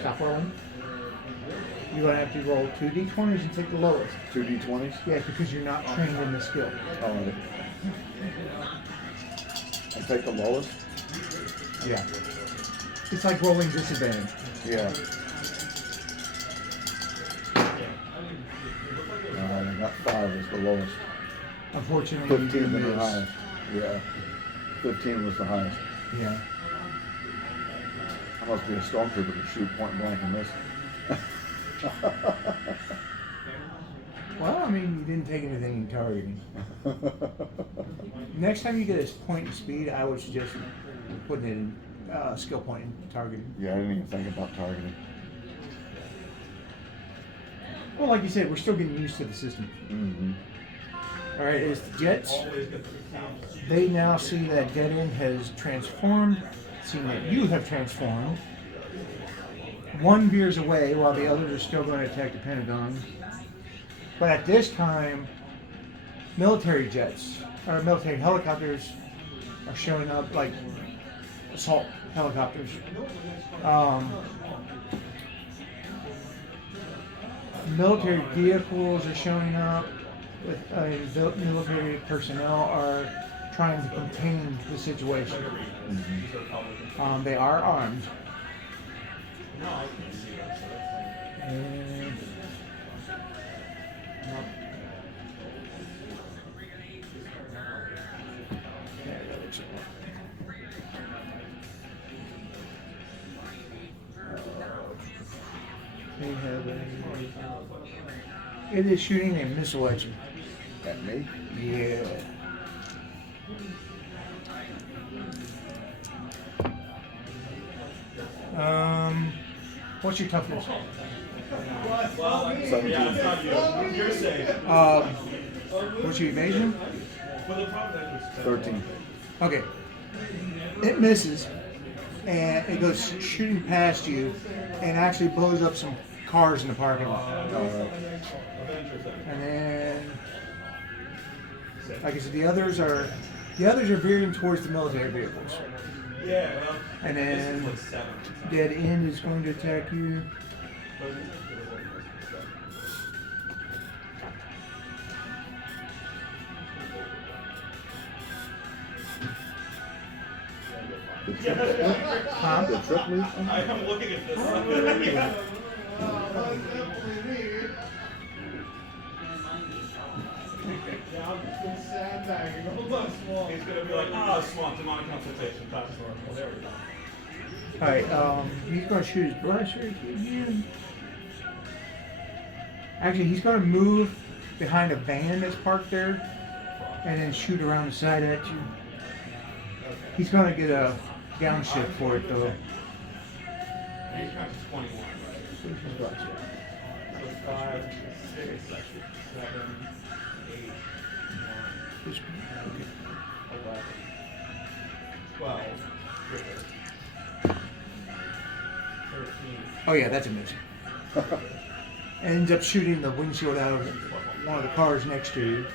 Stop rolling. You're gonna have to roll 2 D20s and take the lowest. 2 D20s? Yeah, because you're not trained in the skill. All right. I take the lowest? Yeah. It's like rolling disadvantage. Yeah. Alright, I got 5 as the lowest. Unfortunately, you 15 do was the miss. highest. Yeah. 15 was the highest. Yeah. I must be a stormtrooper to shoot point blank and miss. Well, I mean, you didn't take anything in targeting. Next time you get a point in speed, I would suggest putting it in skill point in targeting. Yeah, I didn't even think about targeting. Well, like you said, we're still getting used to the system. Mm-hmm. All right, it's the Jets. Always get the counter. They now see that Dead End has transformed, seeing that you have transformed. One veers away while the others are still going to attack the Pentagon. But at this time, military jets, or military helicopters, are showing up, like assault helicopters. Military vehicles are showing up, with military personnel are trying to contain the situation. They are armed. And they have it is shooting a missile at you. At me? Yeah. What's your toughness? Well, yeah, it's not you. You're safe. What's your evasion? But the problem is 13. Okay. It misses, and it goes shooting past you, and actually blows up some cars in the parking lot. Alright. And then, like I said, the others are veering towards the military vehicles. Yeah, well, And this is then like 7. Dead End is going to attack you. Huh? The trick leaf? I am looking at this. Yeah, I'm just been sandbagging all those walls. He's gonna be like, ah, swamp, demonic consultation, that's horrible. There we go. Alright, he's going to shoot his blaster at you again. Actually, he's going to move behind a van that's parked there and then shoot around the side at you. He's going to get a downshift for it, though. He's got 21, right? So 5, 6, 7, 8, 9, 11, 12, 13. Oh yeah, that's a miss. Ends up shooting the windshield out of one of the cars next to you.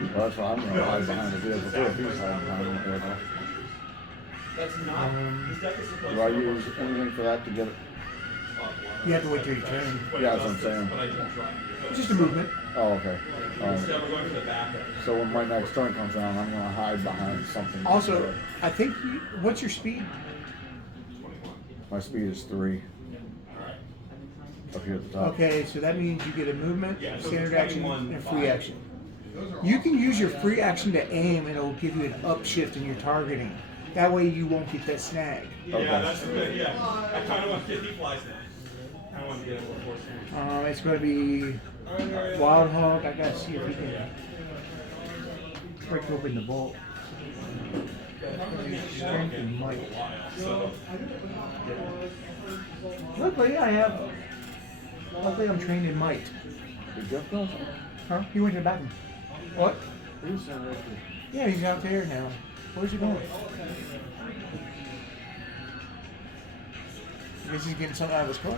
Well, that's why I'm going to hide behind the vehicle too. If he's hiding behind the vehicle. That's not. His deck is supposed Do I use anything for that to get it? You have to wait till you turn. Yeah, that's what I'm saying. But I didn't try. It's just a movement. Oh, okay. Instead, we're going for the backup. So when my next turn comes around, I'm going to hide behind something. Also, I think what's your speed? 21. My speed is 3. Up here at the top. Okay, so that means you get a movement, Yeah, so standard action, 21, and free 5. action. You can use your free action to aim, and it will give you an upshift in your targeting. That way, you won't get that snag. Yeah, Okay. that's good. Yeah, I kind of want to get he flies now. I want to get it before soon. It's going to be Wild Hog. I gotta see if he can break open the bolt. Strength and might. So, Luckily, I'm trained in might. Did Jeff go? Huh? He went to the bathroom. What? He was down there. Yeah, he's out there now. Where's he going? I guess he's getting something out of his car.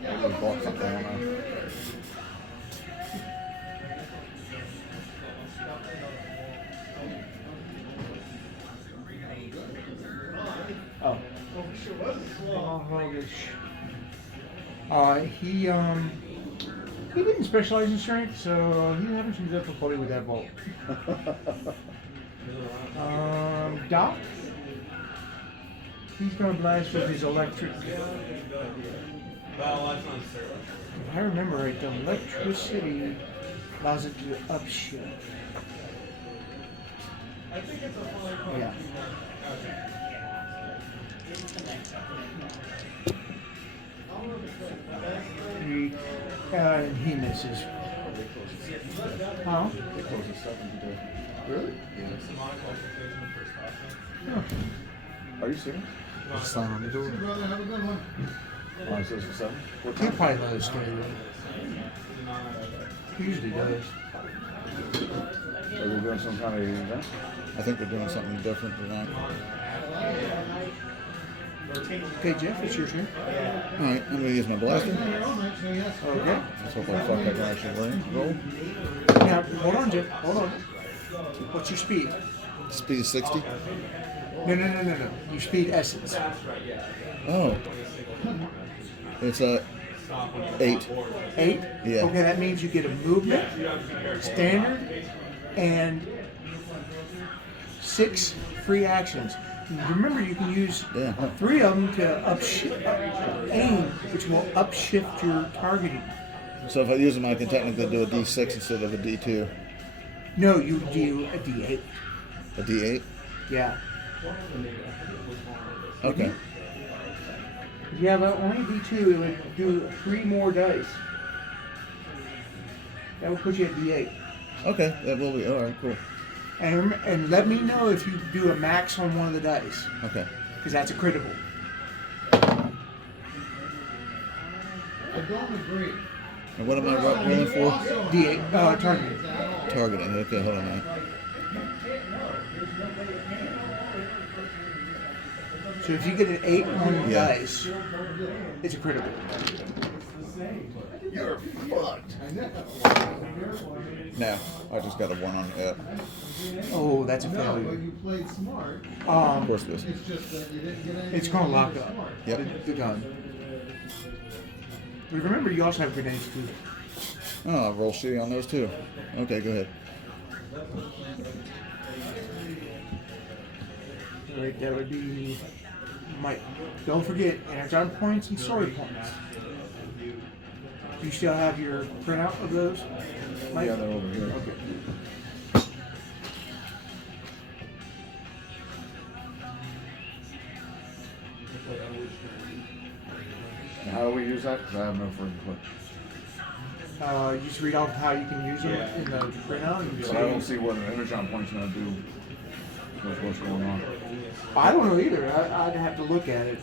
He bought something on Oh. He didn't specialize in strength, so he's having some difficulty with that bolt. Doc? He's gonna blast with his electric. well, that's not serious. If I remember right, the electricity allows it to upshift. I think it's a fine call. Yeah. He misses. Huh? They closed at 7 today. Really? It's a non-consultation first class. Are you serious? Sign on the door. Brother, have a good one. Oh, it says for 7? What He'll time? probably let us stay there. He usually does. Are they doing some kind of event? I think they're doing something different tonight. Okay, Jeff, it's your turn. Alright, I'm gonna use my blaster. Okay. Let's hope I can actually roll. Now, hold on, Jeff. Hold on. What's your speed? Speed 60. No. Your speed essence. Oh. It's a 8. 8? Yeah. Okay, that means you get a movement, standard, and 6 free actions. Remember, you can use Yeah. 3 of them to aim, which will upshift your targeting. So if I use them, I can technically do a D6 instead of a D2. No, you do a D8. A D8? Yeah. Okay. If you have only D2, it would do 3 more dice. That would put you at D8. Okay, that will be. Alright, cool. And let me know if you do a max on one of the dice, Okay. because that's a critical. I don't agree. And what am I rolling for? D8, target. Targeting. Okay, hold on a minute. So if you get an 8 on the Yeah. dice, it's a critical. You're fucked. No, I just got a 1 on that. Oh, that's a No, failure. but you played smart. Of course it is. It's just that you didn't get anything. It's gonna lock up. Yep. The gun. But remember, you also have grenades too. Oh, roll shitty on those too. Okay, go ahead. Right, that would be Mike. Don't forget energon points and story points. Do you still have your printout of those, Mike? Yeah, they're over here. Okay. And how do we use that? Because I have no freaking clue. You just read off how you can use them in the printout. And But I don't see what an energon point's gonna do with what's going on. I don't know either. I'd have to look at it.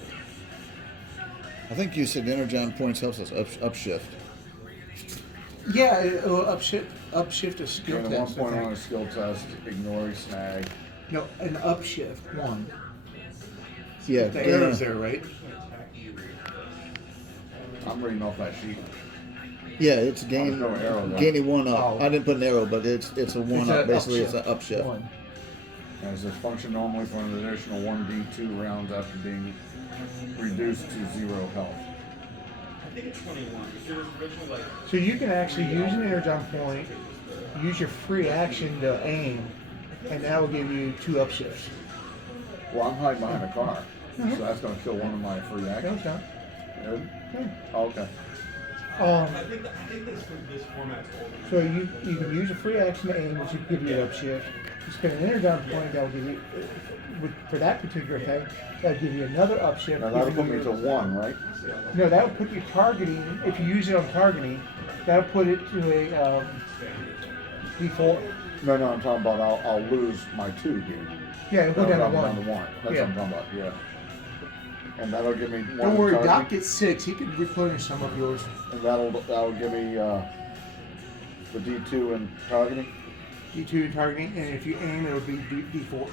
I think you said energon points helps us upshift. Yeah, it will upshift a skill Gain test. 1 I point on a think. skill test, ignore snag. No, an upshift 1. Yeah, The arrow's there, right? I'm reading off that sheet. Yeah, it's gain, no arrow, though. gaining 1 up. Oh. I didn't put an arrow, but it's a 1 It's up. a Basically, it's an upshift. upshift. 1. As a function normally for an additional 1d2 rounds after being reduced to 0 health. I think it's 21. It was originally like. So you can actually use an energon point, use your free action to aim, and that will give you 2 upshifts. Well, I'm hiding behind a car, so that's going to kill one of my free No, actions. it's not. Good? Oh, okay. I think this format's old. So you can use a free action to aim, which will give you an upshift. You spend an energon point, that will give you, for that particular effect, that will give you another upshift. Now that'll giving put me you- to 1, right? No, that would put you targeting, if you use it on targeting, that would put it to a D4. No, I'm talking about I'll lose my 2 here. Yeah, it'll go down to Down 1. to 1. That's Yeah. what I'm talking about, yeah. And that'll give me 1. Don't worry, target, Doc gets 6. He can replenish some of yours. And that'll give me the D2 and targeting. D2 and targeting, and if you aim, it'll be D4.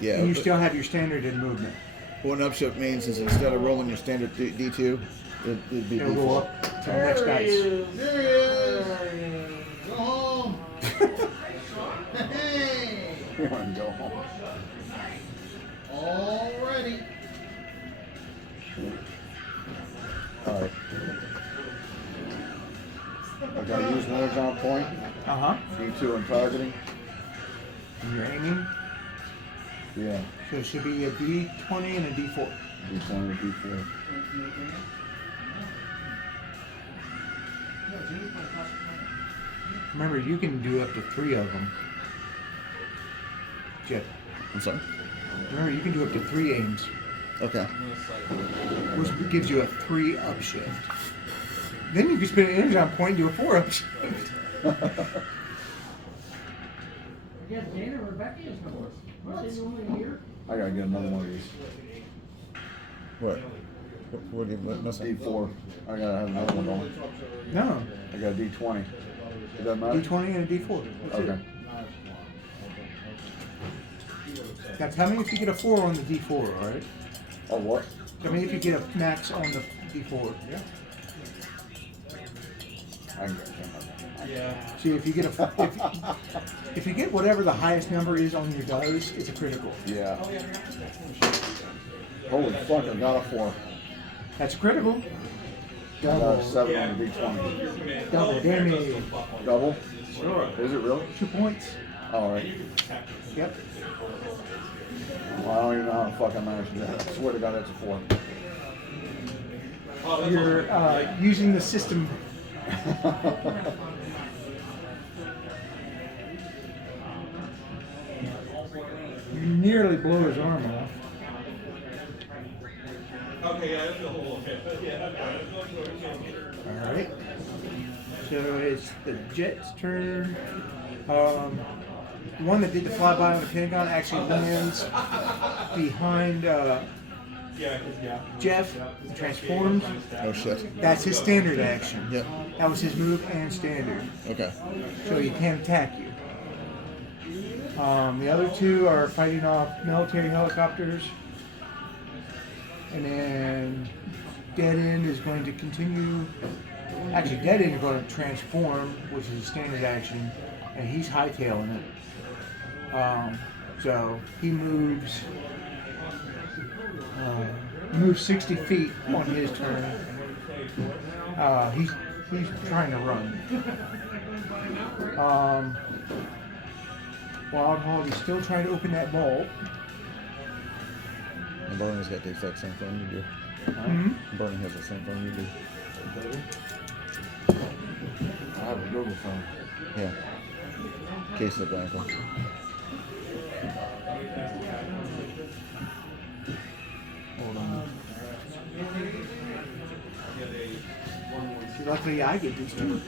Yeah. And you still have your standard in movement. What an upshift means is instead of rolling your standard D2, it'd be It'll D4. go up to the next dice. There he is. Go home. Hey. You want to go home. All ready. All right. I gotta use another jump point. Uh-huh. D2 and targeting. And you're aiming. Yeah. So it should be a D20 and a D4. D20 and D4. Remember, you can do up to 3 of them. Jeff, I'm sorry. remember, you can do up to 3 aims, Okay. which gives you a 3 upshift. Then you can spend an energon point and do a 4 upshift. Yes, Dana, Rebecca is coming. What's she normally here? I gotta get another one of these. What do you missing? D4. I gotta have another one going. No, I got a D20. Does that matter? D20 and a D4. That's Okay. it. Now tell me if you get a 4 on the D4, alright? Oh, what? Tell me if you get a max on the D4. Yeah. I can get it. Yeah. See, if you get if you get whatever the highest number is on your dice, it's a critical. Yeah. Holy fuck, I got a 4. That's a critical. I got a 7 on the D20. Double damage. Double? Sure. Is it really? 2 points. Alright. Yep. Well, I don't even know how to fucking manage that. I swear to God, that's a 4. Oh, that's You're using the system. You nearly blow his arm off. okay, yeah, that's the whole okay. Yeah, okay. All right. So it's the Jet's turn. The one that did the flyby on the Pentagon actually lands behind Yeah, 'cause, yeah. Jeff and transforms. Oh shit. That's his standard action. Yep. That was his move and standard. Okay. So he can't attack you. The other 2 are fighting off military helicopters. And then Dead End is going to continue. Actually, Dead End is going to transform, which is a standard action, and he's hightailing it. So he moves 60 feet on his turn. He's trying to run. Wild Hog is still trying to open that vault. And Bernie's got the exact same thing you do. Mm-hmm. Bernie has the same thing you do. I have a Google phone. Yeah. Case of ankle. Hold on. See, luckily I get these 2.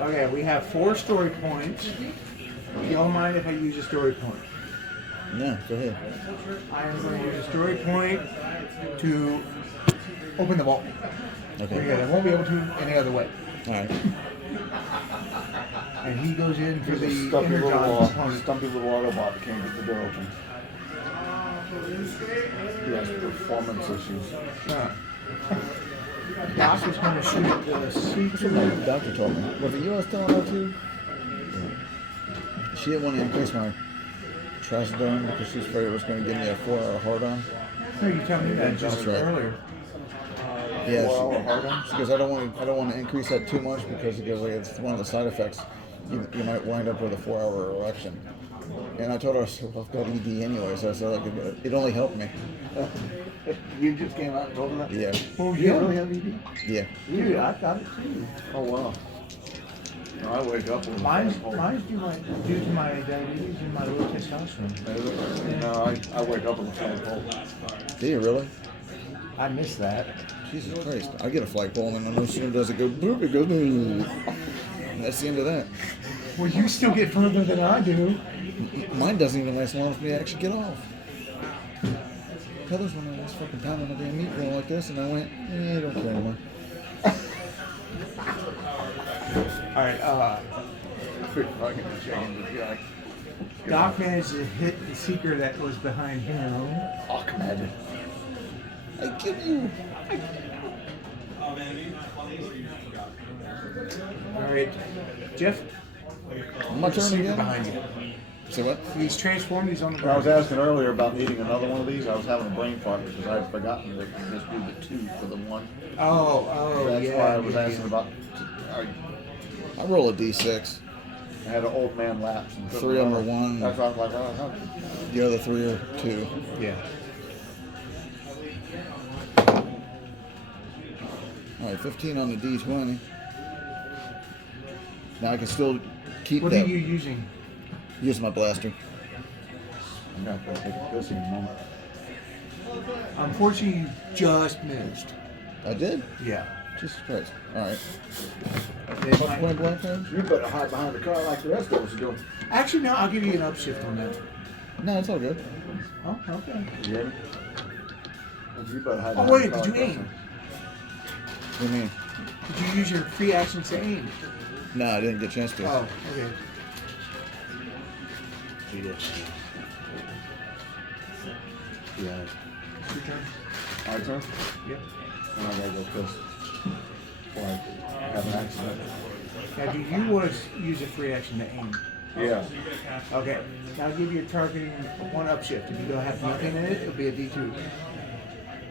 Okay, we have 4 story points. You don't mind if I use a story point? Yeah, go ahead. I am going to use a story point to open the vault. Okay. Because I won't be able to any other way. Alright. And he goes in for the Stumpy little, energon component. stumpy little Autobot can't get the door open. He has performance issues. Doc is going to shoot the That's what C2. my doctor told me. Was the US still on O2? She didn't want to increase my trazodone because she's afraid it was going to give me a 4-hour hard-on. No, you told me that just That's right. earlier. Yeah, 4-hour hard-on? she goes, I don't want to increase that too much because it goes like it's one of the side effects. You might wind up with a 4-hour erection. And I told her, I said, well, I've got ED anyway, so I said, like, it only helped me. You just came out and told her that? Yeah, Well, You yeah. really have ED? yeah. Dude, I got it too. Oh, wow. No, I wake up with Mine's due to my diabetes and my low testosterone. No, I wake up with a flagpole. Do you really? I miss that. Jesus Christ. I get a flagpole and then no sooner does it go boop, it goes boom. And that's the end of that. Well, you still get further than I do. Mine doesn't even last long for me to actually get off. Heather's one of those fucking pounding a damn meat roll like this, and I went, I don't care anymore. Alright, Fucking change the guy. Doc managed to hit the seeker that was behind him. Ahmed. I give you. Alright, Jeff, My turn seeker again? behind you. Say what? He's transformed, he's on the When I was ground. asking earlier about needing another one of these, I was having a brain fart because I'd forgotten to just do the 2 for the 1. Oh, That's yeah. why I was yeah, asking yeah. about. I roll a d6. I had an old man lapse. And couldn't 3 of them are remember. 1. That's why I was like, oh, how- The other 3 are 2. Yeah. Alright, 15 on the d20. Now I can still keep What that. are you using? Use my blaster. I'm going to go take a piss in a moment. Unfortunately, you just missed. I did? Yeah. Jesus Christ. Alright. They Point might- blank range? You better hide behind the car like the rest of us are doing. Actually, no, I'll give you an upshift on that. No, it's all good. Oh, okay. You hear me? You better hide Oh, behind wait, the car did you like aim? What do you mean? Did you use your free action to aim? No, I didn't get a chance to. Oh, okay. Yeah. Your turn. My turn? Yep. And I gotta go piss. Before I have an accident. Now, do you want to use a free action to aim? Yeah. Okay. Now, I'll give you a targeting 1 upshift. If you don't have nothing in it, it'll be a D2.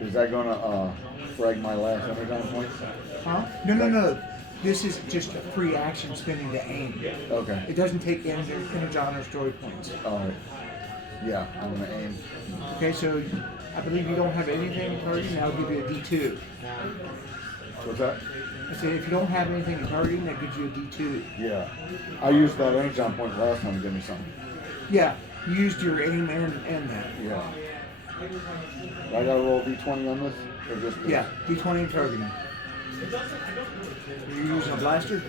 Is that gonna frag my last energon point? Huh? No. This is just a free action spending to aim. Okay. It doesn't take energon or story points. Alright. Yeah, I'm gonna aim. Okay, so I believe you don't have anything in targeting, I'll give you a D2. What's that? I say if you don't have anything in targeting, that gives you a D2. Yeah. I used that energon point last time to give me something. Yeah, you used your aim and that. Yeah. I gotta roll D20 on this? Or just Yeah, D20 in targeting. Are you using a blaster?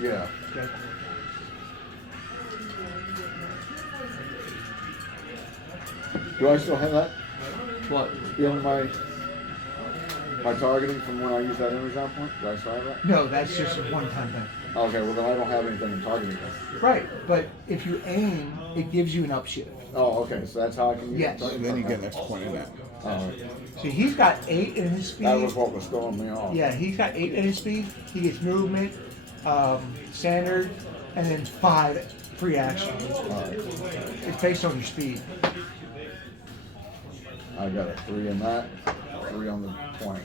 Yeah. Okay. Do I still have that What? in my targeting from when I used that energon point? Do I still have that? No, that's just a one-time thing. Okay, well then I don't have anything in targeting then. Right, but if you aim, it gives you an upshift. Oh, okay, so that's how I can use Yes. it? And then you get an extra point in that. Alright. See, he's got 8 in his speed. That was what was throwing me off. Yeah, he's got 8 in his speed. He gets movement, standard, and then 5 free action. It's based on your speed. I got a 3 in that, 3 on the 20.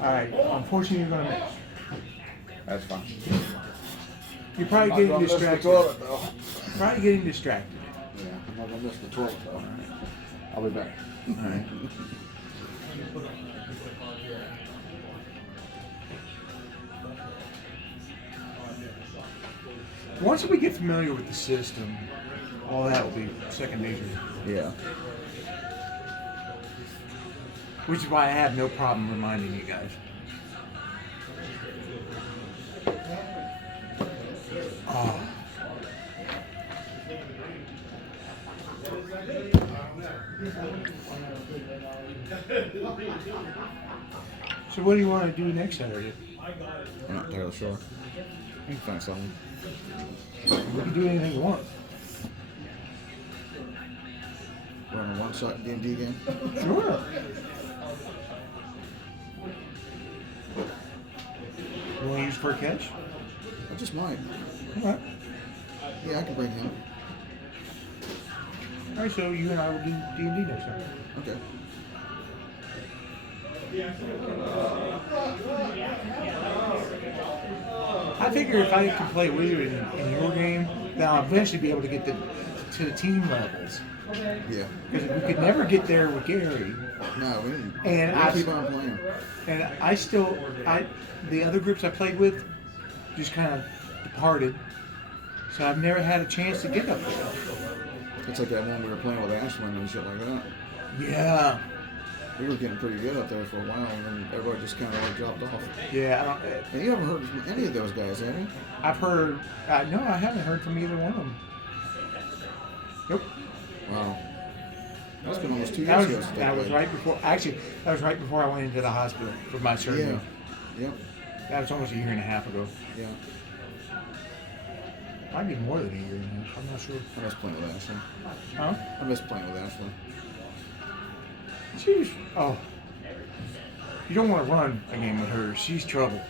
Alright, unfortunately you're gonna miss. That's fine. You're probably I'm not getting gonna miss the distracted. toilet though. Probably getting distracted. Yeah, I'm not gonna miss the toilet though. I'll be back. Alright. Once we get familiar with the system, all that will be second nature. Yeah. Which is why I have no problem reminding you guys. Oh. So what do you want to do next Saturday? I'm not entirely sure. I can find something. We can do anything you want. Run a one-shot D&D game. Sure. You want to use for a catch? I just might. Okay. Yeah, I can bring him. All right, so you and I will do D&D next time. Okay. I figure if I can play with you in your game, then I'll eventually be able to get to the team levels. Yeah. Because we could never get there with Gary. No, we didn't. And We'll I keep on playing. And the other groups I played with just kind of departed, so I've never had a chance to get up there. It's like that one we were playing with Ashland and shit like that. Yeah, We were getting pretty good up there for a while, and then everybody just kind of like dropped off. yeah. I don't, And you haven't heard from any of those guys, have you? I've heard. No, I haven't heard from either one of them. Nope. Wow. That's been almost 2 years That was ago. since that they was played. right before. Actually, that was right before I went into the hospital for my surgery. Yeah. Yep. That was almost a year and a half ago. Yeah. Might be more than a year and a half. I'm not sure. I miss playing with Ashley. Huh? I miss playing with Ashley. She's oh. You don't want to run a game with her. She's trouble.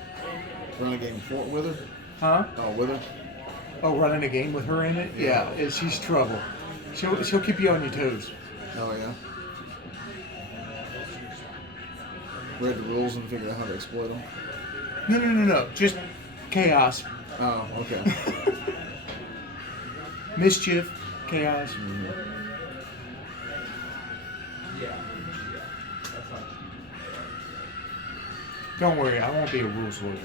Run a game with her? Huh? Oh, with her? Oh, running a game with her in it? Yeah, she's trouble. She'll keep you on your toes. Oh, yeah. Read the rules and figured out how to exploit them. No. Just chaos, Oh, okay. mischief, chaos. Don't worry, I won't be a rules lawyer.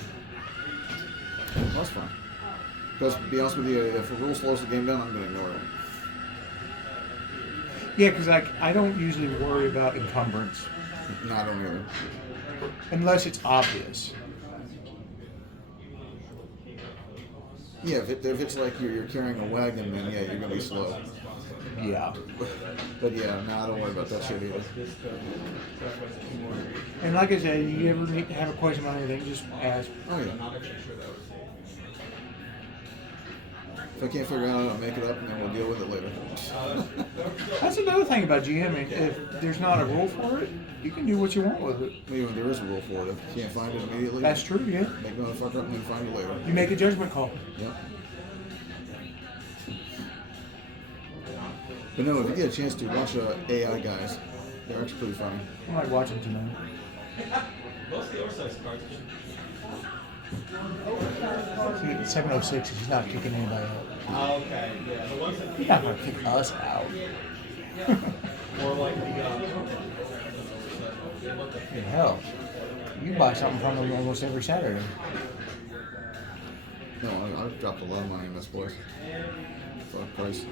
That's fine. Because to be honest with you, if a rule slows the game down, I'm going to ignore it. Yeah, because I don't usually worry about encumbrance No, I don't either. unless it's obvious. Yeah, if it's like you're carrying a wagon, then yeah, you're going to be slow. Yeah. But yeah, no, I don't worry about that shit either. And like I said, you ever need to have a question about anything, just ask. Oh, yeah. If I can't figure out how to make it up, then we'll deal with it later. That's another thing about GMing. If there's not a rule for it, you can do what you want with it. Even if there is a rule for it, if you can't find it immediately, That's true, yeah. make motherfucker up and then find it later. You make a judgment call. Yep. But no, if you get a chance to watch AI guys, they're actually pretty funny. I might watch them tonight. Most of the oversized cards. See, 706, he's not kicking anybody out. Okay, yeah. The ones that He's not going to kick us out. more like the Hell, you buy something from him almost every Saturday. No, I've dropped a lot of money in this place. Fuck price.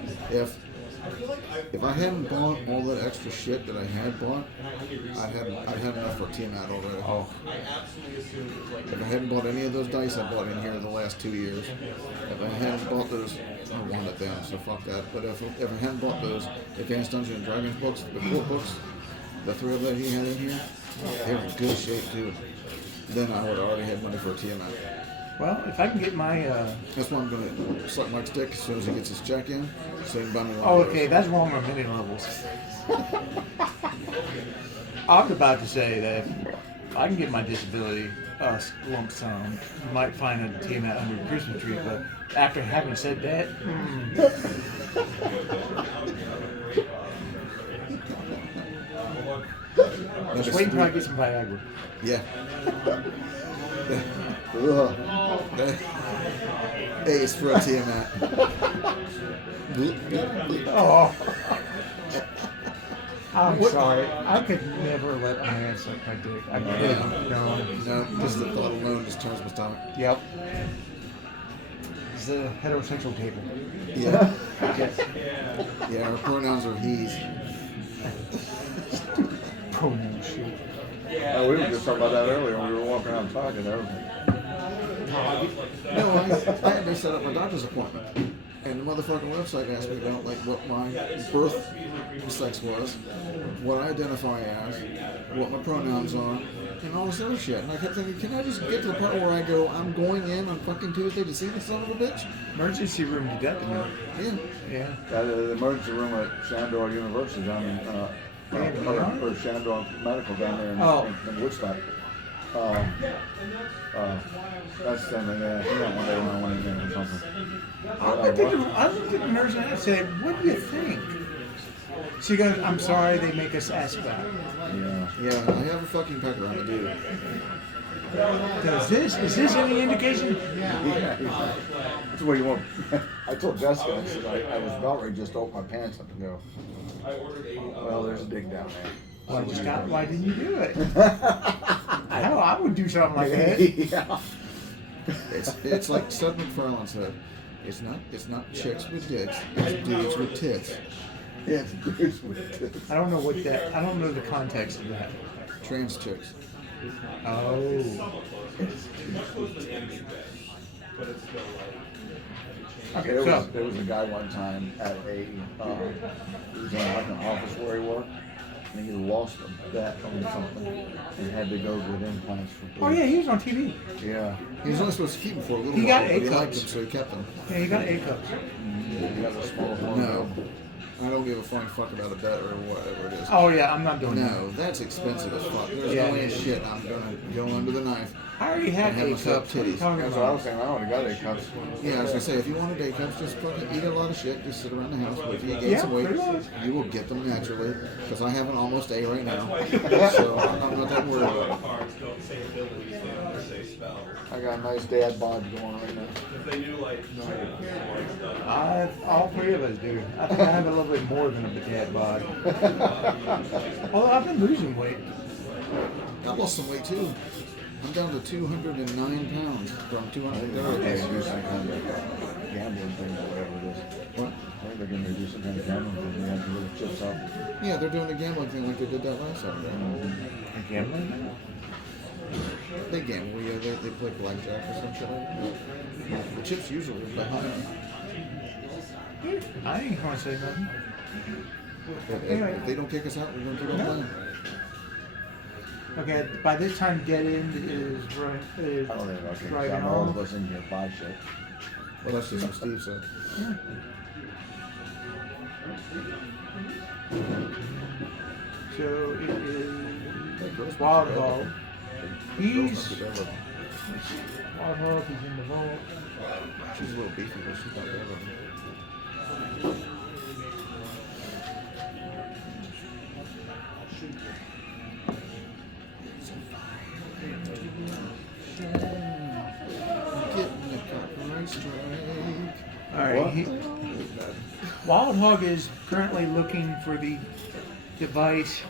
If I hadn't bought all that extra shit that I had bought, I'd had enough for Tiamat already. Oh. If I hadn't bought any of those dice I bought in here the last 2 years, if I hadn't bought those, I wanted them, so fuck that. But if I hadn't bought those Advanced Dungeons and Dragons books, the 4 books, the 3 of that he had in here, they were in good shape too. Then I would have already had money for a Tiamat. Well, if I can get my, That's why I'm going to suck Mike's dick as soon as he gets his check in, so he can buy me one oh, of those. okay, that's wrong on many levels. I was about to say that if I can get my disability lump sum, you might find a Tiamat under the Christmas tree, but after having said that, just wait until I get some Viagra. Yeah. Ugh. A is for a Tiamat. Oh. I'm sorry. I could never let a man suck my dick. I couldn't. No. No, just the thought alone just turns my stomach. Yep. It's the heterosexual table. Yeah. Okay. Yeah, our pronouns are he's. Pronoun shit. We were just talking about that earlier when we were walking around talking. No, I had to set up my doctor's appointment. And the motherfucking website asked me about like what my birth sex was, what I identify as, what my pronouns are, and all this other shit. And I kept thinking, can I just get to the point where I go, I'm going in on fucking Tuesday to see the son of a bitch? Emergency room to death. Yeah. Yeah. The emergency room at Shandor University down in, or Shandor Medical down there in Woodstock. That's the same thing, yeah. He don't want to run in or something. I looked at the nurse and I said, what do you think? She goes, I'm sorry they make us ask that. Yeah, I have a fucking pecker on the dude. Is this any indication? Yeah. That's what you want. I told Jessica, I said, I was about ready to just open my pants up and go, well, there's a dig down there. Why didn't you do it? Hell, I would do something like that. Yeah. It's like Seth MacFarlane said. It's not chicks with dicks. It's dudes with tits. Yeah, it's dudes with tits. I don't know what that. I don't know the context of that. Trans chicks. Oh. Somewhat close. It's much closer than enemy bitch, but it's still like. Okay, so There was a guy one time at a, he was in like an office where he worked, and he lost a bet on something, and had to go get implants for. oh yeah, he was on TV. Yeah. He was only supposed to keep them for a little He while, got but A he liked cups. them, so he kept them. Yeah, he got A cups. He has a small one. No, I don't give a flying fuck about a bet or whatever it is. Oh yeah, I'm not doing that. No, that's expensive as fuck. There's Yeah, no way it in is. shit I'm gonna go under the knife. I already had And have A myself cups. What are you titties. talking That's what I was about? saying. I already got 8 cups. Yeah, I was gonna say, if you want a day cups, just fucking eat a lot of shit, just sit around the house, but if you gain Yeah, some weight, pretty much. you will get them naturally, because I have an almost A right now, so I'm not that worried about it. Cards don't say abilities, they only say spells. I got a nice dad bod going right now. If they knew like stuff. All three of us do. I think I have a little bit more than a dad bod. Although I've been losing weight. I lost some weight too. I'm down to 209 pounds from I think they're 230. gonna do some kind of gambling thing or whatever it is. What? I think they're gonna do some kind of gambling thing. They have to little chips up. Yeah, they're doing a gambling thing like they did that last Saturday. Gambling? They gamble, yeah, they play blackjack or some shit like that. The chips usually are behind. I ain't gonna say nothing. If they don't kick us out, we're gonna keep on playing. Okay, by this time, Dead End is I don't think I can. driving I'm all off. of us in here buy shit. Well, that's just what Steve said. So it Hey, girls is Wild must be Hog. bad. He's Girls must be bad. Wild Hog. He's in the vault. She's a little beefy, but she's not bad looking. Getting a copyright strike. All right. What? He, Wild Hog is currently looking for the device.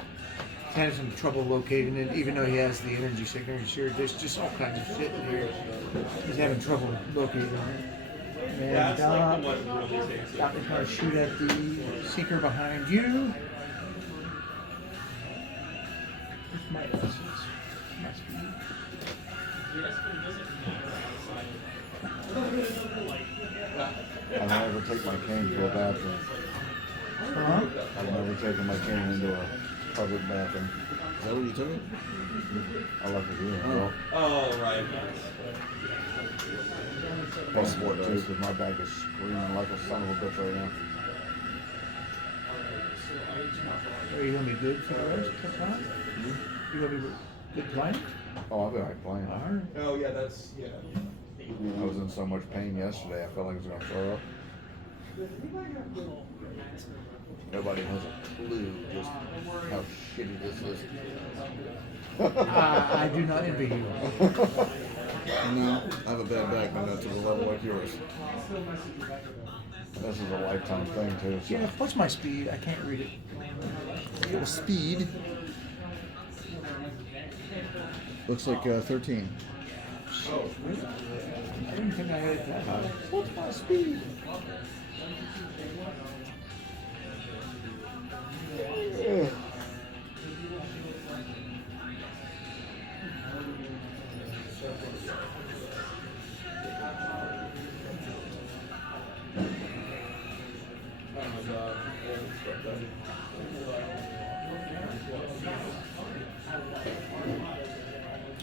He's having some trouble locating it, even though he has the energy signature. There's just all kinds of shit in here. He's having trouble locating it. And That's like the one really takes it. Doc is going to shoot at the seeker behind you. Where's my essence? My speed. I'll never take my cane to a bathroom. Huh? I've never taken my cane into a public bathroom. Is that what you took it? I left it here. Oh. Oh, right. That's sport too, because my back is screaming like a son of a bitch right now. Are you going to be good for the rest of the time? You going to be good playing? Oh, I'll be like playing. Alright. Oh, yeah, that's, yeah. I was in so much pain yesterday, I felt like I was gonna throw up. Nobody has a clue just how shitty this is. I do not envy you. No, I have a bad back, but not to the level like yours. This is a lifetime thing too. So. Yeah, what's my speed? I can't read it. Well, speed looks like 13. Oh, really? I didn't think I had it that high. What's my speed?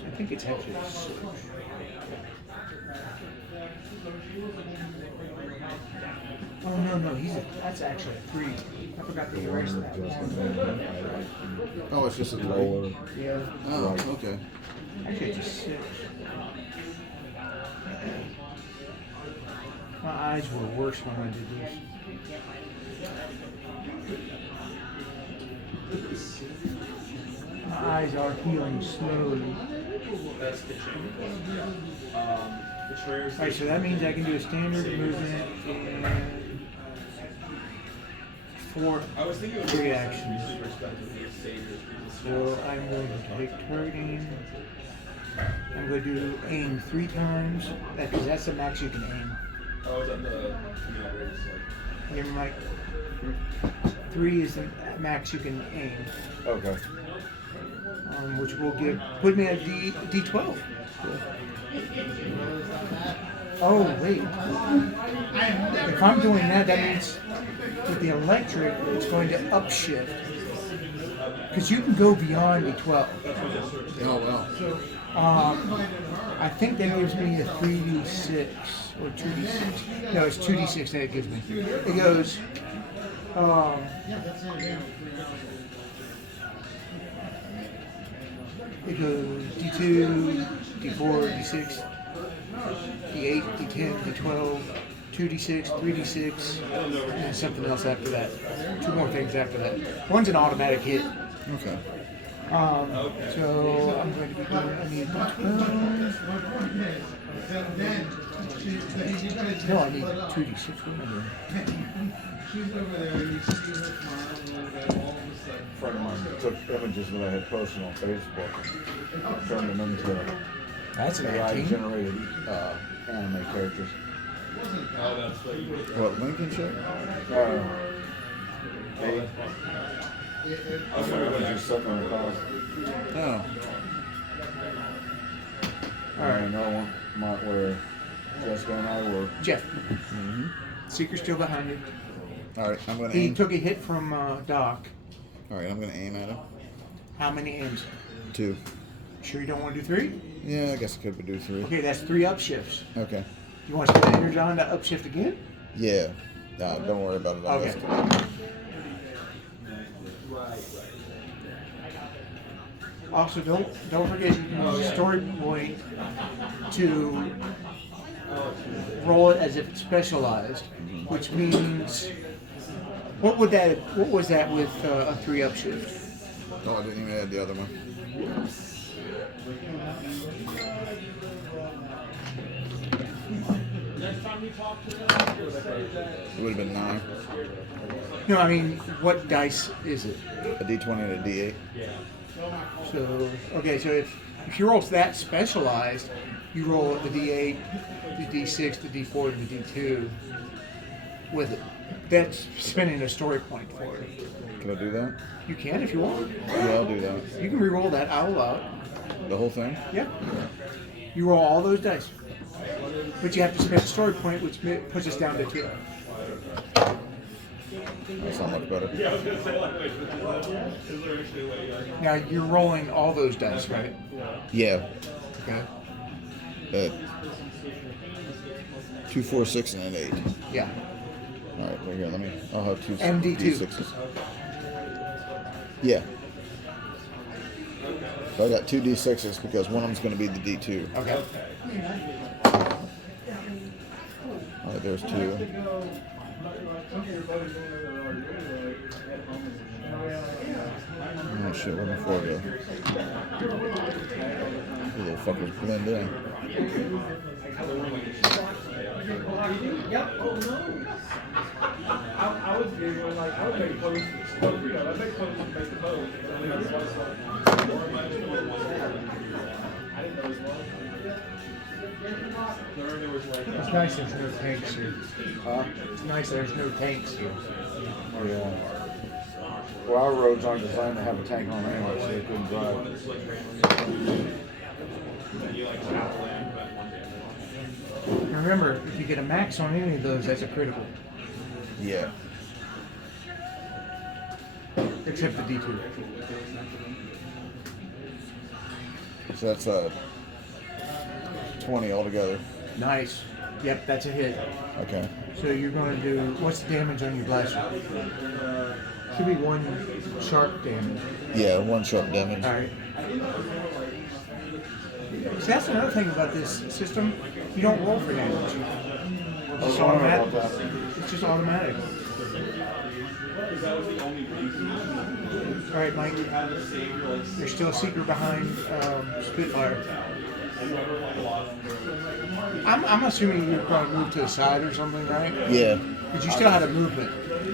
I think it's actually a search. Oh no, that's actually a 3. I forgot to erase that. Oh, it's just a Lower. Yeah. Oh, okay. Actually, it's a 6. My eyes were worse when I did this. My eyes are healing slowly. That's the change. Betrayer's Alright, so that means I can do a standard movement and 4 I was thinking of reactions. perspective of Savior's So I'm going to take turning. I'm going to do aim 3 times. Because that's the max you can aim. Oh, is that the where it's like Aim like 3 is the max you can aim, Okay. which will put me at D12. Oh wait, if I'm doing that, that means with the electric, it's going to upshift. Because you can go beyond D12. Oh wow. I think that gives me a 3d6 or 2d6. No, it's 2d6 that it gives me. It goes. It goes D2, D4, D6, D8, D10, D12, 2d6, 3d6, and something else after that. 2 more things after that. One's an automatic hit. Okay. So I'm going to be doing, I need D12. No, I need 2d6. What am I doing? She's over there, and you see her smile a little bit, all of a sudden. A friend of mine took images that I had posted on Facebook, turned them into That's an AI 18. generated anime characters. oh, that's like What, Lincoln shit? They just sitting on the cloud. Oh. Alright. I know where Jessica and I were. Jeff. Seeker's still behind you. Alright, I'm gonna He aim. took a hit from Doc. Alright, I'm gonna aim at him. How many aims? 2. Sure you don't want to do 3? Yeah, I guess I could do 3. Okay, that's 3 upshifts. Okay. You want to spend energy on to upshift again? Yeah. Nah, don't worry about it. Okay. Also, don't forget you can use a story point to roll it as if it's specialized, which means what was that with a 3 upshift? No, I didn't even add the other one. It would have been 9. No, I mean, what dice is it? A D20 and a D8. So, okay, so if you roll that specialized, you roll the D8, the D6, the D4, and the D2 with it. That's spending a story point for it. Can I do that? You can if you want. Yeah, I'll do that. You can re-roll that. I'll allow it. The whole thing? Yeah. You roll all those dice. But you have to spend a story point, which puts us down to 2. That's not much better. yeah, I was gonna say like wait, is there actually a way Now, you're rolling all those dice, right? Yeah. Okay. 2, 4, 6, and an 8. Yeah. Alright, right here, I'll have 2 MD2. D6s. Yeah. So I got 2 D6s because one of them's going to be the D2. Okay. Alright, there's 2. Oh shit, where'd my 4 go? These little fuckers blend in. I was giggling like I would make clothes, you know, I make clothes and make the boat. I mean, that's why it's like, I didn't know it was there was like. It's nice there's no tanks here. Huh? It's nice there's no tanks here. Yeah. Well, our roads aren't designed to have a tank on anyway, so they couldn't drive. And remember, if you get a max on any of those, that's a critical. Yeah. Except the D2. So that's 20 altogether. Nice. Yep, that's a hit. Okay. So you're going to do, what's the damage on your blaster? Should be 1 sharp damage. Yeah, 1 sharp damage. Alright. See, that's another thing about this system. You don't roll for damage. It's just automatic. It's just automatic. Alright, Mike. There's still a seeker behind Spitfire. I'm assuming you're going to move to the side or something, right? Yeah. Because you still had a movement.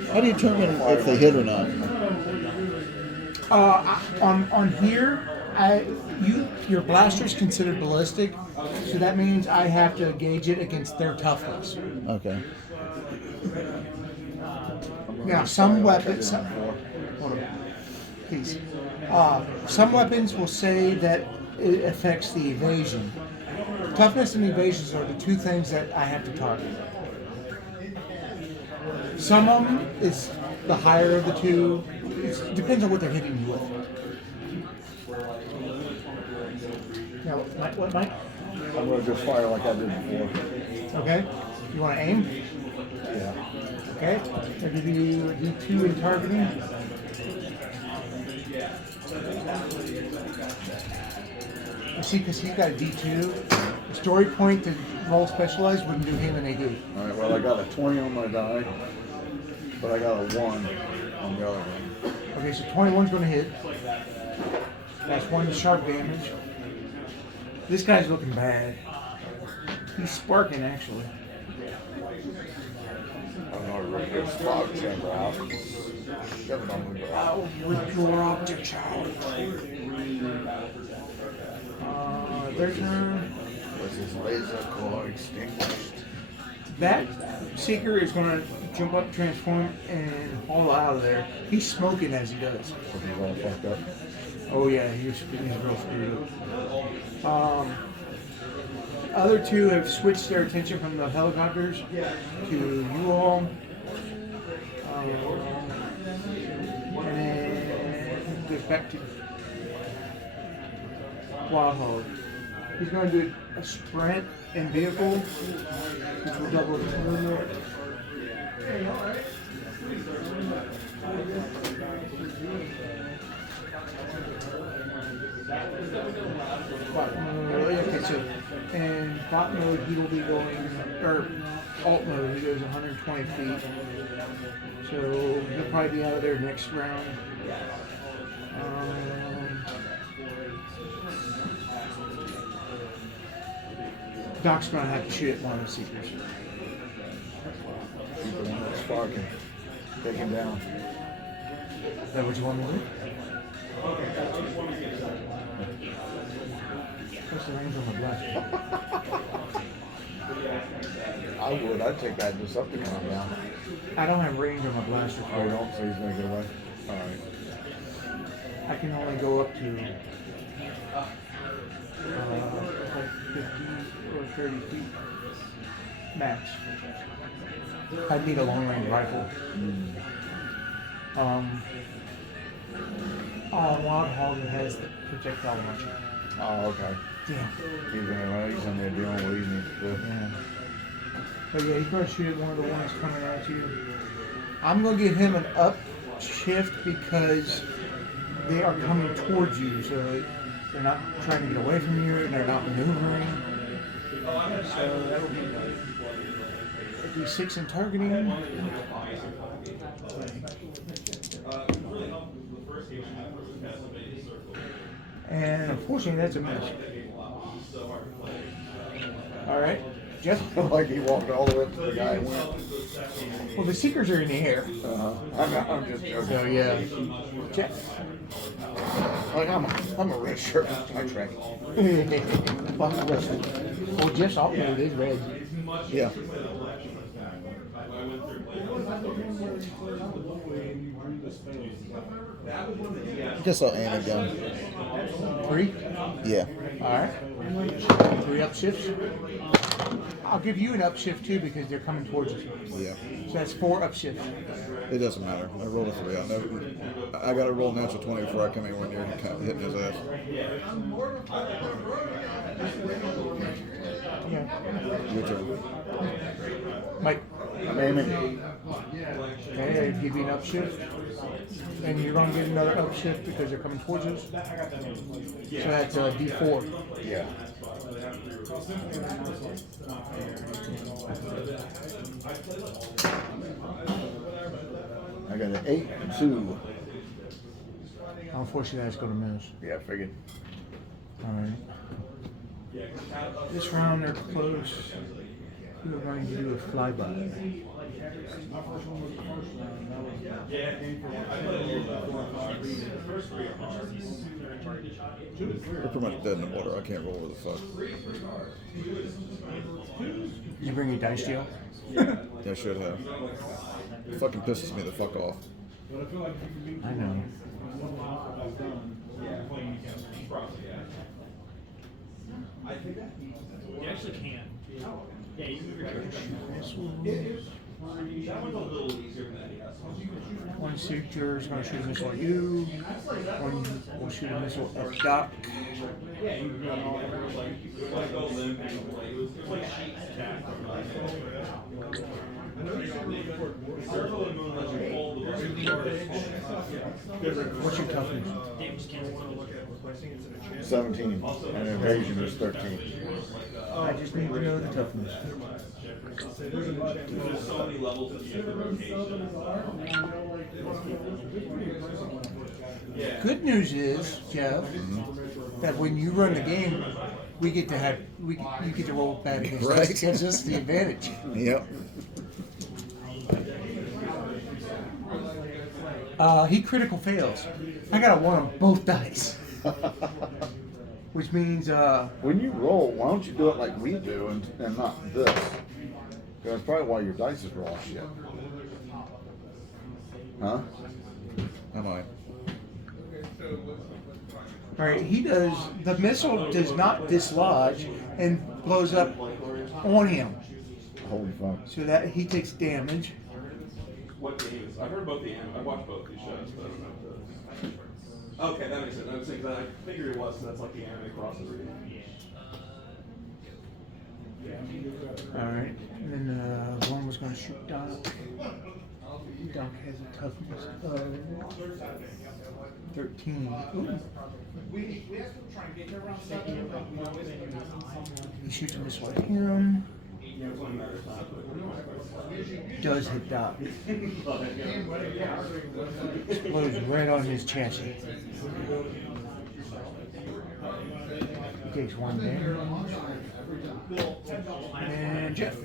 How do you determine if they hit or not? On here, Your blaster's considered ballistic, so that means I have to gauge it against their toughness. Okay. Now, some weapons, please. Some weapons will say that it affects the evasion. Toughness and evasions are the two things that I have to target. Some of them is the higher of the two. It depends on what they're hitting you with. Now, what, Mike? I'm gonna just fire like I did before. Okay. You want to aim? Yeah. Okay. I'll give you a D2 in targeting. You see, because he's got a D2, the story point to roll specialized wouldn't do him any good. All right. Well, I got a 20 on my die, but I got a 1 on the other one. Okay, so 21's going to hit. That's 1 sharp damage. This guy's looking bad. He's sparking, actually. I'm gonna rip this fog chamber out. Shove it on the ground. With your object child. Their turn. Was his laser core extinguished? That Seeker is going to jump up, transform, and haul out of there. He's smoking as he does. So he's all fucked up. Oh yeah, he's real screwed up. Other two have switched their attention from the helicopters to you all. And then goes back to Wild Hog. He's going to do a sprint and vehicle, which will double the turn. Okay, so in bot mode he will be going, or alt mode he goes 120 feet. So he'll probably be out of there next round. Doc's gonna have to shoot at one of the Seekers. Keep the one that's sparking. Take him down. Is that what you want me to do? What's the range on my blaster? I would. I'd take that Decepticon down. I don't have range on my blaster. Oh, you don't? So he's gonna get away? Alright. I can only go up to like 50 or 30 feet max. I'd need a long range rifle. Wild Hog has the projectile launcher. Oh, okay. Yeah. He's in there doing what he needs to do. Yeah. But yeah, he's going to shoot at one of the ones coming at you. I'm going to give him an up shift because they are coming towards you, so they're not trying to get away from you, and they're not maneuvering. So that will be 6 in targeting. And unfortunately, that's a miss. All right, Jeff. Like he walked all the way up to the guy and went. Well, the Seekers are in the air. I'm just joking. So yeah, Jeff. Like I'm a red shirt in Star Trek. Well, Jeff's alt mode is red. Yeah. I guess I'll aim again. 3. Yeah. All right. 3 upshifts. I'll give you an upshift too because they're coming towards us. Yeah. So that's 4 upshifts. It doesn't matter. I rolled a 3. I got to roll natural 20 before I come anywhere near hitting his ass. Yeah. Your turn. Mike. I'm aiming. Okay, I give you an upshift. And you're going to get another upshift because they're coming towards us. So that's a D4. Yeah. I got an 8 and 2. Unfortunately, that's going to miss. Yeah, I figured. All right. This round they're close. We're going to do a flyby. My first one was the first round, and that was. Yeah, I played a little bit more. The first three are hard. 2 to 3. They're pretty much dead in the water. I can't roll where the fuck. Did you bring your dice, Joe? Yeah, I should have. It fucking pisses me the fuck off. But I feel like if you can beat I know. one half I've done. I think that You actually can. Yeah, you can move your character. that one's a little easier than the other. One shooter is going to shoot a missile at you. One will shoot a missile at Doc. Yeah, you can go like go limp and play. It was like sheets attack from Circle and Moon lets you pull the What's your toughness? 17, and invasion is 13. I just need to know the toughness. There's so many levels of the rotation. Yeah. Good news is, Jeff, that when you run the game, we get to have you get to roll bad against Right. us. It gives us the advantage. Yep. He critical fails. I got a 1 on both dice, which means When you roll, why don't you do it like we do and not this? That's probably why your dice is raw shit. Huh? I might. all right. He does the missile does not dislodge and blows up on him, Holy fuck. so that he takes damage. What game is? I've heard both the anime. I watched both these shows, but I don't know the. Okay, that makes sense. I was thinking that I figured it was, so that's like the anime crossover game. All right, and then one was going to shoot Doc. Doc has a toughness of 13. Ooh. He shoots a missile at him. Does hit Doc. Explodes right on his chassis. He takes 1 damage. And Jeff.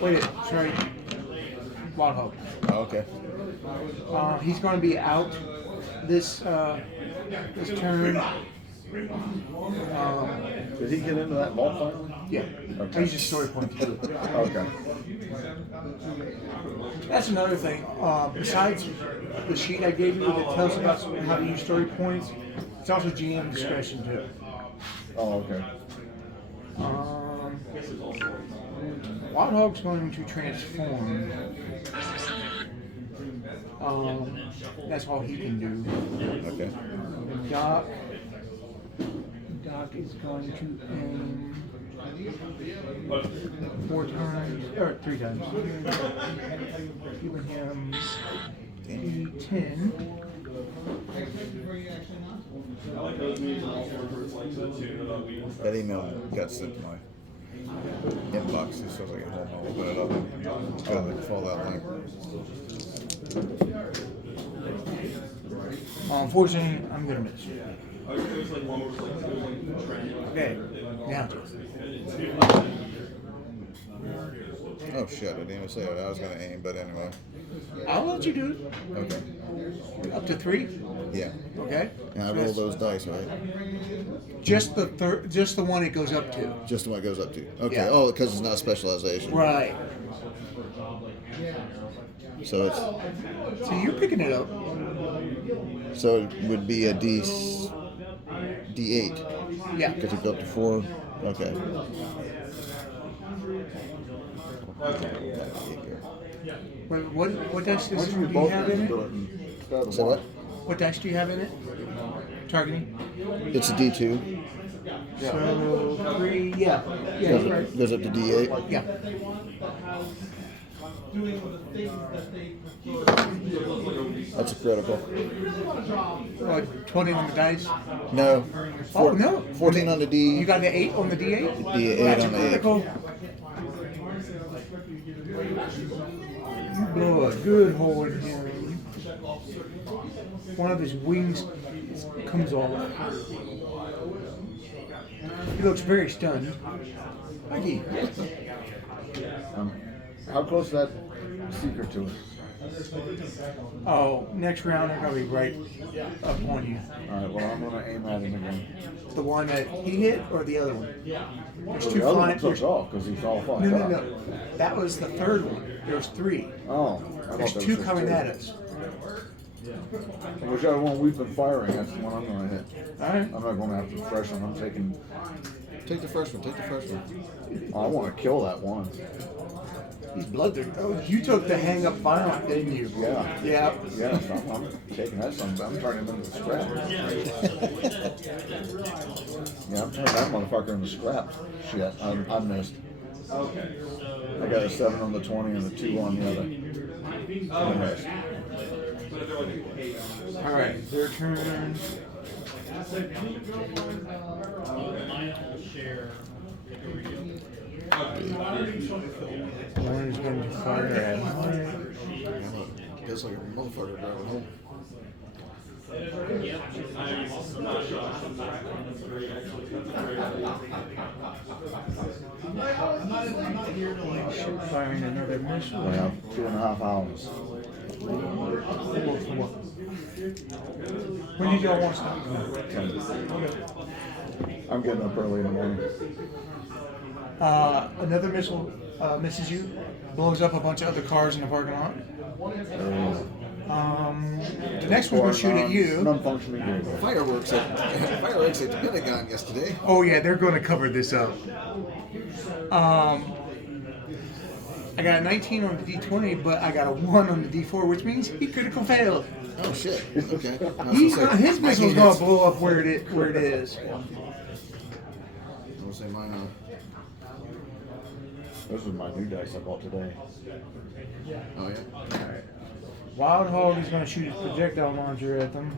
Wait, sorry. Wild Hope. Oh, okay. He's going to be out this this turn. Did he get into that vault finally? Yeah. Okay. I use a story point. Okay. That's another thing. Besides the sheet I gave you that tells about how to use story points, it's also GM discretion too. Oh, okay. Wild Hog's going to transform. That's all he can do. Okay. And Doc is going to aim 4 times, or 3 times. Giving him D10. I like those memes and also where it's like to the tune of the week. That email got sent to my inbox. It says I can hold on, open it up. It's got to follow that link. Unfortunately, I'm gonna miss. It was like one where it was like trending. Okay, now. Oh shit! I didn't even say what I was gonna aim, but anyway. I'll let you do it. Okay. Up to 3. Yeah. Okay. And I So roll that's those dice, right? Just just the one it goes up to. Just what it goes up to. Okay. Yeah. Oh, because it's not specialization. Right. So it's So you're picking it up. so it would be a D8 Yeah. because it go up to 4. Okay. Wait, what dice Why do don't you you both have in do it? it instead of So what? one? What dice do you have in it? Targeting. It's a D2. So 3. Yeah. Yeah. Goes, That's right. goes up to D8. Yeah. That's a critical. What, 20 on the dice? No. Oh no. 14 on the D. You got the 8 on the D8. D8 That's on the 8. critical. You blow a good hole in him. One of his wings comes off. He looks very stunned. Mikey. How close is that secret to us? Oh, next round they're gonna be right up on you. All right. Well, I'm gonna aim at him again. The one that he hit or the other one? There's two The other one flying. took off because he's all fucked No, up. no, no. That was the third one. There was three. Oh, I thought There's there was two just coming two. at us. Whichever one we've been firing, that's the one I'm gonna hit. All right. I'm not going after the fresh one. I'm taking. Take the first one. Take the first one. I want to kill that one. He's bloodthirsty. Oh, you took the hang up violent, didn't you? Yeah. Yeah. Yes, I'm taking that son. I'm turning him into scrap. Yeah, I'm turning that motherfucker into scrap. Shit, I missed. Okay. I got a 7 on the 20 and a 2 on the other. Oh, I missed. but if they're like a cake on All right, their turn. One is going to fire at Mike. Feels like a motherfucker driving home. I'm not sure. That's great, actually. That's great. I'm not here to like. Firing another missile. I have 2.5 hours. When did y'all want to stop? I'm getting up early in the morning. Another missile misses you, blows up a bunch of other cars in the parking lot. The next one will shoot at you. Non-functioning vehicle. Fireworks at the Pentagon yesterday. Oh yeah, they're going to cover this up. I got a 19 on the D20, but I got a 1 on the D4, which means he critical failed. Oh shit. Okay. I was He's gonna gonna, say, his my missile's hand gonna hits. blow up where it is. I will say mine. This is my new dice I bought today. Oh yeah. Wild Hog is gonna shoot his projectile launcher at them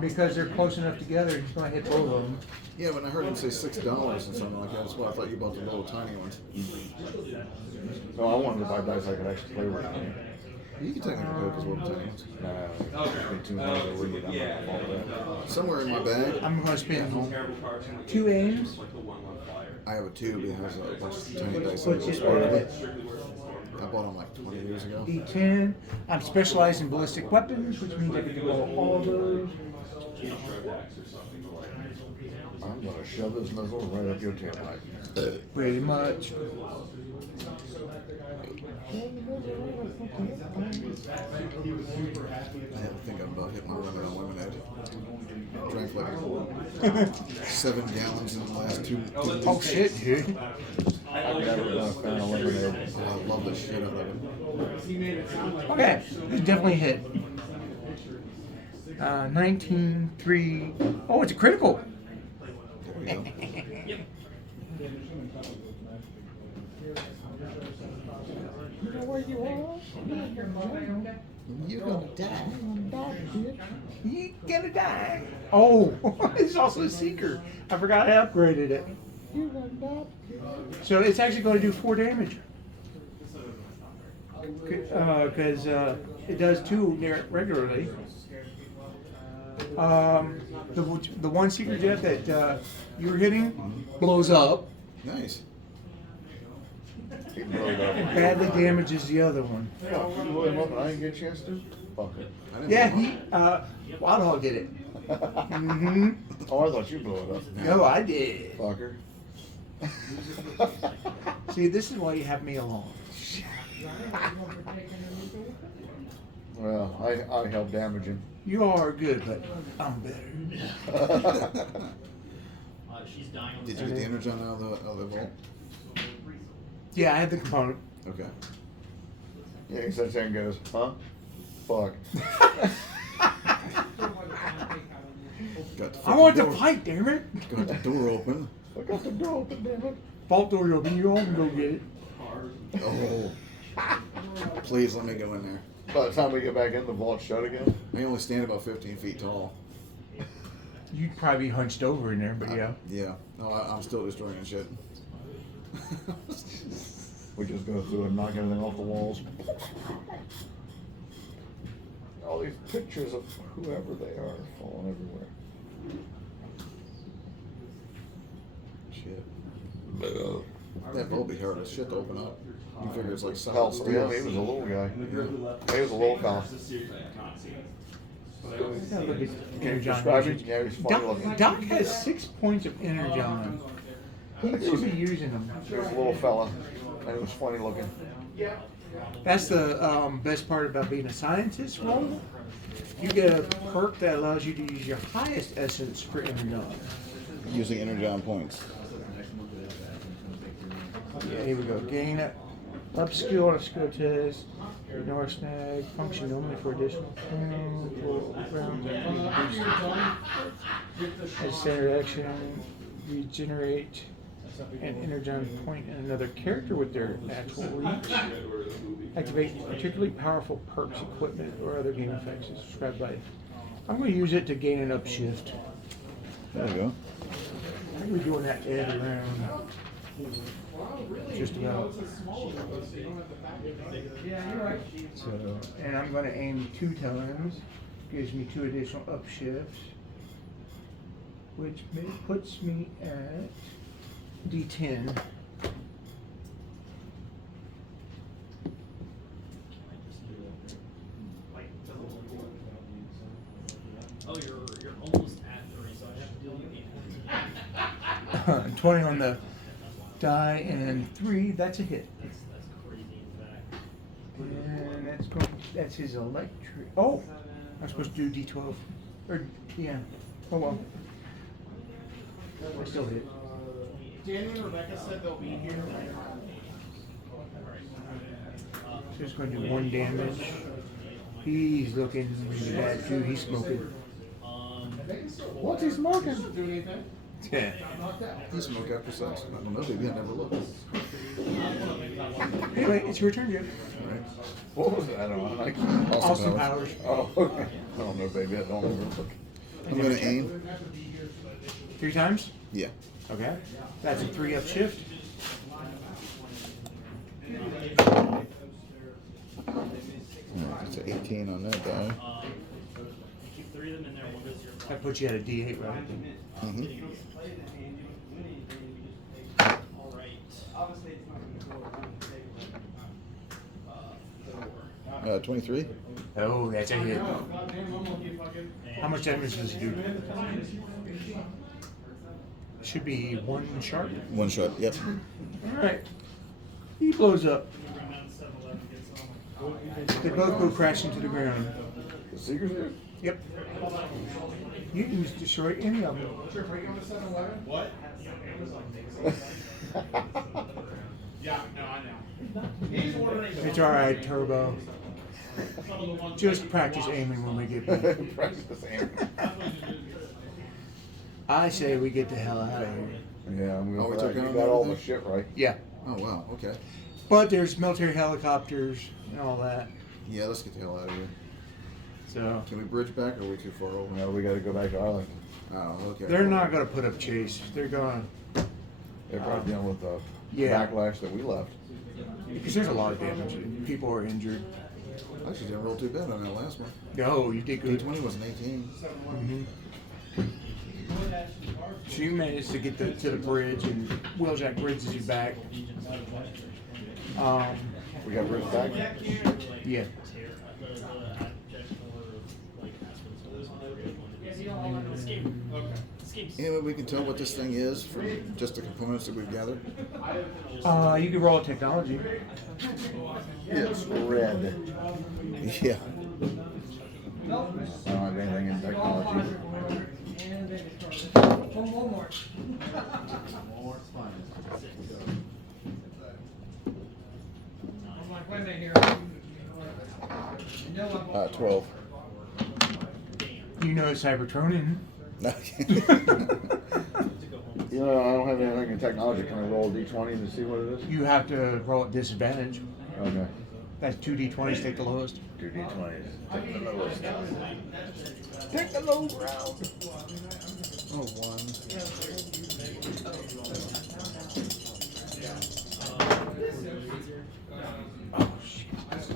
because they're close enough together. He's gonna hit both of them. Yeah, when I heard him say $6 and something like that, that's why I thought you bought the little tiny ones. So I wanted to buy dice I could actually play with. You can technically go as well tiny ones. Nah, it'd be too hard to read. I'm not gonna follow that. Somewhere in my bag, I'm gonna spend Terrible cards. 2 aims. Like the one on fire. I have a tube that has a bunch of tiny dice. Put in you it. I bought them like 20 years ago. D10. I'm specialized in ballistic weapons, which means I can do all of those. I'm gonna shove this missile right up your tailpipe. Pretty much. I had to think about hitting my limit on lemonade. Drank like 7 gallons in the last 2 Oh weeks. shit, dude. I've never been a fan of lemonade. I love the shit out of it. Okay, it's definitely a hit. 19, 3. Oh, it's a critical. There we go. You're gonna die. You gonna die. Oh, it's also a seeker. I forgot I upgraded it. So it's actually going to do 4 damage. Because it does 2 near it regularly. The one seeker jet that you were hitting blows up Nice. He blew it up. and badly damages the other one. Oh, you blew him up and I didn't get a chance to? Fuck it. I didn't Yeah, know. Wild Hog did it. Mm-hmm. Oh, I thought you blew it up. No, I did. Fucker. See, this is why you have me along. Well, I helped damage him. You are good, but I'm better. Did you get the energon out of the vault? Yeah, I had the component. Okay. Yeah, he sits there and goes, huh? Fuck. Got the I want to door- fight, damn it. Got the door open. I got the door open, damn it. Vault door open, you all can go get it. Oh. Please let me go in there. By the time we get back in, the vault's shut again. I only stand about 15 feet tall. You'd probably be hunched over in there, but yeah. Yeah. No, I'm still destroying shit. We just go through and knock everything off the walls. All these pictures of whoever they are falling everywhere. Shit. That Volby hurt as shit to open up. You figure it's like Hell, solid yeah, steel. he was a little guy. He was a little fella. Yeah, look at Can you Energon. describe it? Yeah, he's funny looking. Doc has 6 points of Energon. He should be using them. He was a little fella, and he was funny looking. That's the best part about being a scientist role. You get a perk that allows you to use your highest essence for Energon. Using Energon points. Yeah, here we go. Gain it. Up skill on a skill test. Ignore snag. Function only for additional rounds. As standard action, regenerate an Energon point in another character with their natural reach. Activate particularly powerful perks, equipment, or other game effects as described by. I'm going to use it to gain an upshift. There we go. I think we're doing that every round. Just about. So, and I'm going to aim 2 times. Gives me 2 additional upshifts, which puts me at D10. Oh, you're almost at 3, so I have to deal with 20 on the die and 3. That's a hit. That's crazy, in fact. And that's his electric. Oh, I'm supposed to do D12. Or yeah. Oh well. I still hit. Danny and Rebecca said they'll be here later. Just going to do 1 damage. He's looking really bad too. He's smoking. What's he smoking? Do anything? Yeah. You smoke after sex? I don't know, baby. I never looked. Anyway, it's your turn, Jim. Right. What was it? I don't know. Like, Austin Powers. oh, okay. I don't know, baby. I don't remember. I'm gonna aim. 3 times? Yeah. Okay. That's a 3 up shift. Alright, it's an 18 on that die. Keep 3 of them in there. What is your That puts you at a D8, right? Mm-hmm. All right. 23. Oh, that's a hit. How much damage does it do? Should be 1 sharp. 1 shot. Yep. Alright. He blows up. They both go crashing to the ground. The Seekers here? Yep. You can just destroy any of them. What? Yeah, no, I know. He's ordering. It's alright, Turbo. Just practice aiming when we get back. Practice aiming. I say we get the hell out of here. Yeah, I'm Oh, we gonna. took You out got all the everything? shit right. Yeah. Oh, wow. Okay. But there's military helicopters and all that. Yeah, let's get the hell out of here. So Can we bridge back or are we too far over? No, we got to go back to Arlington. Oh, okay. they're not going to put up chase. They're going They're probably dealing with the Yeah. backlash that we left. because there's a lot of damage. People are injured. I actually didn't roll too bad on that last one. No, you did good. D20 was an 18. So you managed to get to the bridge, and Wheeljack bridges you back. We got Bruce back. Yeah. Anyway, we can tell what this thing is from just the components that we've gathered. You can roll a technology. It's red. Yeah. I don't have anything in technology. Uh, 12. You know Cybertronian. You know, I don't have anything in technology. Can I roll a d20 to see what it is? You have to roll at disadvantage. Okay. That's 2 d20s. Take the lowest. 2 d20s. Take the lowest. Take the low round. Oh, 1.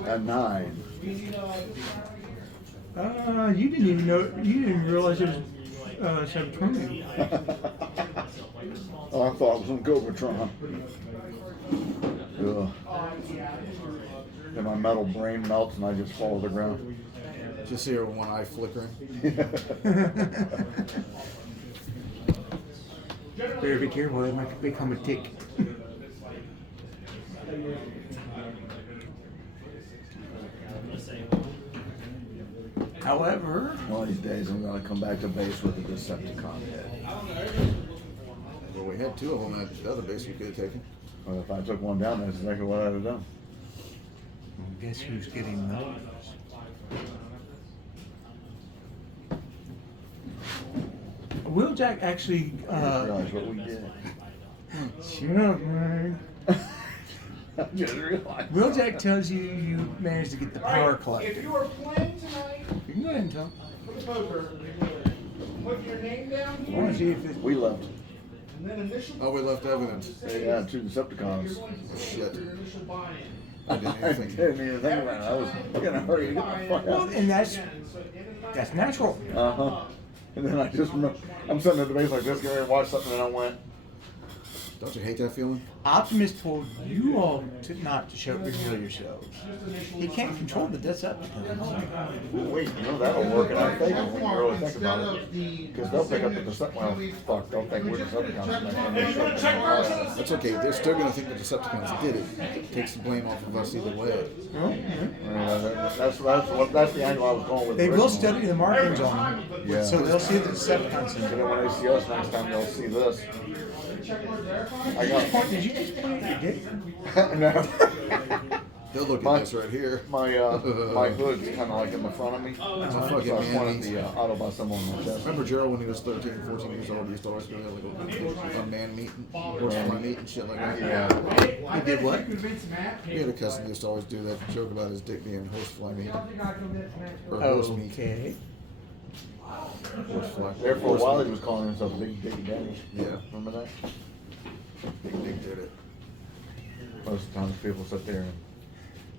A 9. You didn't even know. You didn't even realize it was Sabatoni. Oh, I thought it was on Gobertron. Ugh. Then my metal brain melts and I just fall to the ground. Just see her one eye flickering. Better be careful, it might become a tick. However, One of these days I'm gonna come back to base with a Decepticon head. Well, we had 2 of them at the other base we could have taken. Well, if I took one down, that's exactly what I'd have done. guess who's getting those? Wheeljack actually, Realize what we did. shut up, man. I just realized. Wheeljack tells you you managed to get the power If collector. you are playing tonight You can go ahead and tell. for the poker, put your name down I want to here, see if it's. We left. and then initial. Oh, we left evidence. Yeah, 2 Decepticons. You're going to Shit. your initial buy-in. I didn't I even think. didn't even think about it. I was gonna hurry to get the fuck Well, out. and that's Again, so in and out. that's natural. Uh-huh. And then I just remember, I'm sitting at the base like this, getting ready to watch something, and I went, Don't you hate that feeling? Optimus told you all not to reveal yourselves. He can't control the Decepticons. wait, you know, that'll work in our favor when you really think about Instead it. of the. Because they'll pick up the Decepticons. Well, fuck, they'll think we're Decepticons. That's okay. They're still going to think the Decepticons did it. Takes the blame off of us either way. That's the angle I was going with. They will originally. study the markings on them, Yeah. so they'll see the Decepticons. So then when they see us next time, they'll see this. I got Did you just point at your dick? no. They'll look My- at this right here. My my hood's kind of like in the front of me. That's a So fucking I man pointed meat. the auto by someone on my chest. Remember Gerald when he was 13 or 14 years old? He used to always go there like a man meat, horsefly meat and shit like that. Yeah. He did what? He had a cousin who used to always do that joke about his dick being horsefly meat. Or horse meat. Okay. Horsefly. There for a while he was calling himself Big Dick Daddy. Yeah. Remember that? Big Dick did it. Most of the times people sit there and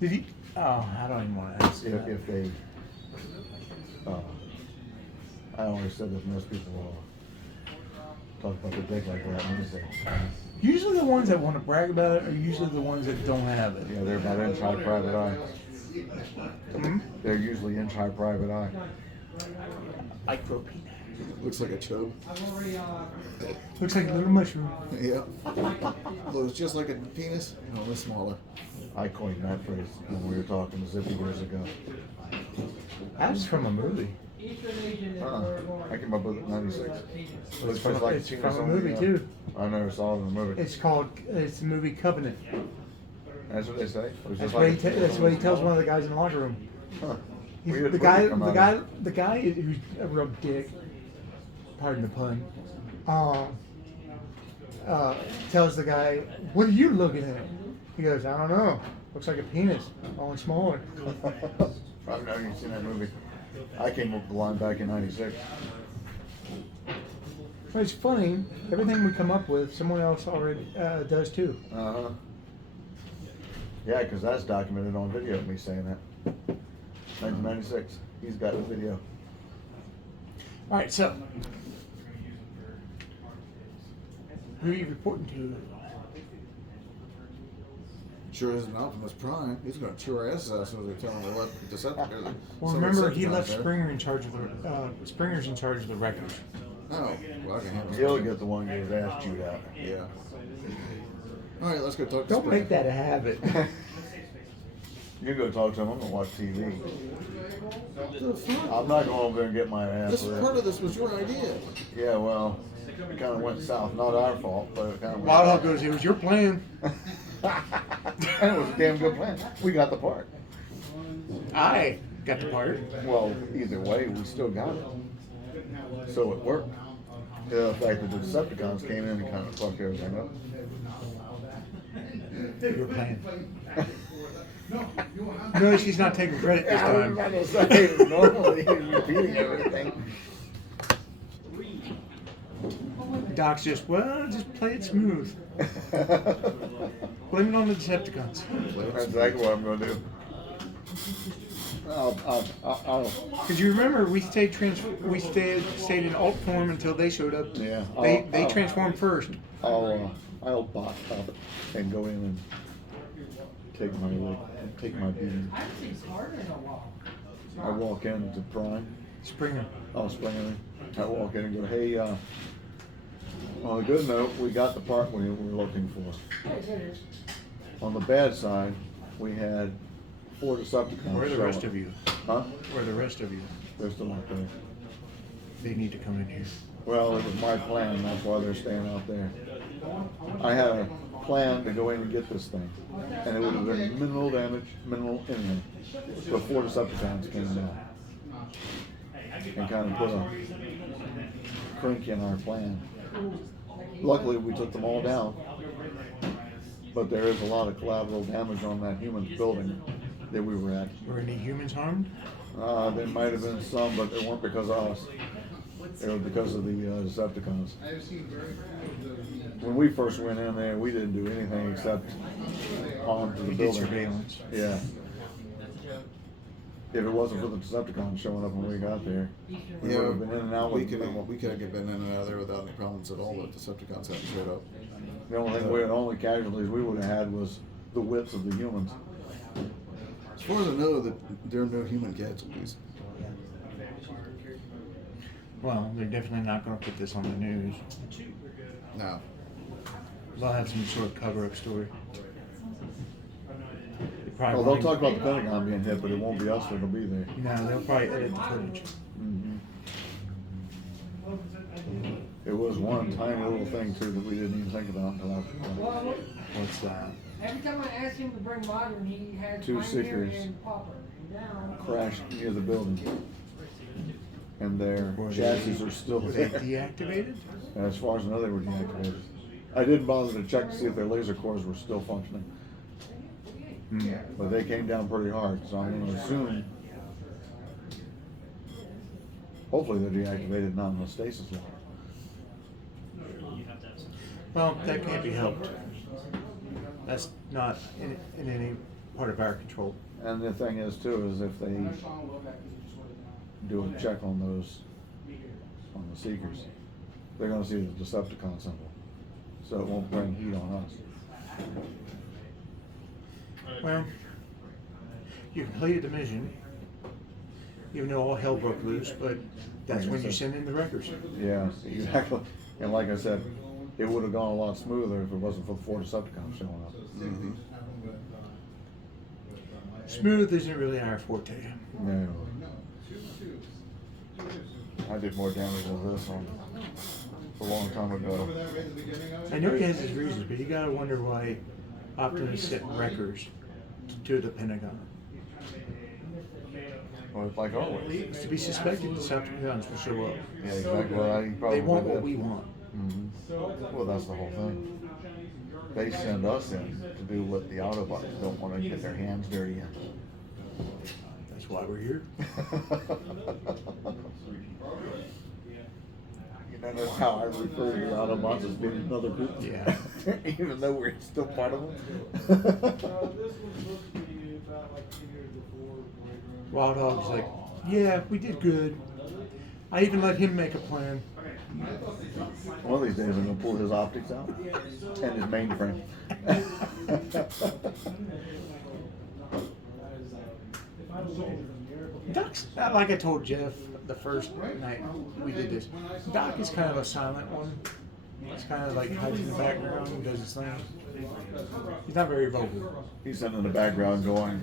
Did he? Oh, I don't even want to ask. if they, I always said that most people talk about their dick like that, and they say, Usually the ones that want to brag about it are usually the ones that don't have it. yeah, they're about inch high private eye. Hmm? They're usually inch high private eye. Micropenis. Looks like a choke. Looks like a little mushroom. Yeah. Looks just like a penis, only smaller. I coined that phrase when we were talking to Zippy years ago. That's from a movie. I came up with it in '96. It's from a movie too. I never saw it in the movie. It's the movie Covenant. That's what they say. It was That's just what like that's what he tells one of the guys in the locker room. Huh. He's, Weird the movie guy, come the out guy, of- the guy who's a real dick. Pardon the pun. Tells the guy, "What are you looking at?" He goes, "I don't know. Looks like a penis, only smaller." Probably never even seen that movie. I came up with the line back in '96. But it's funny. Everything we come up with, someone else already does too. Uh-huh. Yeah, because that's documented on video of me saying that. 1996. He's got the video. All right, so who are you reporting to? Sure isn't Optimus Prime. He's going to chew our asses out as soon as we tell him to let Decepticons. Well, remember he left Springer in charge of the. Springer's in charge of the records. Oh, well, I can handle He'll it. get the one get his ass chewed out. Yeah. All right, let's go talk to Don't Springer. make that a habit. You go talk to him. I'm gonna watch TV. The fuck? I'm not going over there and get my ass This ripped. part of this was your idea. Yeah, well, it kind of went south. Not our fault, but it kind of. Wild Hog goes, "It was your plan." And it was a damn good plan. We got the part. I got the part. Well, either way, we still got it. So it worked. The fact that the Decepticons came in and kind of fucked everything up. Your plan. No, she's not taking credit this I was time. about to say, normally he's repeating everything. Doc's just, well, just play it smooth. Blame it on the Decepticons. That's exactly what I'm going to do. I'll Because you remember we stayed in alt form until they showed up. Yeah, They I'll- transformed first. I'll bot up it and go in and take my beating. I haven't seen Carter in a while. I walk into Prime. Springer. I'll spring in. I walk in and go, hey, on a good note, we got the part we were looking for. Hey, there it is. On the bad side, we had 4 Decepticons. Where are the show rest up. of you? Huh? Where are the rest of you? They're still out there. They need to come in here. Well, it was my plan, that's why they're staying out there. I had a plan to go in and get this thing, and it would have been minimal damage, minimal anything. But 4 Decepticons came down and kind of put a crink in our plan. Luckily, we took them all down, but there is a lot of collateral damage on that human building that we were at. Were any humans harmed? There might have been some, but they weren't because of us. They were because of the Decepticons. I have seen very few of the. When we first went in there, we didn't do anything except harm to the We did building. surveillance. Yeah. If it wasn't for the Decepticons showing up when we got there, we would have been in and out we with could them. we could have been in and out of there without any problems at all. But Decepticons haven't showed up. The only casualties we would have had was the wits of the humans. As far as I know, that there are no human casualties. Well, they're definitely not going to put this on the news. No. They'll have some sort of cover-up story. They Oh, probably they'll won't talk about the even- Pentagon being hit, but it won't be us that'll be there. No, they'll probably edit the footage. Mhm. It was one tiny little thing too that we didn't even think about until after. What's that? Every time I asked him to bring modern, he had 2 Pioneer Seekers and Popper. Now, Crashed near the building, and their Were they- chassis are still Were they there. deactivated? And as far as I know, they were deactivated. I didn't bother to check to see if their laser cores were still functioning, Hmm. but they came down pretty hard, so I'm gonna assume, hopefully they're deactivated, not in the stasis lock. Well, that can't be helped. That's not in any part of our control. And the thing is too, is if they do a check on those, on the Seekers, they're gonna see the Decepticon symbol, so it won't bring heat on us. Well, you completed the mission, even though all hell broke loose, but that's when you send in the records. Yeah, exactly. And like I said, it would have gone a lot smoother if it wasn't for the 4 Decepticons showing up. Mm-hmm. Smooth isn't really our forte. No. I did more damage than this on a long time ago. I know he has his reasons, but you gotta wonder why Optimus set records to the Pentagon. Well, it's like always. It's to be suspected the Decepticons will show up. Yeah, exactly. Well, he probably They want did. what we want. Mm-hmm. Well, that's the whole thing. They send us in to do what the Autobots don't want to get their hands dirty in. That's why we're here. You know, that's how I refer to the Autobots as being another group. Yeah. Even though we're still part of them. This was supposed to be about like 2 years before Blade Runner. Wild Hog's like, yeah, we did good. I even let him make a plan. One of these days I'm gonna pull his optics out and his mainframe. Doc's, like I told Jeff the first night we did this, Doc is kind of a silent one. He's kind of like hides in the background and does his thing. He's not very vocal. He's sitting in the background going,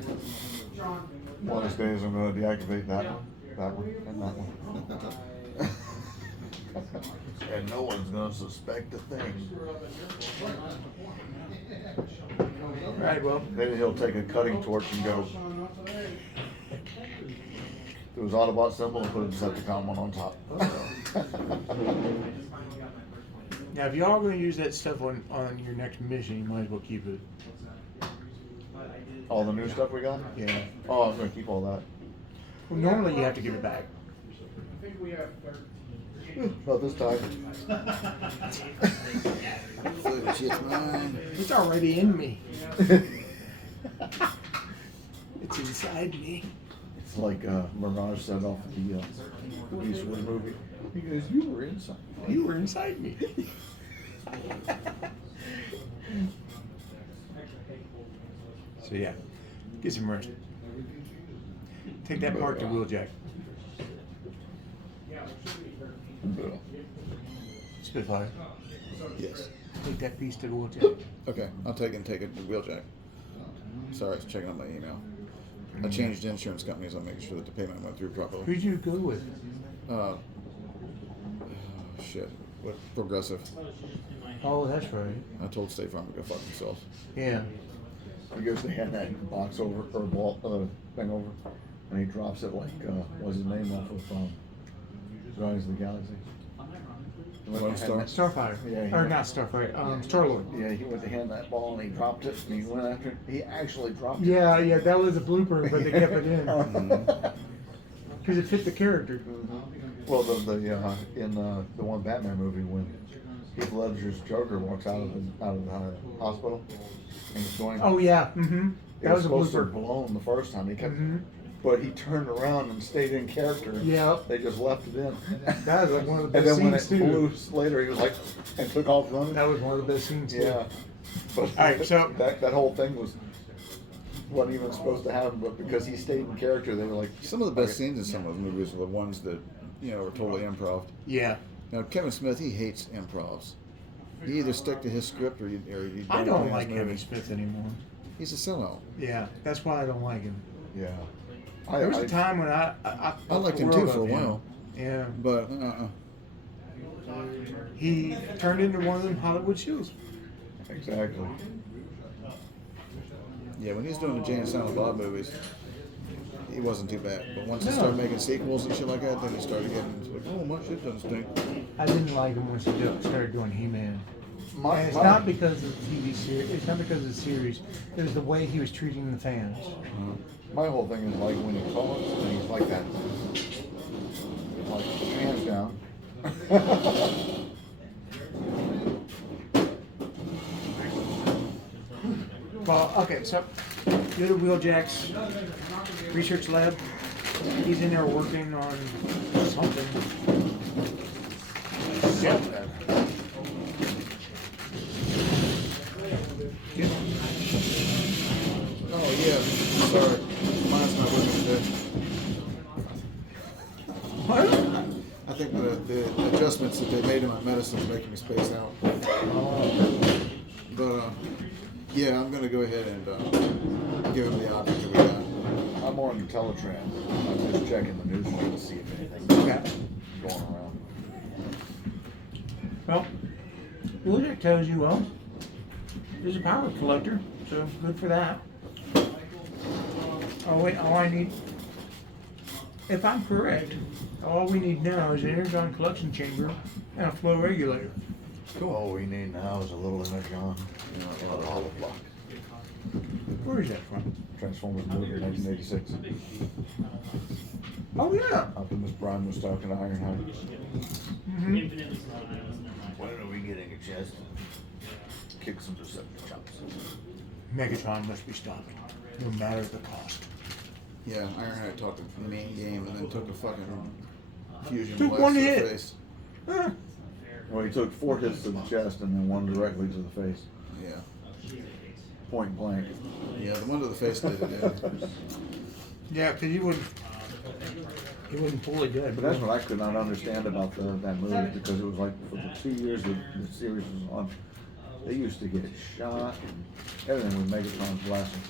one of these days I'm gonna deactivate that one, and that one. And no one's gonna suspect a thing. Right, well, Then he'll take a cutting torch and go to his Autobot symbol and put a Decepticon one on top. now if y'all are going to use that stuff on your next mission, you might as well keep it. All the new stuff we got? Yeah. Oh, I'm gonna keep all that. Well, normally you have to give it back. I think we have 13. Not this time. Shit's mine. It's already in me. It's inside me. It's like Mirage said off the Eastwood movie. He goes, "You were inside. You were inside me." So yeah, get some rest. Take that part to Wheeljack. Spitfire. Yes. Take that piece to the Wheeljack. Okay, I'll take it to Wheeljack. Sorry, I was checking out my email. I changed insurance companies. I'm making sure that the payment went through properly. Who'd you go with? Shit. What? Progressive. Oh, that's right. I told State Farm to go fuck themselves. Yeah. Because they had that box over or ball thing over, and he drops it like what's his name off of Guardians of the Galaxy. Lone Star? Starfire. Yeah, he Or went- not Starfire. Star-Lord. Yeah, he went to hand that ball and he dropped it, and he went after it. He actually dropped it. Yeah, yeah, that was a blooper, but they kept it in because it fit the character. Well, in the one Batman movie when Heath Ledger's Joker walks out of the hospital and he's going. Oh yeah, mm-hmm. It That was a supposed to have blooper. blown the first time. He kept, Mhm. but he turned around and stayed in character. Yeah. They just left it in. That was like one of the And best then when it scenes too. blew later, he was like, and took off running. That was one of the best scenes too. Yeah. But Alright, so- that whole thing wasn't even supposed to happen, but because he stayed in character, they were like. Some of the best scenes in some of those movies are the ones that, were totally improv. Yeah. Now, Kevin Smith, he hates improvs. You either stick to his script or you I don't play like his Kevin movie. Smith anymore. He's a sellout. Yeah, that's why I don't like him. Yeah. There was a time when I liked him the world too for of a him. while. Yeah. But, He turned into one of them Hollywood shoes. Exactly. yeah, when he was doing the Jay and Silent Bob movies, he wasn't too bad. But once he No. started making sequels and shit like that, then he started getting like, oh, my shit doesn't stink. I didn't like him once he started doing He-Man. And it's my- not because of the TV series. It's not because of the series. It was the way he was treating the fans. My whole thing is like when he talks and he's like that, like hands down. Well, okay, so you're the Wheeljack's research lab. He's in there working on something. Yeah. Oh, yeah, sorry. Mine's not working today. What? I think the adjustments that they made to my medicine is making me space out. But, yeah, I'm going to go ahead and give him the object that we got. I'm on Teletran. I'm just checking the news feed to see if anything's Okay. going around. Well, Wheeljack tells you, well, there's a power collector, so good for that. Oh wait, all I need, if I'm correct, all we need now is an energon collection chamber and a flow regulator. Cool. All we need now is a little energon and a hollow block. Where is that from? Transformers movie 1986. Oh yeah. Optimus Prime was talking to Ironhide. Mm-hmm. When are we getting a chance to kick some Decepticons? Megatron must be stopped, no matter the cost. Yeah, Ironhide talked a main game and then took a fucking fusion Took blast one to the hit. face. Huh. Well, he took 4 hits to the chest and then 1 directly to the face. Yeah. Point blank. Yeah, the one to the face did it, yeah. Yeah, because he wasn't fully dead. But that's what I could not understand about that movie, because it was like for the 2 years that the series was on, they used to get shot and everything with Megatron's blasting.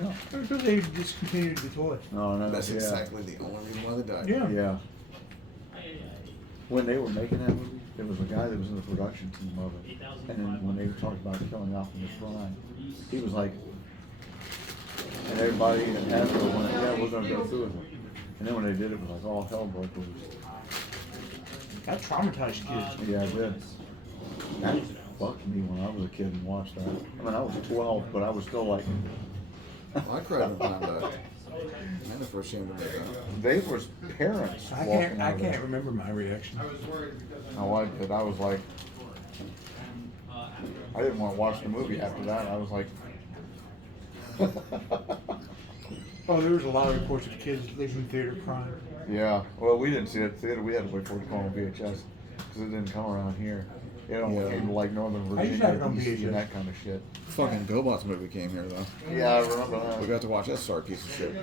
Yeah. Because they discontinued the toy. No, That's yeah. exactly the only reason why they died. Yeah. Yeah. When they were making that movie, there was a guy that was in the production team of it. And then when they were talking about killing Optimus Prime, he was like, and everybody in Hasbro went, yeah, we're gonna go through with it. And then when they did it, it was like all hell broke loose. That traumatized kids. Yeah, it did. That fucked me when I was a kid and watched that. I mean, I was 12, but I was still like. Well, I cried when Prime died. I never ashamed of that. They were parents I walking out of can't there. remember my reaction. I liked it. I was like, I didn't want to watch the movie after that. I was like, Oh, there was a lot of reports of kids leaving theater crying. Yeah. Well, we didn't see it at the theater. We had to wait for it to come on VHS because it didn't come around here. It only Yeah. came to like Northern I used to have it on Virginia, DC, VHS. and that kind of shit. Fucking GoBots movie came here though. Yeah, I remember that. We got to watch that sorry piece of shit.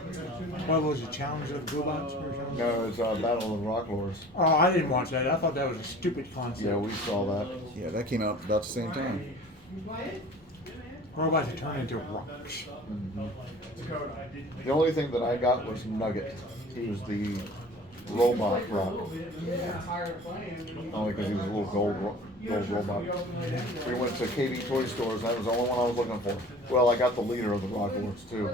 What was it, Challenge of the GoBots or something? No, it's Battle of the Rock Lords. Oh, I didn't watch that. I thought that was a stupid concept. Yeah, we saw that. Yeah, that came out about the same time. Robots that turn into rocks. The only thing that I got was Nugget. He was the robot rock. Only because he was a little gold robot. We went to KB Toy Stores. That was the only one I was looking for. Well, I got the leader of the Rock Lords too,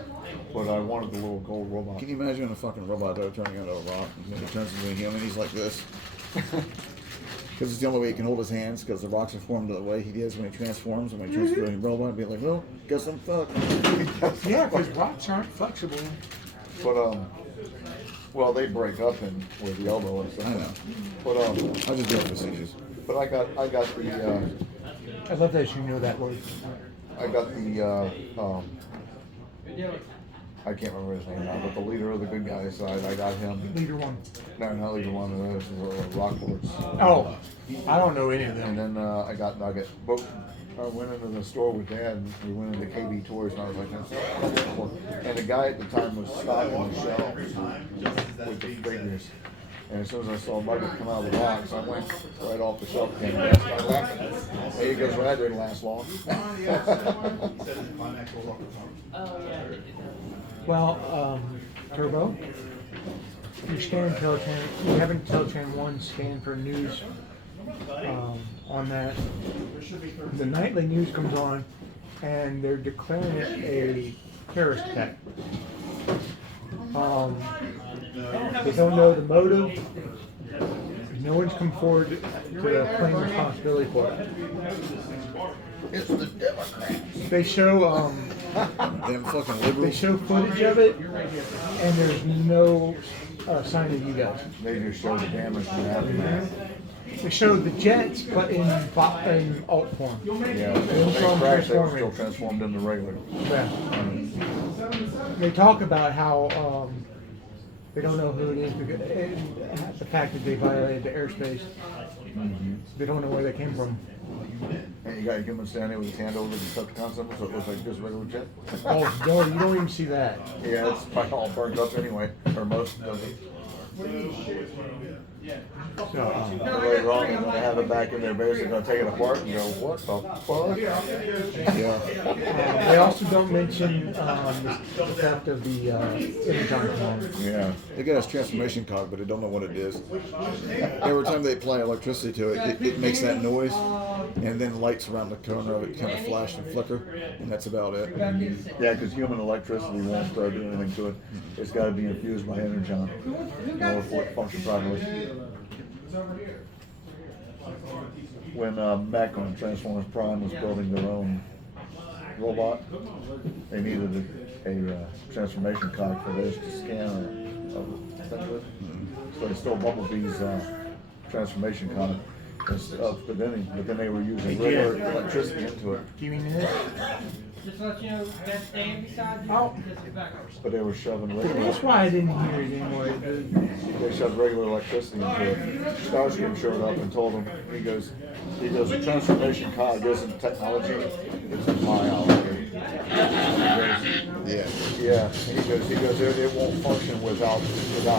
but I wanted the little gold robot. Can you imagine a fucking robot though turning into a rock and then he turns into a human? He's like this. Because it's the only way he can hold his hands, because the rocks are formed the way he is when he transforms. And when he turns into a robot, he'd be like, well, guess I'm fucked. Yeah, because rocks aren't flexible. But well, they break up in with the elbow and stuff. I know. But I was just doing facetious. but I got the I love that you know that word. I got the I can't remember his name now, but the leader of the good guys. I got him. Leader one. No, not leader one of those. Rock Lords. Oh, I don't know any of And them. then I got Nugget. But I went into the store with Dad, and we went into KB Toys, and I was like, that's cool. And the guy at the time was stocking the shelves with the figures. And as soon as I saw Nugget come out of the box, I went right off the shelf again. And started laughing. There he goes, well, that didn't last long. Well, Turbo, you're scanning Telechan. You haven't Telechan 1 scanned for news on that. The nightly news comes on, and they're declaring it a terrorist attack. They don't know the motive. No one's come forward to claim responsibility for it. It's the Democrats. They show Damn fucking they liberals. show footage of it, and there's no sign of you guys. They just showed the damage and aftermath. They show the jets, but in alt form. Yeah, they crashed, they were still transformed into regular. Yeah. They talk about how they don't know who it is because and the fact that they violated the airspace. They don't know where they came from. And you got Human standing there with his hand over the Decepticon symbol, so it looks like just regular jet. Oh no, you don't even see that. Yeah, it's probably all burned up anyway, or most of it. So, Later on, they're gonna have it back in their base, they're gonna take it apart and go, what the fuck? Yeah. they also don't mention the theft of the Energon component. Yeah. They got his transformation cog, but they don't know what it is. Every time they apply electricity to it, it makes that noise, and then lights around the corner of it kind of flash and flicker, and that's about it. Yeah, because human electricity won't do anything to it. It's gotta be infused by Energon in order for it to function properly. When Mech on Transformers Prime was building their own robot, they needed a transformation cog for theirs to scan essentially. So they stole Bumblebee's transformation cog and stuff, but then they were using regular electricity into it. Do you mean this? Just let you know that stand beside you. Oh. But they were shoving regular. That's why I didn't hear it anymore. They shoved regular electricity into it. Starscream showed up and told him, he goes, the transformation cog isn't technology, it's biology. Yeah. Yeah, and he goes, it won't function without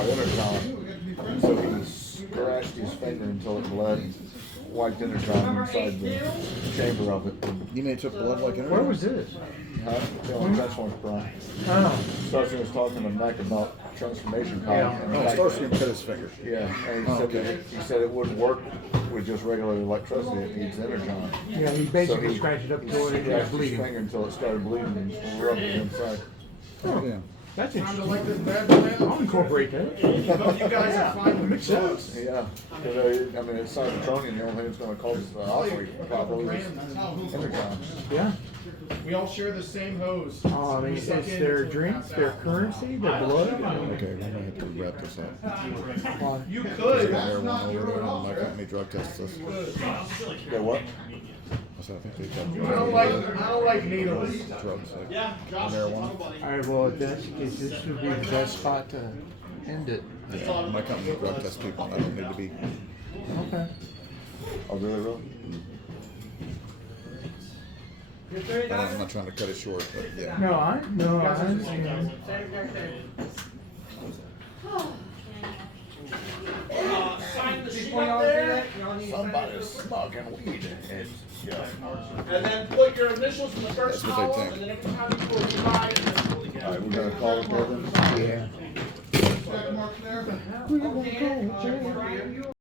Energon. So he scratched his finger until it bled, wiped Energon inside the chamber of it. You mean it took blood like Where was this? Transformers Prime. Oh. Starscream was talking to Mech about transformation cog. Yeah. and Oh, Mech- Starscream cut his finger. Yeah, and Oh, okay. he said it wouldn't work with just regular electricity, it needs Energon. Yeah, he basically scratched it up he to where it was scratched his bleeding. finger until it started bleeding and rubbed it inside. Oh, yeah. That's interesting. Like this bad plan? I'll incorporate that. You guys are fine with Makes sense. Yeah, because I mean, it's Cybertronian, the only thing that's gonna cause it to operate properly is Energon. Yeah. We all share the same hose. I mean, it's their drink, their currency, their blood. Okay, we're gonna have to wrap this up. Why? You There's could. a hair one over there, and I'm not gonna let me drug test this. Yeah, what? I said, I think they got. I don't like needles. Drugs, like Yeah, Josh, marijuana. buddy. All right, well, if that's the case, this would be the best spot to end it. Yeah, my company drug test people. I don't need to be. Okay. Oh, really, really? I'm not trying to cut it short, but yeah. No, I understand. Sign the sheet Before y'all up do there, that, y'all need to sign Somebody's this. smoking weed. It's and then put your initials in the first That's what they column, think. and then every time you go by, All right, we're gonna call it there then. Yeah. Check mark there. Okay, Brian, you